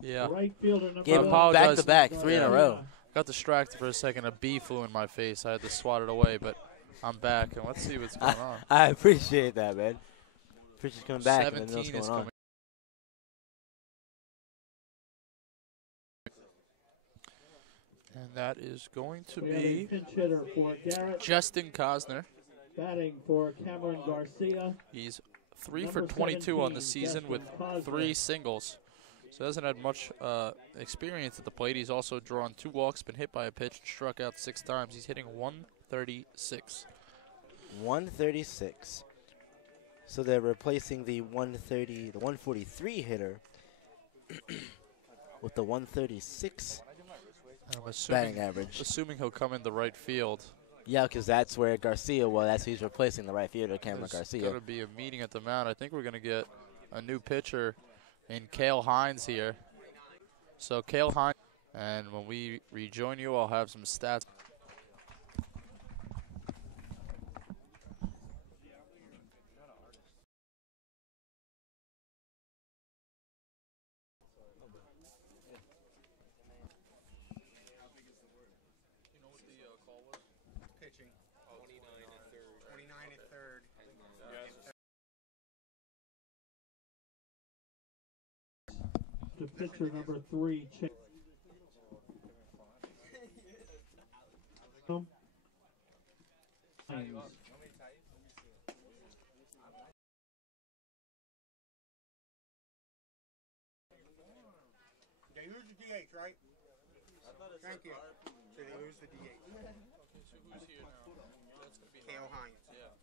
Yeah. Right fielder number Gave him one. back-to-back, 3 in a row. Got distracted for a second. A bee flew in my face. I had to swat it away, but I'm back, and let's see what's going on. I appreciate that, man. Appreciate you coming back and then know 17 what's is going on. coming. And that is going to We have a be pinch hitter for Garrett, Justin Cosner. batting for Cameron Garcia. He's 3 Number for 22 on the 17, season with Justin Cosner. 3 singles. So hasn't had much experience at the plate. He's also drawn 2 walks, been hit by a pitch, struck out 6 times. He's hitting 136. 136. So they're replacing the 143 hitter with the 136 I'm assuming, batting average. assuming he'll come in the right field. Yeah, because that's where Garcia, well, that's who he's replacing, the right fielder, Cameron There's Garcia. going to be a meeting at the mound. I think we're going to get a new pitcher in Cale Hines here. So Cale Hines, and when we rejoin you, I'll have some stats. Pitching. 29 at third. To pitcher number 3, Chip. They lose the DH, right? Thank you. So they lose the DH. Cale Hines.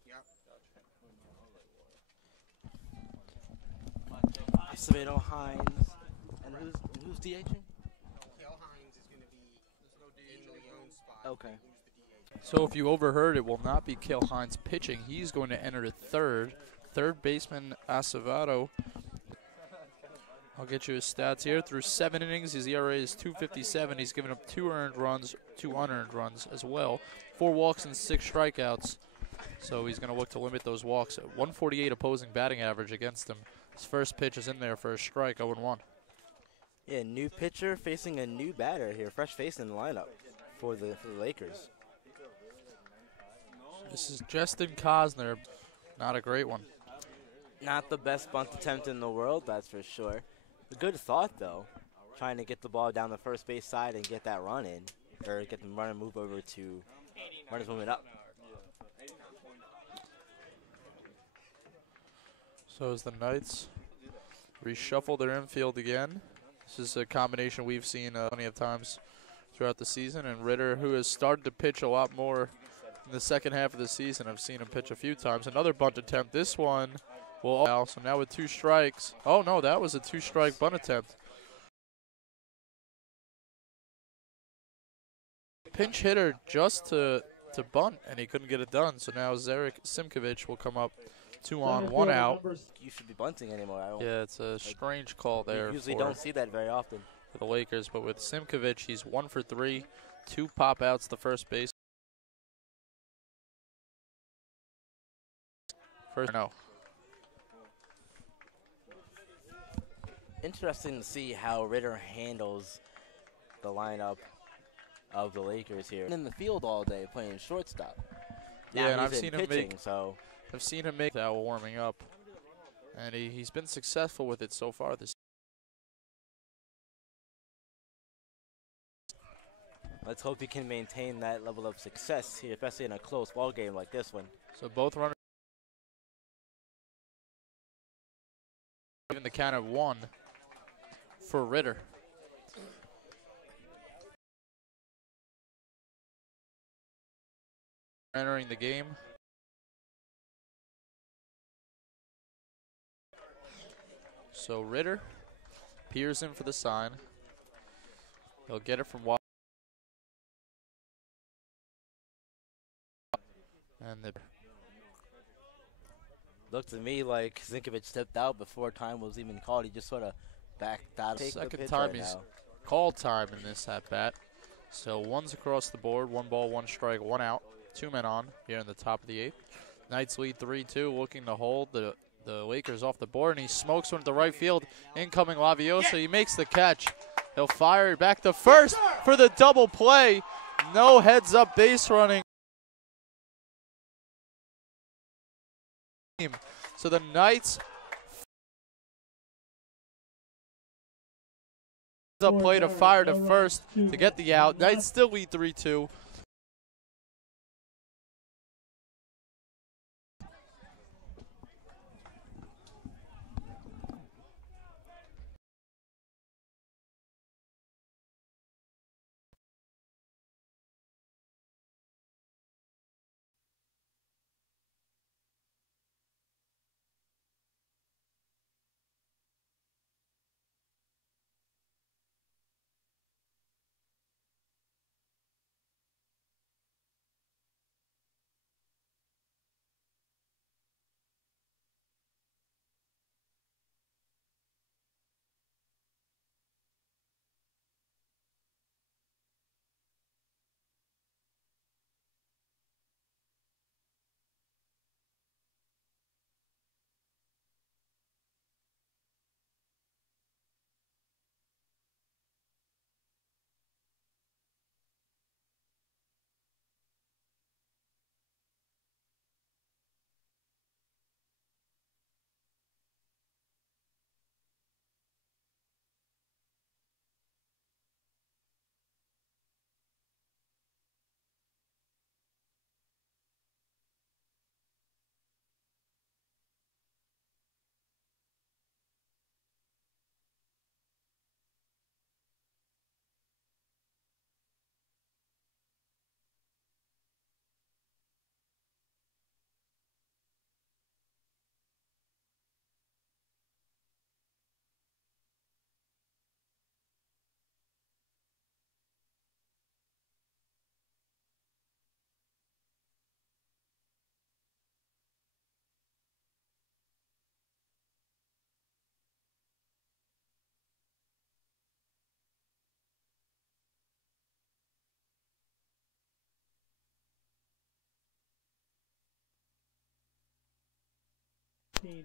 Yep. Acevedo, Hines, and who's DHing? Cale Hines is going to be in Leone's spot. Okay. Lose the DH. So if you overheard, it will not be Cale Hines pitching. He's going to enter at third. Third baseman Acevedo. I'll get you his stats here. Through 7 innings, his ERA is 2.57. He's given up 2 earned runs, 2 unearned runs as well. 4 walks and 6 strikeouts. So he's going to look to limit those walks. 148 opposing batting average against him. His first pitch is in there for a strike, 0-1. Yeah, new pitcher facing a new batter here. Fresh face in the lineup for the Lakers. This is Justin Cosner. Not a great one. Not the best bunt attempt in the world, that's for sure. A good thought, though, trying to get the ball down the first base side and get that run in, or get the runner move over to runners moving up. So as the Knights reshuffle their infield again, this is a combination we've seen plenty of times throughout the season. And Ritter, who has started to pitch a lot more in the second half of the season, I've seen him pitch a few times. Another bunt attempt. This one will so now with 2 strikes. Oh no, that was a 2-strike bunt attempt. Pinch hitter just to bunt, and he couldn't get it done. So now Zarek Simkovich will come up 2 on, 1 out. You should be bunting anymore. I don't. Yeah, it's a strange call there. You usually for don't see that very often. the Lakers, but with Simkovich, he's 1 for 3, 2 pop outs to first base. First, no. Interesting to see how Ritter handles the lineup of the Lakers here. In the field all day playing shortstop. Now Yeah, and he's I've in seen him pitching, make. so I've seen him make that warming up, and he's been successful with it so far this. let's hope he can maintain that level of success here, especially in a close ball game like this one. So both runners even the count of 1 for Ritter. Entering the game. So Ritter peers in for the sign. He'll get it from Wild. And the Looked to me like Zinkovic stepped out before time was even called. He just sort of backed out. second time he's called time in this at bat. So 1's across the board, 1 ball, 1 strike, 1 out. 2 men on here in the top of the 8th. Knights lead 3-2, looking to hold the Lakers off the board, and he smokes one to the right field. Incoming Laviosa, he makes the catch. He'll fire it back to first for the double play. No heads-up base running. So the Knights up play to fire to first to get the out. Knights still lead 3-2.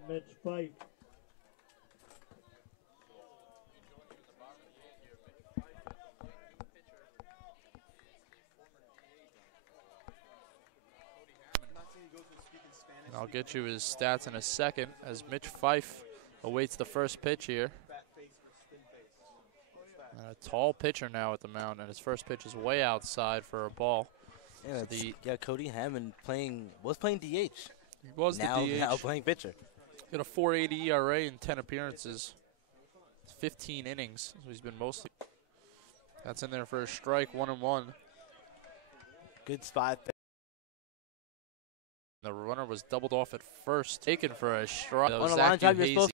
Mitch Fife. And I'll get you his stats in a second as Mitch Fife awaits the first pitch here. And a tall pitcher now at the mound, and his first pitch is way outside for a ball. Yeah, Cody Hammond was playing DH. He was now, the DH. Now playing pitcher. Got a 4.80 ERA in 10 appearances. 15 innings. So he's been mostly. That's in there for a strike, 1-1. Good spot there. The runner was doubled off at first, taken for a strike. On a line drive, you're supposed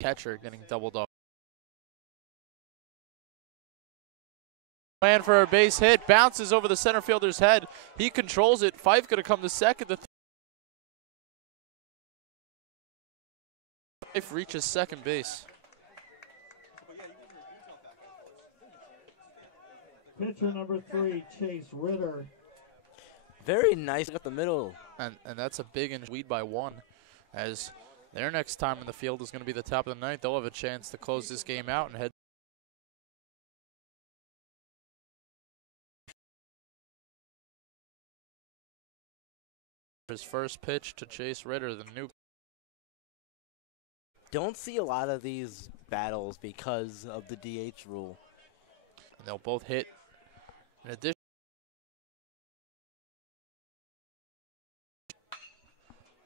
catcher getting doubled up. Plan for a base hit, bounces over the center fielder's head. He controls it. Fife going to come to second. Fife reaches second base. Pitcher number 3, Chase Ritter. Very nice up the middle. And that's a big lead by 1 as Their next time in the field is going to be the top of the ninth. They'll have a chance to close this game out and head. His first pitch to Chase Ritter, the new. Don't see a lot of these battles because of the DH rule. And they'll both hit. In addition,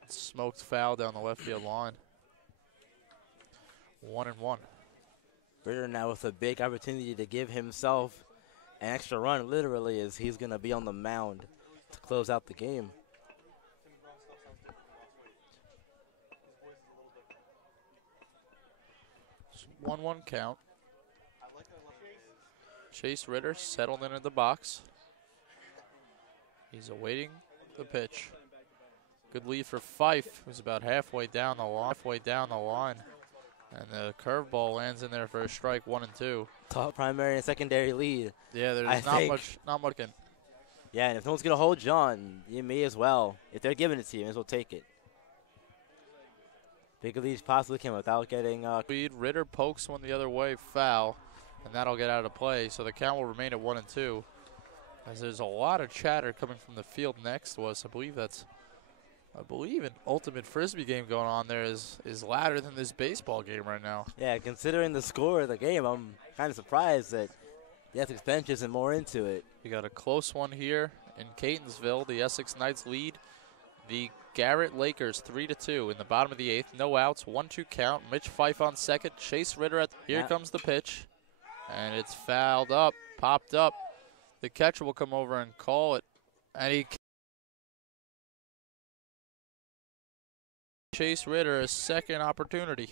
smoked foul down the left field line. 1-1. Ritter now with a big opportunity to give himself an extra run, literally, as he's going to be on the mound to close out the game. It's 1-1 count. Chase Ritter settled into the box. He's awaiting the pitch. Good lead for Fife, who's about halfway down the line. And the curveball lands in there for a strike, 1-2. Top primary and secondary lead. Yeah, there's not much. Yeah, and if no one's going to hold John, you may as well. If they're giving it to you, you may as well take it. Big leads possibly can without getting lead. Ritter pokes one the other way, foul, and that'll get out of play. So the count will remain at 1-2. As there's a lot of chatter coming from the field next to us. I believe an ultimate frisbee game going on there is louder than this baseball game right now. Yeah, considering the score of the game, I'm kind of surprised that the Essex bench isn't more into it. We got a close one here in Catonsville. The Essex Knights lead the Garrett Lakers 3-2 in the bottom of the eighth. No outs, 1-2 count. Mitch Fife on second. Chase Ritter here comes the pitch, and it's fouled up, popped up. The catcher will come over and call it, and he. Chase Ritter a second opportunity.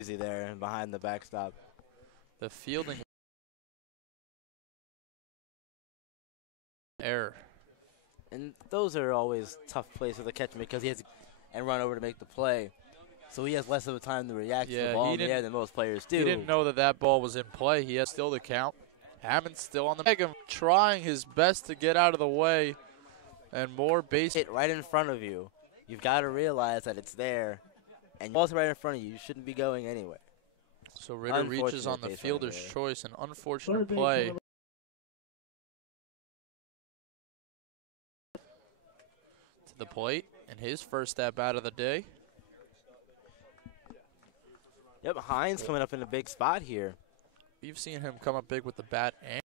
Easy there behind the backstop. The fielding error. And those are always tough plays for the catcher because he has to run over to make the play. So he has less of a time to react to the ball in the air than most players do. He didn't know that ball was in play. He has still the count. Hammond still on the bag, trying his best to get out of the way. And more base hit right in front of you. You've got to realize that it's there. And also right in front of you. You shouldn't be going anywhere. So Ritter reaches on the fielder's choice. An unfortunate play. To the plate. And his first at bat of the day. Yep, Hines coming up in a big spot here. We've seen him come up big with the bat and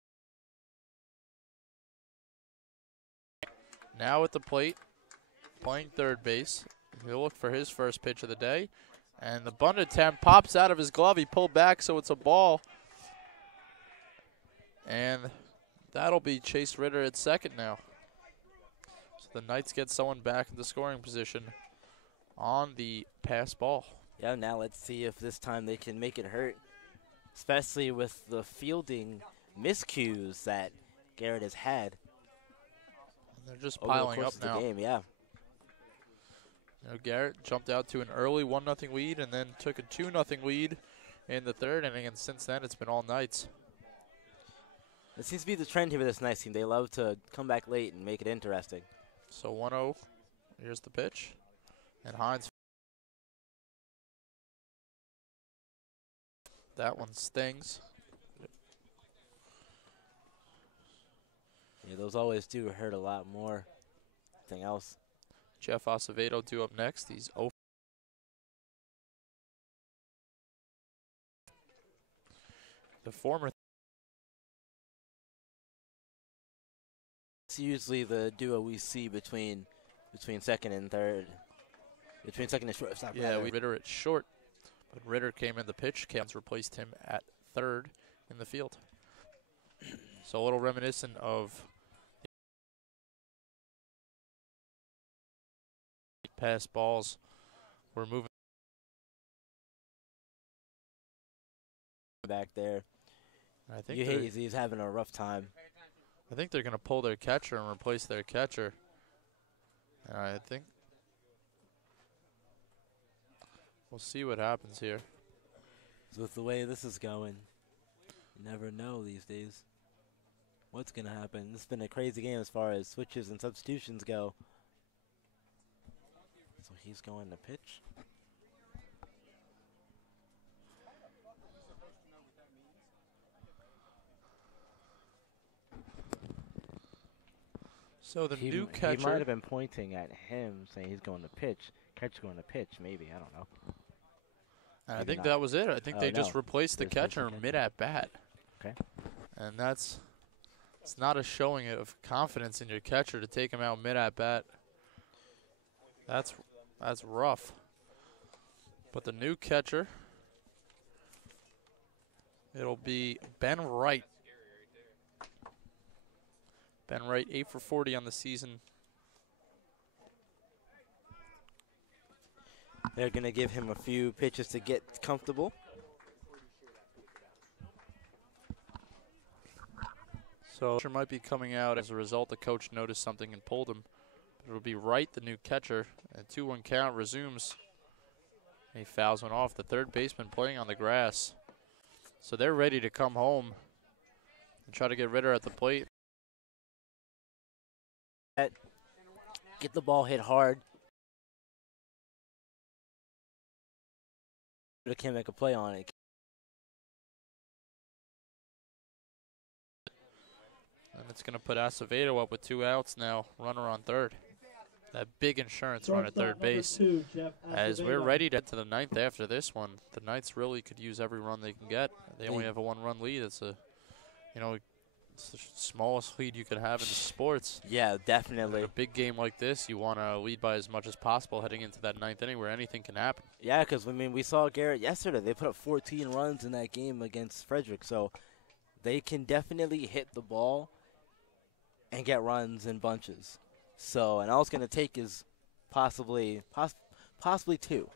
now at the plate, playing third base. He'll look for his first pitch of the day. And the bunt attempt pops out of his glove. He pulled back, so it's a ball. And that'll be Chase Ritter at second now. So the Knights get someone back in the scoring position on the pass ball. Yeah, now let's see if this time they can make it hurt, especially with the fielding miscues that Garrett has had. They're just piling up now. Game, yeah. You know, Garrett jumped out to an early 1-0 lead and then took a 2-0 lead in the third inning, and since then it's been all Knights. It seems to be the trend here with this Knights team. They love to come back late and make it interesting. So 1-0, here's the pitch, and Hines. That one stings. Yeah, those always do hurt a lot more. Anything else? Jeff Acevedo due up next. He's 0. The former. It's usually the duo we see between second and third. Between second and short. Yeah, Ritter at short. But Ritter came in the pitch. Cams replaced him at third in the field. So a little reminiscent of pass balls. We're moving back there. I think he's having a rough time. I think they're going to pull their catcher and replace their catcher. And I think we'll see what happens here. So with the way this is going, you never know these days. what's going to happen. This has been a crazy game as far as switches and substitutions go. So he's going to pitch. So the new catcher. He might have been pointing at him, saying he's going to pitch. Catcher's going to pitch, maybe. I don't know. I think that was it. I think they just replaced the catcher mid at bat. Okay. And it's not a showing of confidence in your catcher to take him out mid at bat. That's rough. But the new catcher, it'll be Ben Wright. Ben Wright, 8 for 40 on the season. They're going to give him a few pitches to get comfortable. So catcher might be coming out as a result. The coach noticed something and pulled him. But it'll be Wright, the new catcher. And 2-1 count resumes. He fouls one off. The third baseman playing on the grass. So they're ready to come home and try to get Ritter at the plate. Get the ball hit hard. They can't make a play on it. And it's going to put Acevedo up with 2 outs now. Runner on third. That big insurance run at third base. As we're ready to get to the ninth after this one. The Knights really could use every run they can get. They only have a 1-run lead. It's it's the smallest lead you could have in the sports. Yeah, definitely. In a big game like this, you want to lead by as much as possible heading into that ninth inning where anything can happen. Yeah, because, we saw Garrett yesterday. They put up 14 runs in that game against Frederick. So they can definitely hit the ball and get runs in bunches. So, and all it's going to take is possibly 2 to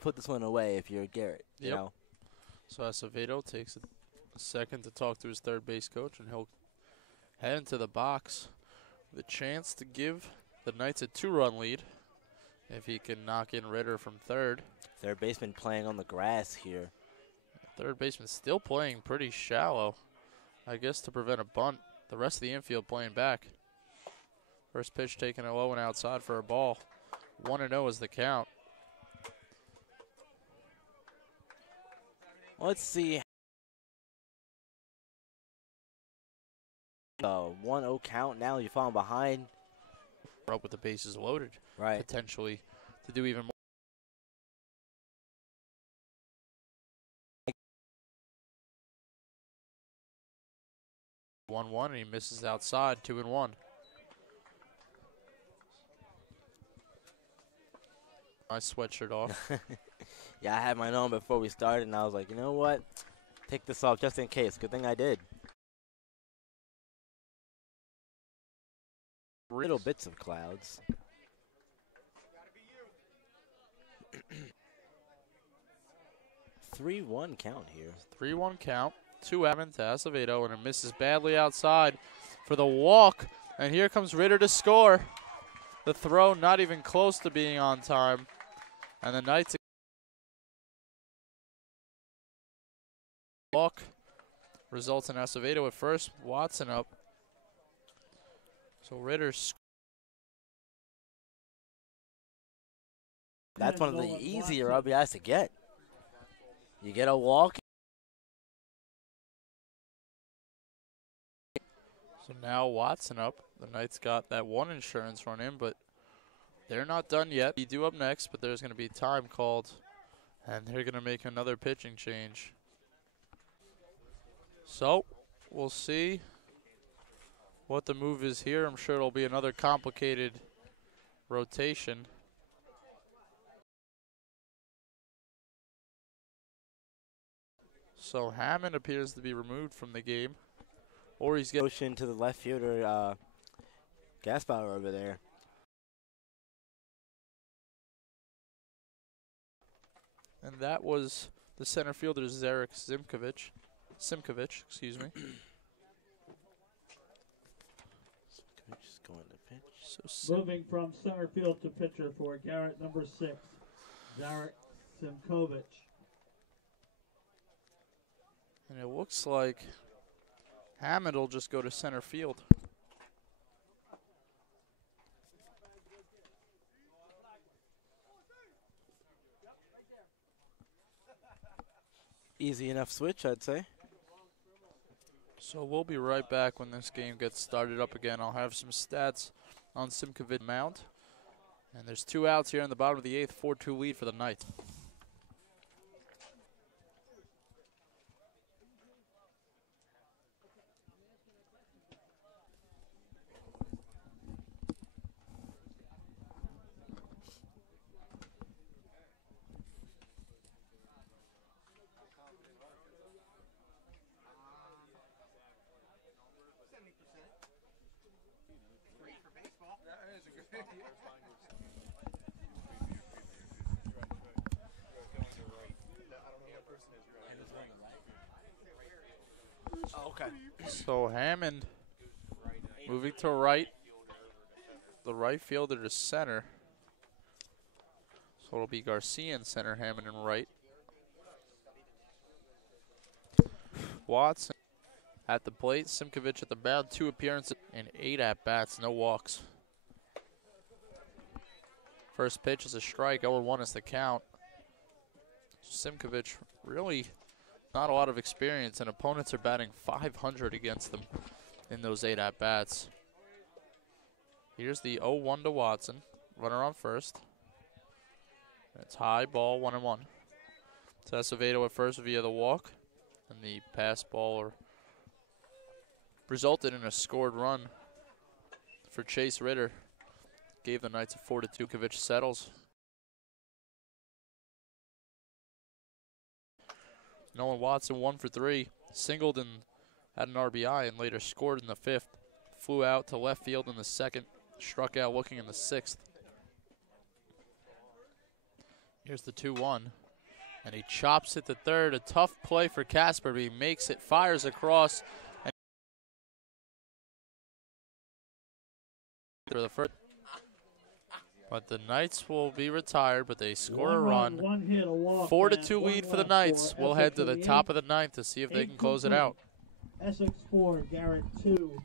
put this one away if you're Garrett. You know? So Acevedo takes a second to talk to his third base coach, and he'll head into the box with a chance to give the Knights a 2-run lead if he can knock in Ritter from third. Third baseman playing on the grass here. Third baseman still playing pretty shallow, I guess, to prevent a bunt. The rest of the infield playing back. First pitch taken low and outside for a ball. 1-0 is the count. Let's see. 1-0 count now. You're falling behind. Up with the bases loaded. Right. Potentially to do even more. 1-1, and he misses outside. 2-1. My sweatshirt off. Yeah, I had mine on before we started, and I was like, you know what? Take this off just in case. Good thing I did. Little bits of clouds. 3-1 count here. 3-1 count. 2 out to Acevedo, and it misses badly outside for the walk. And here comes Ritter to score. The throw not even close to being on time. And the Knights walk results in Acevedo at first. Watson up. So Ritter's. That's one of the easier RBIs to get. You get a walk. So now Watson up. The Knights got that 1 insurance run in, but they're not done yet. They do up next, but there's going to be time called, and they're going to make another pitching change. So we'll see what the move is here. I'm sure it'll be another complicated rotation. So Hammond appears to be removed from the game. Or he's getting motion to the left fielder, Gaspar over there. And that was the center fielder, Zarek Simkovic, excuse me. Simkovic's going to pitch. So Moving from center field to pitcher for Garrett, number 6, Zarek Simkovic. And it looks like Hammond will just go to center field. Easy enough switch, I'd say. So we'll be right back when this game gets started up again. I'll have some stats on Simkovic mound. And there's 2 outs here in the bottom of the 8th, 4-2 lead for the Knights. Oh, okay. So Hammond moving to right. The right fielder to center. So it'll be Garcia in center, Hammond in right. Watson at the plate. Simkovic at the mound. 2 appearances and 8 at-bats. No walks. First pitch is a strike. 0-1 is the count. Simkovic really not a lot of experience, and opponents are batting .500 against them in those 8 at-bats. Here's the 0-1 to Watson. Runner on first. It's high, ball, 1-1. To Acevedo at first via the walk. And the pass ball resulted in a scored run for Chase Ritter. Gave the Knights a 4-2. Kovic settles. Nolan Watson 1 for 3. Singled and had an RBI and later scored in the 5th. Flew out to left field in the 2nd. Struck out looking in the 6th. Here's the 2-1. And he chops it to third. A tough play for Casper, but he makes it, fires across. And for the first. But the Knights will be retired, but they score a run. 4-2 lead for the Knights. We'll head to the top of the 9th to see if they can close it out. Essex 4, Garrett 2.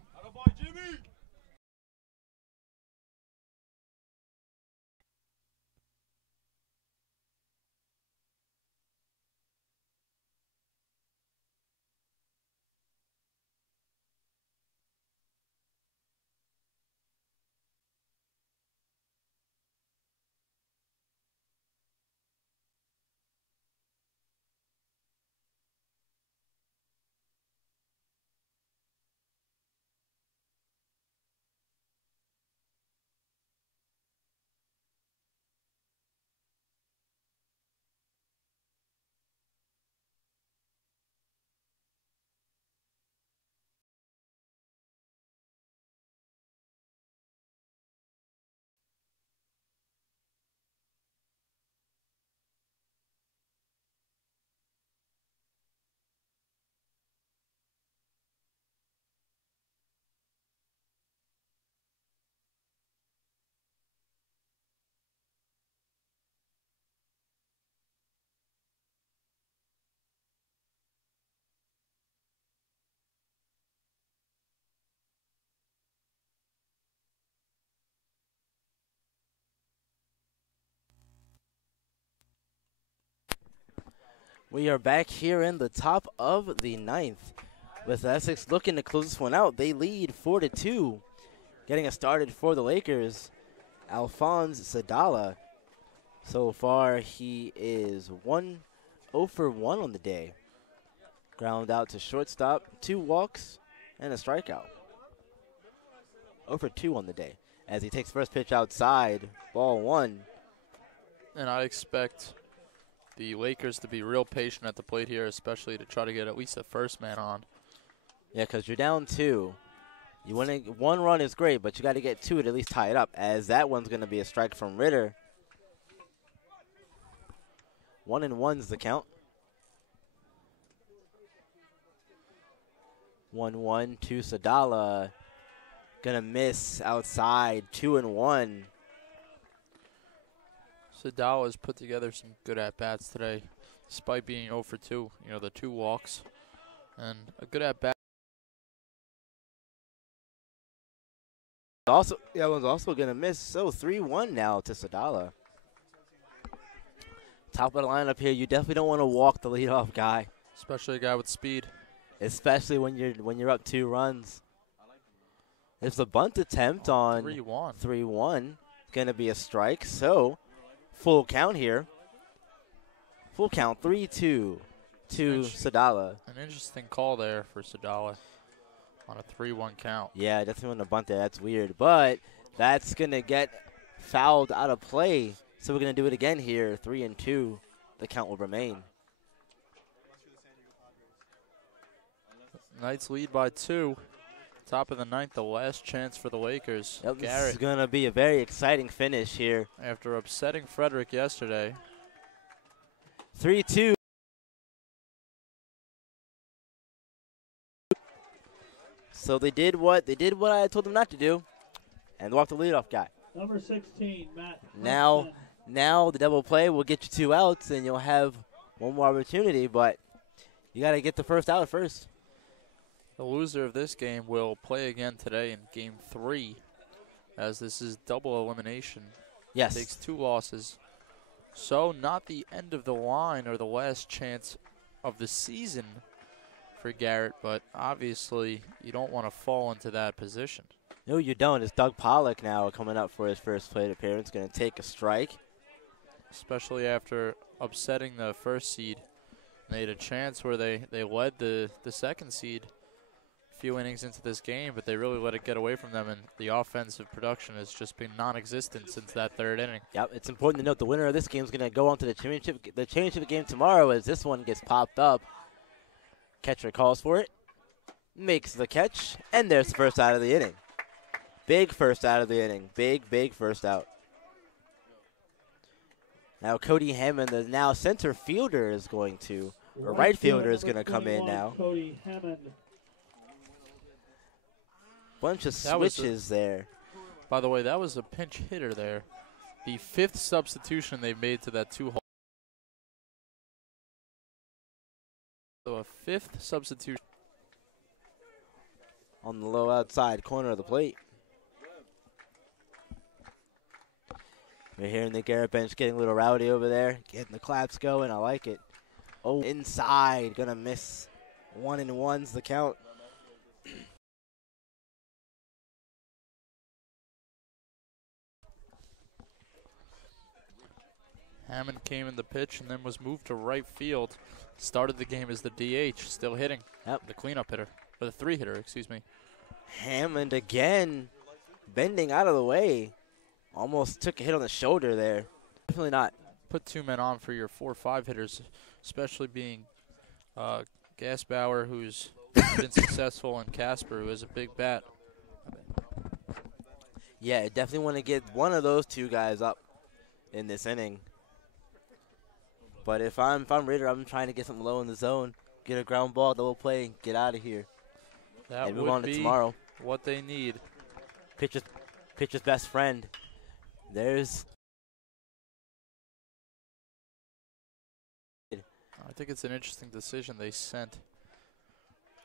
We are back here in the top of the 9th with Essex looking to close this one out. They lead 4-2. Getting us started for the Lakers, Alphonse Sadala. So far, he is 0 for 1 on the day. Ground out to shortstop, 2 walks, and a strikeout. 0 for 2 on the day as he takes first pitch outside, ball 1. And I expect the Lakers to be real patient at the plate here, especially to try to get at least the first man on. Yeah, because you're down 2. You want to, 1 run is great, but you got to get 2 to at least tie it up, as that one's going to be a strike from Ritter. 1-1's the count. 1-1 to Sadala. Gonna miss outside, 2-1. Sadala has put together some good at-bats today, despite being 0 for 2. You know, the 2 walks and a good at-bat. That one's also going to miss. So 3-1 now to Sadala. Top of the lineup here. You definitely don't want to walk the leadoff guy, Especially a guy with speed. especially when you're up 2 runs. It's a bunt attempt on 3-1. 3-1. Going to be a strike. So full count here. Full count 3-2 to Sadala. An interesting call there for Sadala on a 3-1 count. Yeah, definitely want to bunt there. That's weird. But that's going to get fouled out of play. So we're going to do it again here. 3-2. The count will remain. Knights lead by 2. Top of the 9th, the last chance for the Lakers. Yep, this is Garrett, going to be a very exciting finish here. after upsetting Frederick yesterday. 3-2. So they did what I told them not to do, and walked the leadoff guy. Number 16, Matt. Now the double play will get you 2 outs, and you'll have one more opportunity, but you got to get the first out first. The loser of this game will play again today in Game 3, as this is double elimination. Yes. Takes 2 losses. So not the end of the line or the last chance of the season for Garrett, but obviously you don't want to fall into that position. No, you don't. It's Doug Pollock now coming up for his first plate appearance. Going to take a strike. Especially after upsetting the first seed. They had a chance where they led the second seed a few innings into this game, but they really let it get away from them, and the offensive production has just been non-existent since that 3rd inning. Yep, it's important to note the winner of this game is going to go on to the championship game tomorrow as this one gets popped up. Catcher calls for it, makes the catch, and there's the first out of the inning. Big first out of the inning. Big first out. Now Cody Hammond, the now center fielder, is going to, or right fielder is going to come in now. Cody Hammond. Bunch of switches there. By the way, that was a pinch hitter there. The 5th substitution they've made to that 2-hole. So a 5th substitution. On the low outside corner of the plate. We're hearing the Garrett bench getting a little rowdy over there. Getting the claps going. I like it. Oh, inside. Going to miss. 1-1's the count. Hammond came in the pitch and then was moved to right field. Started the game as the DH, still hitting. Yep. The cleanup hitter, or the 3 hitter, excuse me. Hammond again. Bending out of the way. Almost took a hit on the shoulder there. Definitely not. Put 2 men on for your 4-5 hitters, especially being Gasbauer, who's been successful, and Casper, who has a big bat. Yeah, definitely want to get one of those 2 guys up in this inning. But if I'm Ritter, I'm trying to get something low in the zone, get a ground ball, double play, and get out of here. That and move would on to be tomorrow. what they need. Pitcher's best friend. There's. I think it's an interesting decision they sent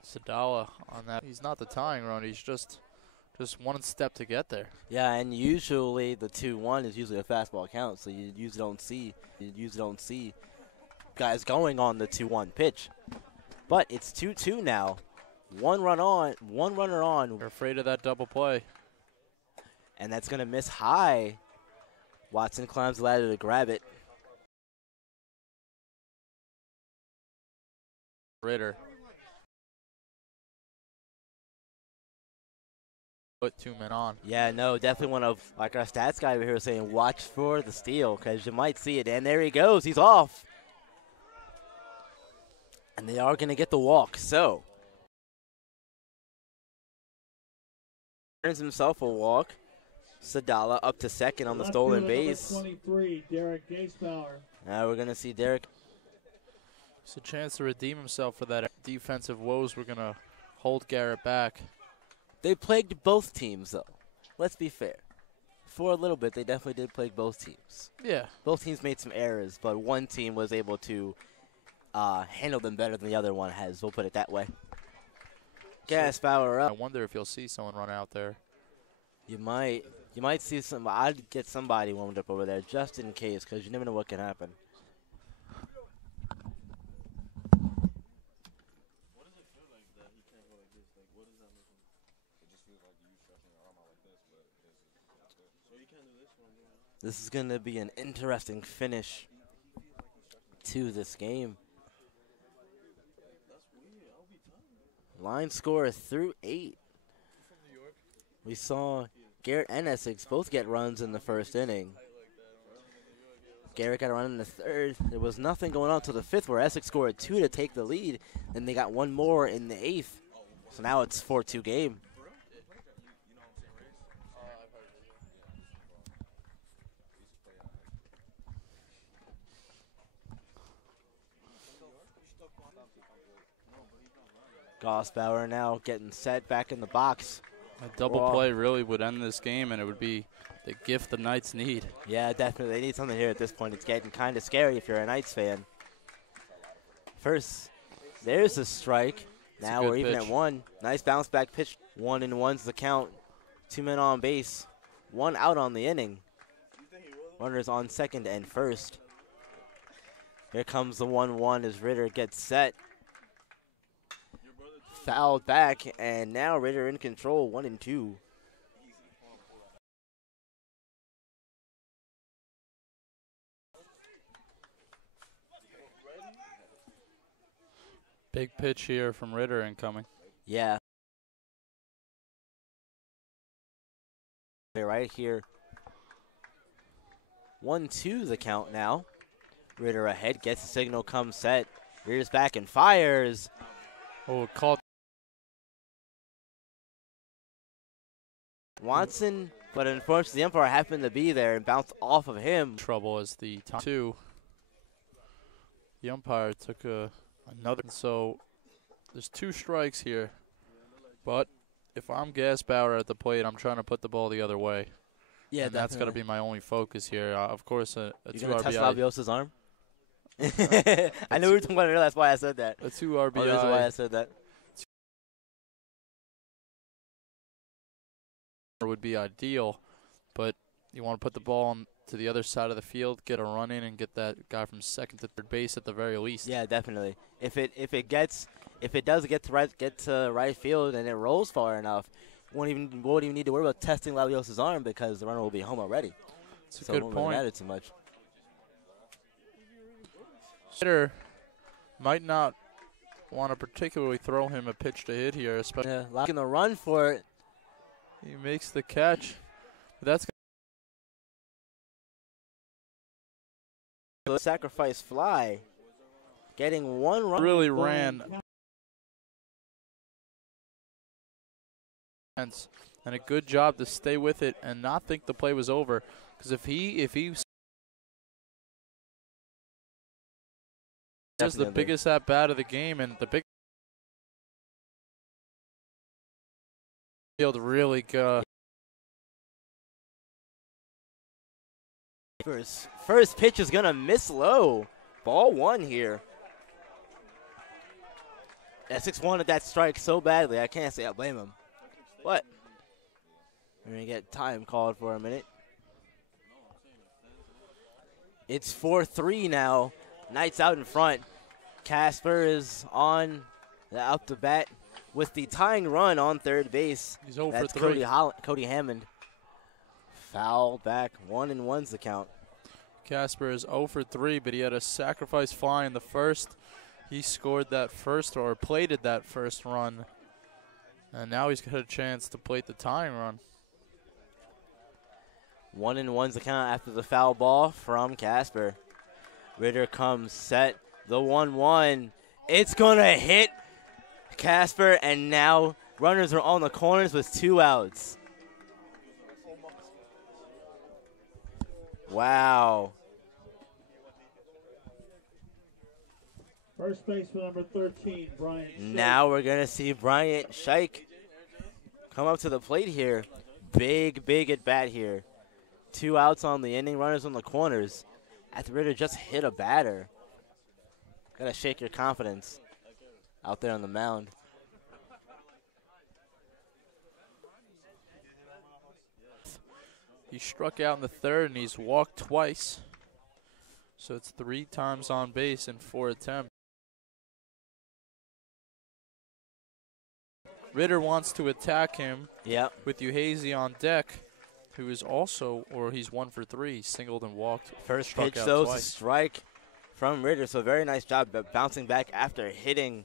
Sadala on that. He's not the tying run. He's just 1 step to get there. Yeah, and usually the 2-1 is usually a fastball count, so you usually don't see guys going on the 2-1 pitch. But it's 2-2 now. One runner on. They're afraid of that double play. And that's going to miss high. Watson climbs the ladder to grab it. Ritter. Put 2 men on. Yeah, no, definitely one of, like our stats guy over here was saying, watch for the steal, because you might see it. And there he goes. He's off. And they are going to get the walk. So, earns himself a walk. Sadala up to second on the stolen base. 23, Derek Gasbauer. Now we're going to see Derek. It's a chance to redeem himself for that defensive woes. We're going to hold Garrett back. They plagued both teams, though. Let's be fair. For a little bit, they definitely did plague both teams. Yeah. Both teams made some errors, but one team was able to handle them better than the other one has. We'll put it that way. Gasbauer I up. wonder if you'll see someone run out there. You might see some. I'd get somebody warmed up over there just in case, because you never know what can happen. This is going to be an interesting finish to this game. Line score through 8. We saw Garrett and Essex both get runs in the first inning. Garrett got a run in the third. There was nothing going on until the 5th, where Essex scored 2 to take the lead. Then they got one more in the 8th. So now it's 4-2 game. Gossbauer now getting set back in the box. A double play really would end this game, and it would be the gift the Knights need. Yeah, definitely. They need something here at this point. It's getting kind of scary if you're a Knights fan. First, there's a strike. Now we're even at 1. Nice bounce back pitch. 1-1's the count. 2 men on base. 1 out on the inning. Runners on second and first. Here comes the 1-1 as Ritter gets set. Fouled back, and now Ritter in control, 1-2. Big pitch here from Ritter incoming. Yeah. Right here. 1-2 the count now. Ritter ahead, gets the signal, comes set. Rears back and fires. Oh, caught. Watson, but unfortunately the umpire happened to be there and bounced off of him. Trouble as the time 2. The umpire took another. So there's 2 strikes here. But if I'm Gassbauer at the plate, I'm trying to put the ball the other way. Yeah, and that's got to be my only focus here. Of course, a 2 RBI. You're going to test Labiosa's arm? I know we were talking about it earlier. That's why I said that. A 2 RBI. Oh, that's why I said that. Would be ideal, but you want to put the ball on to the other side of the field, get a run in, and get that guy from second to third base at the very least. Yeah, definitely. If it does get to right field and it rolls far enough, won't even need to worry about testing Labiosa's arm because the runner will be home already. It's a good point. Won't matter too much. Hitter might not want to particularly throw him a pitch to hit here, especially locking the run for it. He makes the catch. That's the sacrifice fly. Getting 1 run. Really ran. And a good job to stay with it and not think the play was over. Because if he was the biggest at bat of the game, and the big field really good. First pitch is gonna miss low. Ball 1 here. Essex wanted that strike so badly. I can't say I blame him. What? We're gonna get time called for a minute. It's 4-3 now. Knights out in front. Casper is on out the bat with the tying run on third base. He's 0 That's for 3. Cody Hammond. Foul back. 1-1's the count. Casper is 0 for 3, but he had a sacrifice fly in the first. He scored that first, or plated that first run. And now he's got a chance to plate the tying run. 1-1's the count after the foul ball from Casper. Ritter comes set. The 1-1. It's going to hit Casper, and now runners are on the corners with 2 outs. Wow. First baseman number 13, Bryant Shake. Now we're going to see Bryant Shike come up to the plate here. Big at bat here. 2 outs on the inning, runners on the corners. After Ritter just hit a batter. Got to shake your confidence out there on the mound. He struck out in the third, and he's walked twice. So it's 3 times on base in 4 attempts. Ritter wants to attack him with Uhazy on deck, who is also, or he's 1 for 3, singled and walked. First pitch, though, is a strike from Ritter. So very nice job bouncing back after hitting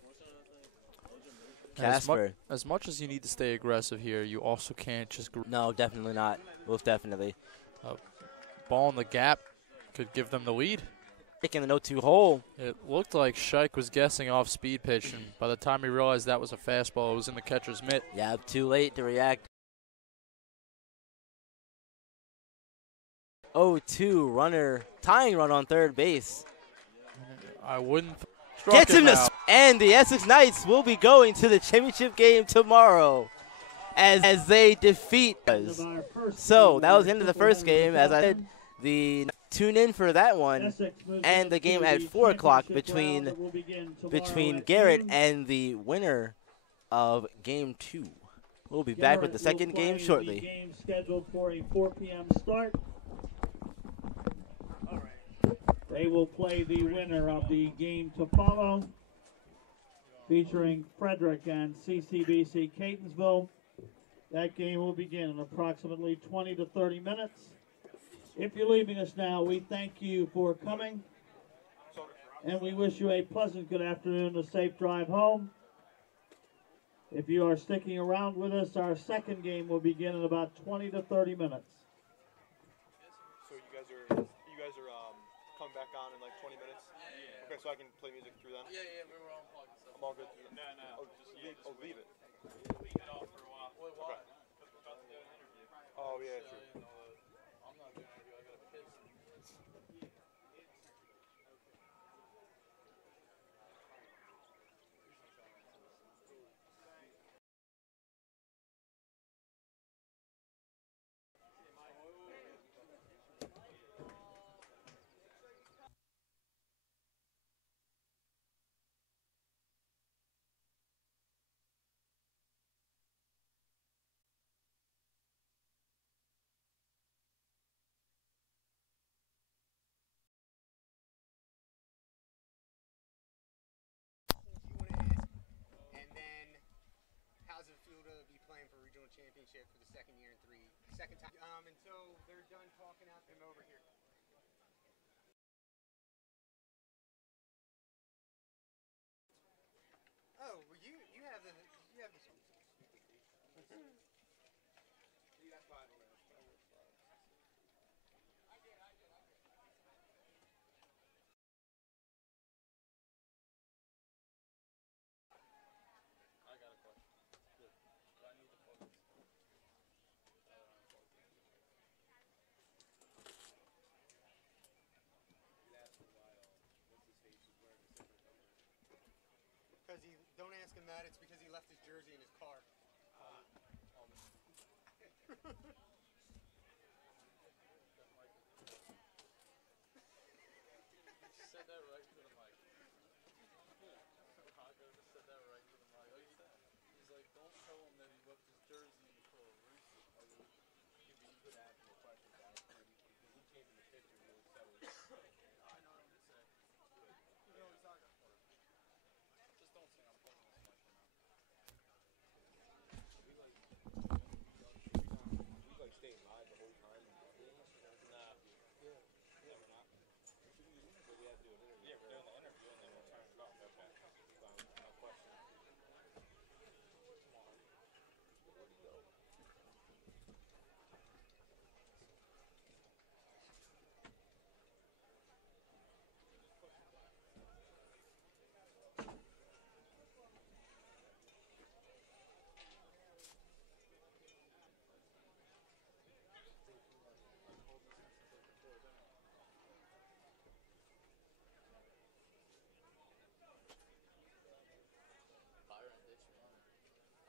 Casper. As much as you need to stay aggressive here, you also can't just... No, definitely not. Most definitely. Ball in the gap could give them the lead. Taking the 0-2 hole. It looked like Scheich was guessing off speed pitch, and by the time he realized that was a fastball, it was in the catcher's mitt. Yeah, too late to react. 0-2 runner, tying run on third base. I wouldn't. Gets him to, and the Essex Knights will be going to the championship game tomorrow as they defeat us. So that was the end of the first game. As I said, tune in for that one and the game at 4 o'clock between Garrett and the winner of game 2. We'll be back with the second game shortly. The game scheduled for a 4 p.m. start. They will play the winner of the game to follow, featuring Frederick and CCBC Catonsville. That game will begin in approximately 20 to 30 minutes. If you're leaving us now, we thank you for coming, and we wish you a pleasant good afternoon, a safe drive home. If you are sticking around with us, our second game will begin in about 20 to 30 minutes. So you guys are coming back on in like 20 minutes? Yeah. Okay, so I can play music through then? Yeah, we were on pause. I'm all good through then? No. Leave it. Leave it off for a while. Wait, why? Okay. Because we're about to do an interview. Oh, yeah, true. I'm not doing an interview. I got a piss. Championship for the second year in second time. Until they're done talking out them over here. Oh, well, you have the that's why I don't know. Don't ask him that. It's because he left his jersey in his car. Said that right to the mic. Rocco just said that right to the mic. He's like, don't tell him that he left his jersey in the car. You could ask him a question about it because he came in the picture and he said it. I know what I'm going to say. You know what he's talking about. Just don't say I'm pulling this mic now. We stay live the whole time. Nah. Yeah, we're not. But we have to do an interview. Yeah, we're doing the interview and then we'll turn it off. Okay. No question. Where'd he go?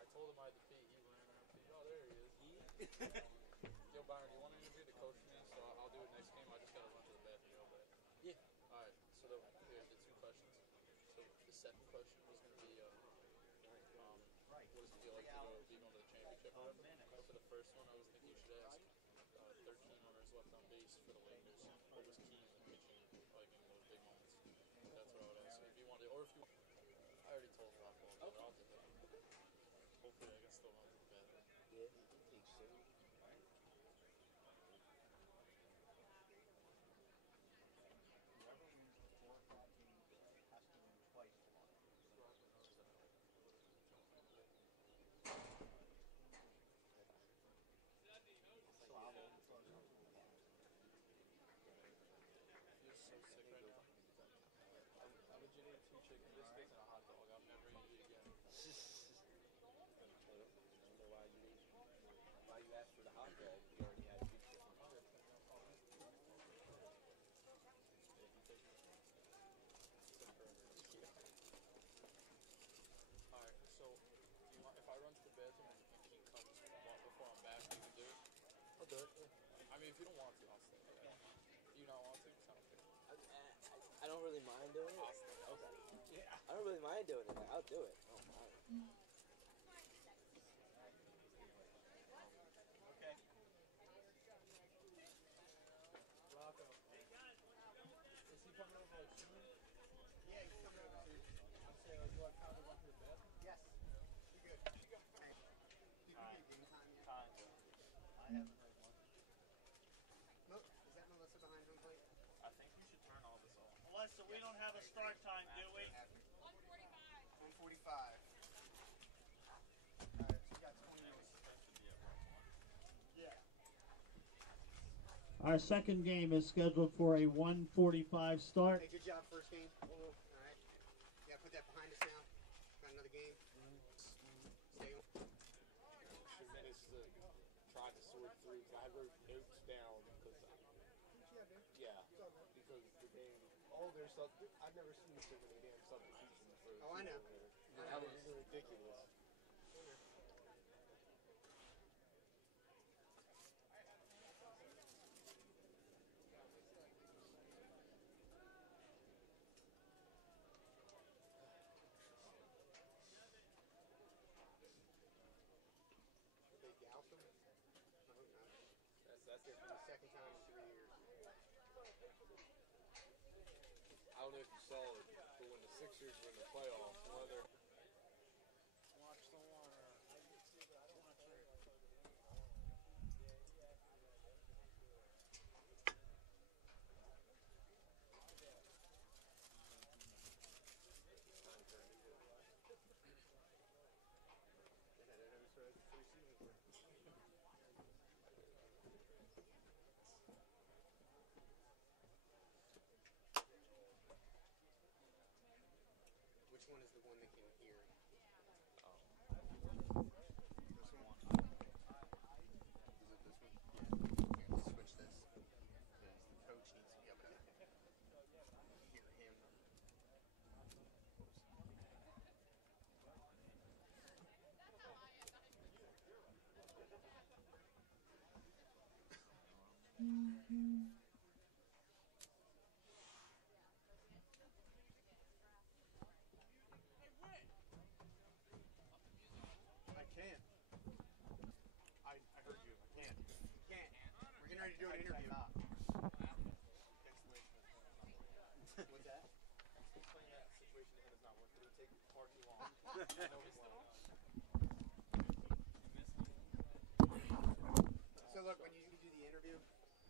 I told him I had to pee. He ran out and pee. Oh, there he is. Yo, Byron, you want to interview the coach for me? So I'll do it next game. I just got to run to the bathroom real bad. Yeah. All right. So here's the 2 questions. So the second question was going to be, what does it feel like to be going to the championship? But for the first one, I was thinking you should ask 13 runners left on base for the Lakers. What was key in the pitching, like in those big moments? That's what I would ask. If you wanted, or if you, I already told Rocco, but I'll do that. Hopefully, I can still run to the bathroom. Yeah, he thinks so. You're so sick right now. I originated 2 chicken biscuits and a hot dog. I'm never eating it again. I don't know why you asked for the hot dog. You already had 2 chicken. Alright, so do you want, if I run to the bathroom and Keith comes before I'm back, you can do it? I'll do it. I mean, if you don't want to, I'll stay. Do you not want to? Sounds good. I don't really mind doing it. I'll stay. Okay. Yeah. I don't really mind doing it. Like, I'll do it. I don't mind. Okay. Rocco. Is he coming over like soon? Yeah, he's coming over. I'm saying, do I kind of run to the bathroom? Yes. You're good. Did you get game time yet? I haven't heard one. Look, is that Melissa behind home plate? I think we should turn all this off. Melissa, we don't have a start time, do we? 1:45. Alright, so you got 20 minutes. Yeah. Our second game is scheduled for a 1:45 start. Hey, good job first game. Alright. Yeah, put that behind us now. Got another game. Stay on. Minutes to try to sort through. I wrote notes down because because the game. There's I've never seen so many damn substitutions for. Oh, I know. That was ridiculous. They gouged him? I hope not. That's it for the second time in 3 years. I don't know if you saw it, but when the Sixers were in the playoffs, one of their Watch the water. Which one is the one that can hear? This one? Is it this one? Yeah. Here, switch this. Because the coach needs to be able to hear him. I can't. I heard you. I can't. Can't. We're getting ready to do an interview. What's that? Explaining that situation to him is not worth it. It would take far too long. No, it's not. So look, when you do the interview,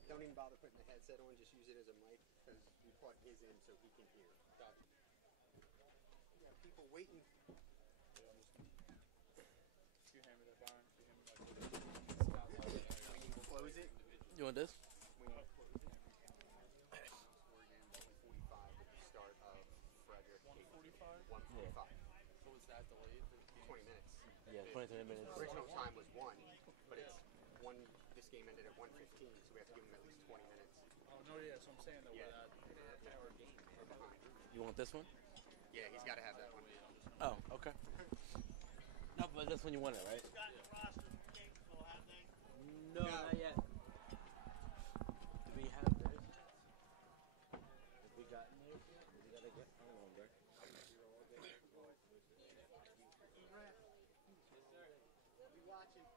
don't even bother putting the headset on. Just use it as a mic because we plug his in so he can hear. Gotcha. We got people waiting. If you hand me that, Byron, if you hand me that. We can close it. You want this? We need to close it. Oregon 1:45 with the start of Frederick. 1:45? 1:45. So was that delayed? The game? 20 minutes. Yeah, 20 minutes. Original time was 1, but it's 1. This game ended at 1:15, so we have to give him at least 20 minutes. Oh, no, yeah, so I'm saying that Yeah. we're that. Hour game. We're behind. You want this one? Yeah, he's got to have that one. Oh, okay. No, but this one you want it, right? Got the roster from Catonsville, have they? No, not yet. Do we have theirs? Have we gotten theirs yet? We gotta get on there. Be watching.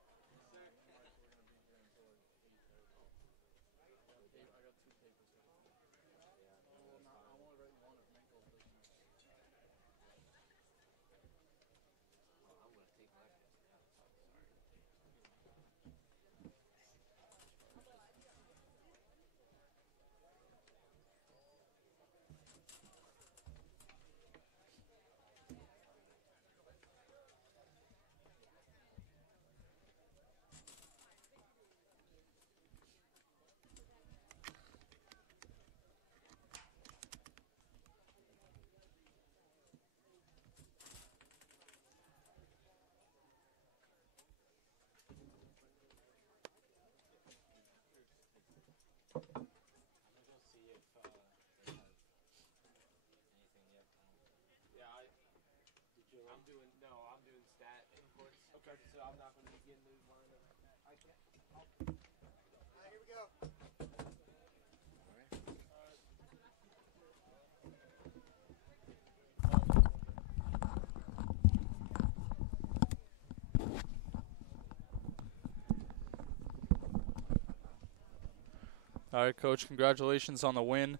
All right, Coach, congratulations on the win.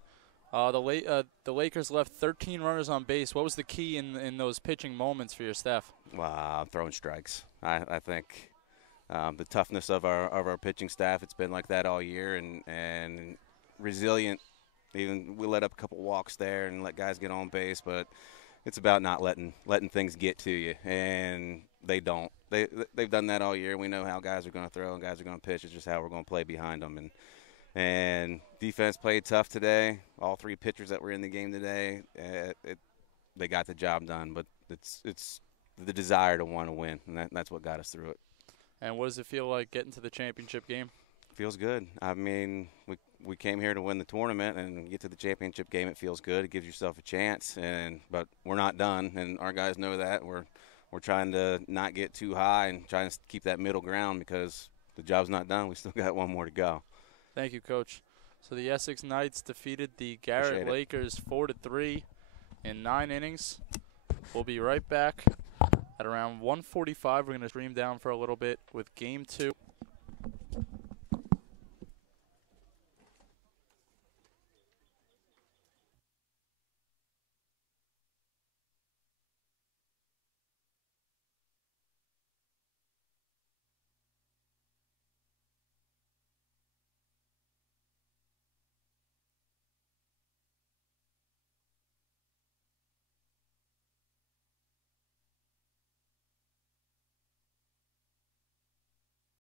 The Lakers left 13 runners on base. What was the key in those pitching moments for your staff? Throwing strikes. I think the toughness of our pitching staff, it's been like that all year, and resilient. Even we let up a couple walks there and let guys get on base, but it's about not letting things get to you, and they don't. They've done that all year. We know how guys are going to throw and guys are going to pitch. It's just how we're going to play behind them. And defense played tough today. All three pitchers that were in the game today, they got the job done. But it's the desire to want to win, and that's what got us through it. And what does it feel like getting to the championship game? Feels good. I mean, we came here to win the tournament, and get to the championship game. It feels good. It gives yourself a chance. But we're not done, and our guys know that. We're trying to not get too high and trying to keep that middle ground because the job's not done. We still got one more to go. Thank you, Coach. So the Essex Knights defeated the Garrett Lakers 4-3 in 9 innings. We'll be right back at around 1:45. We're going to stream down for a little bit with Game 2.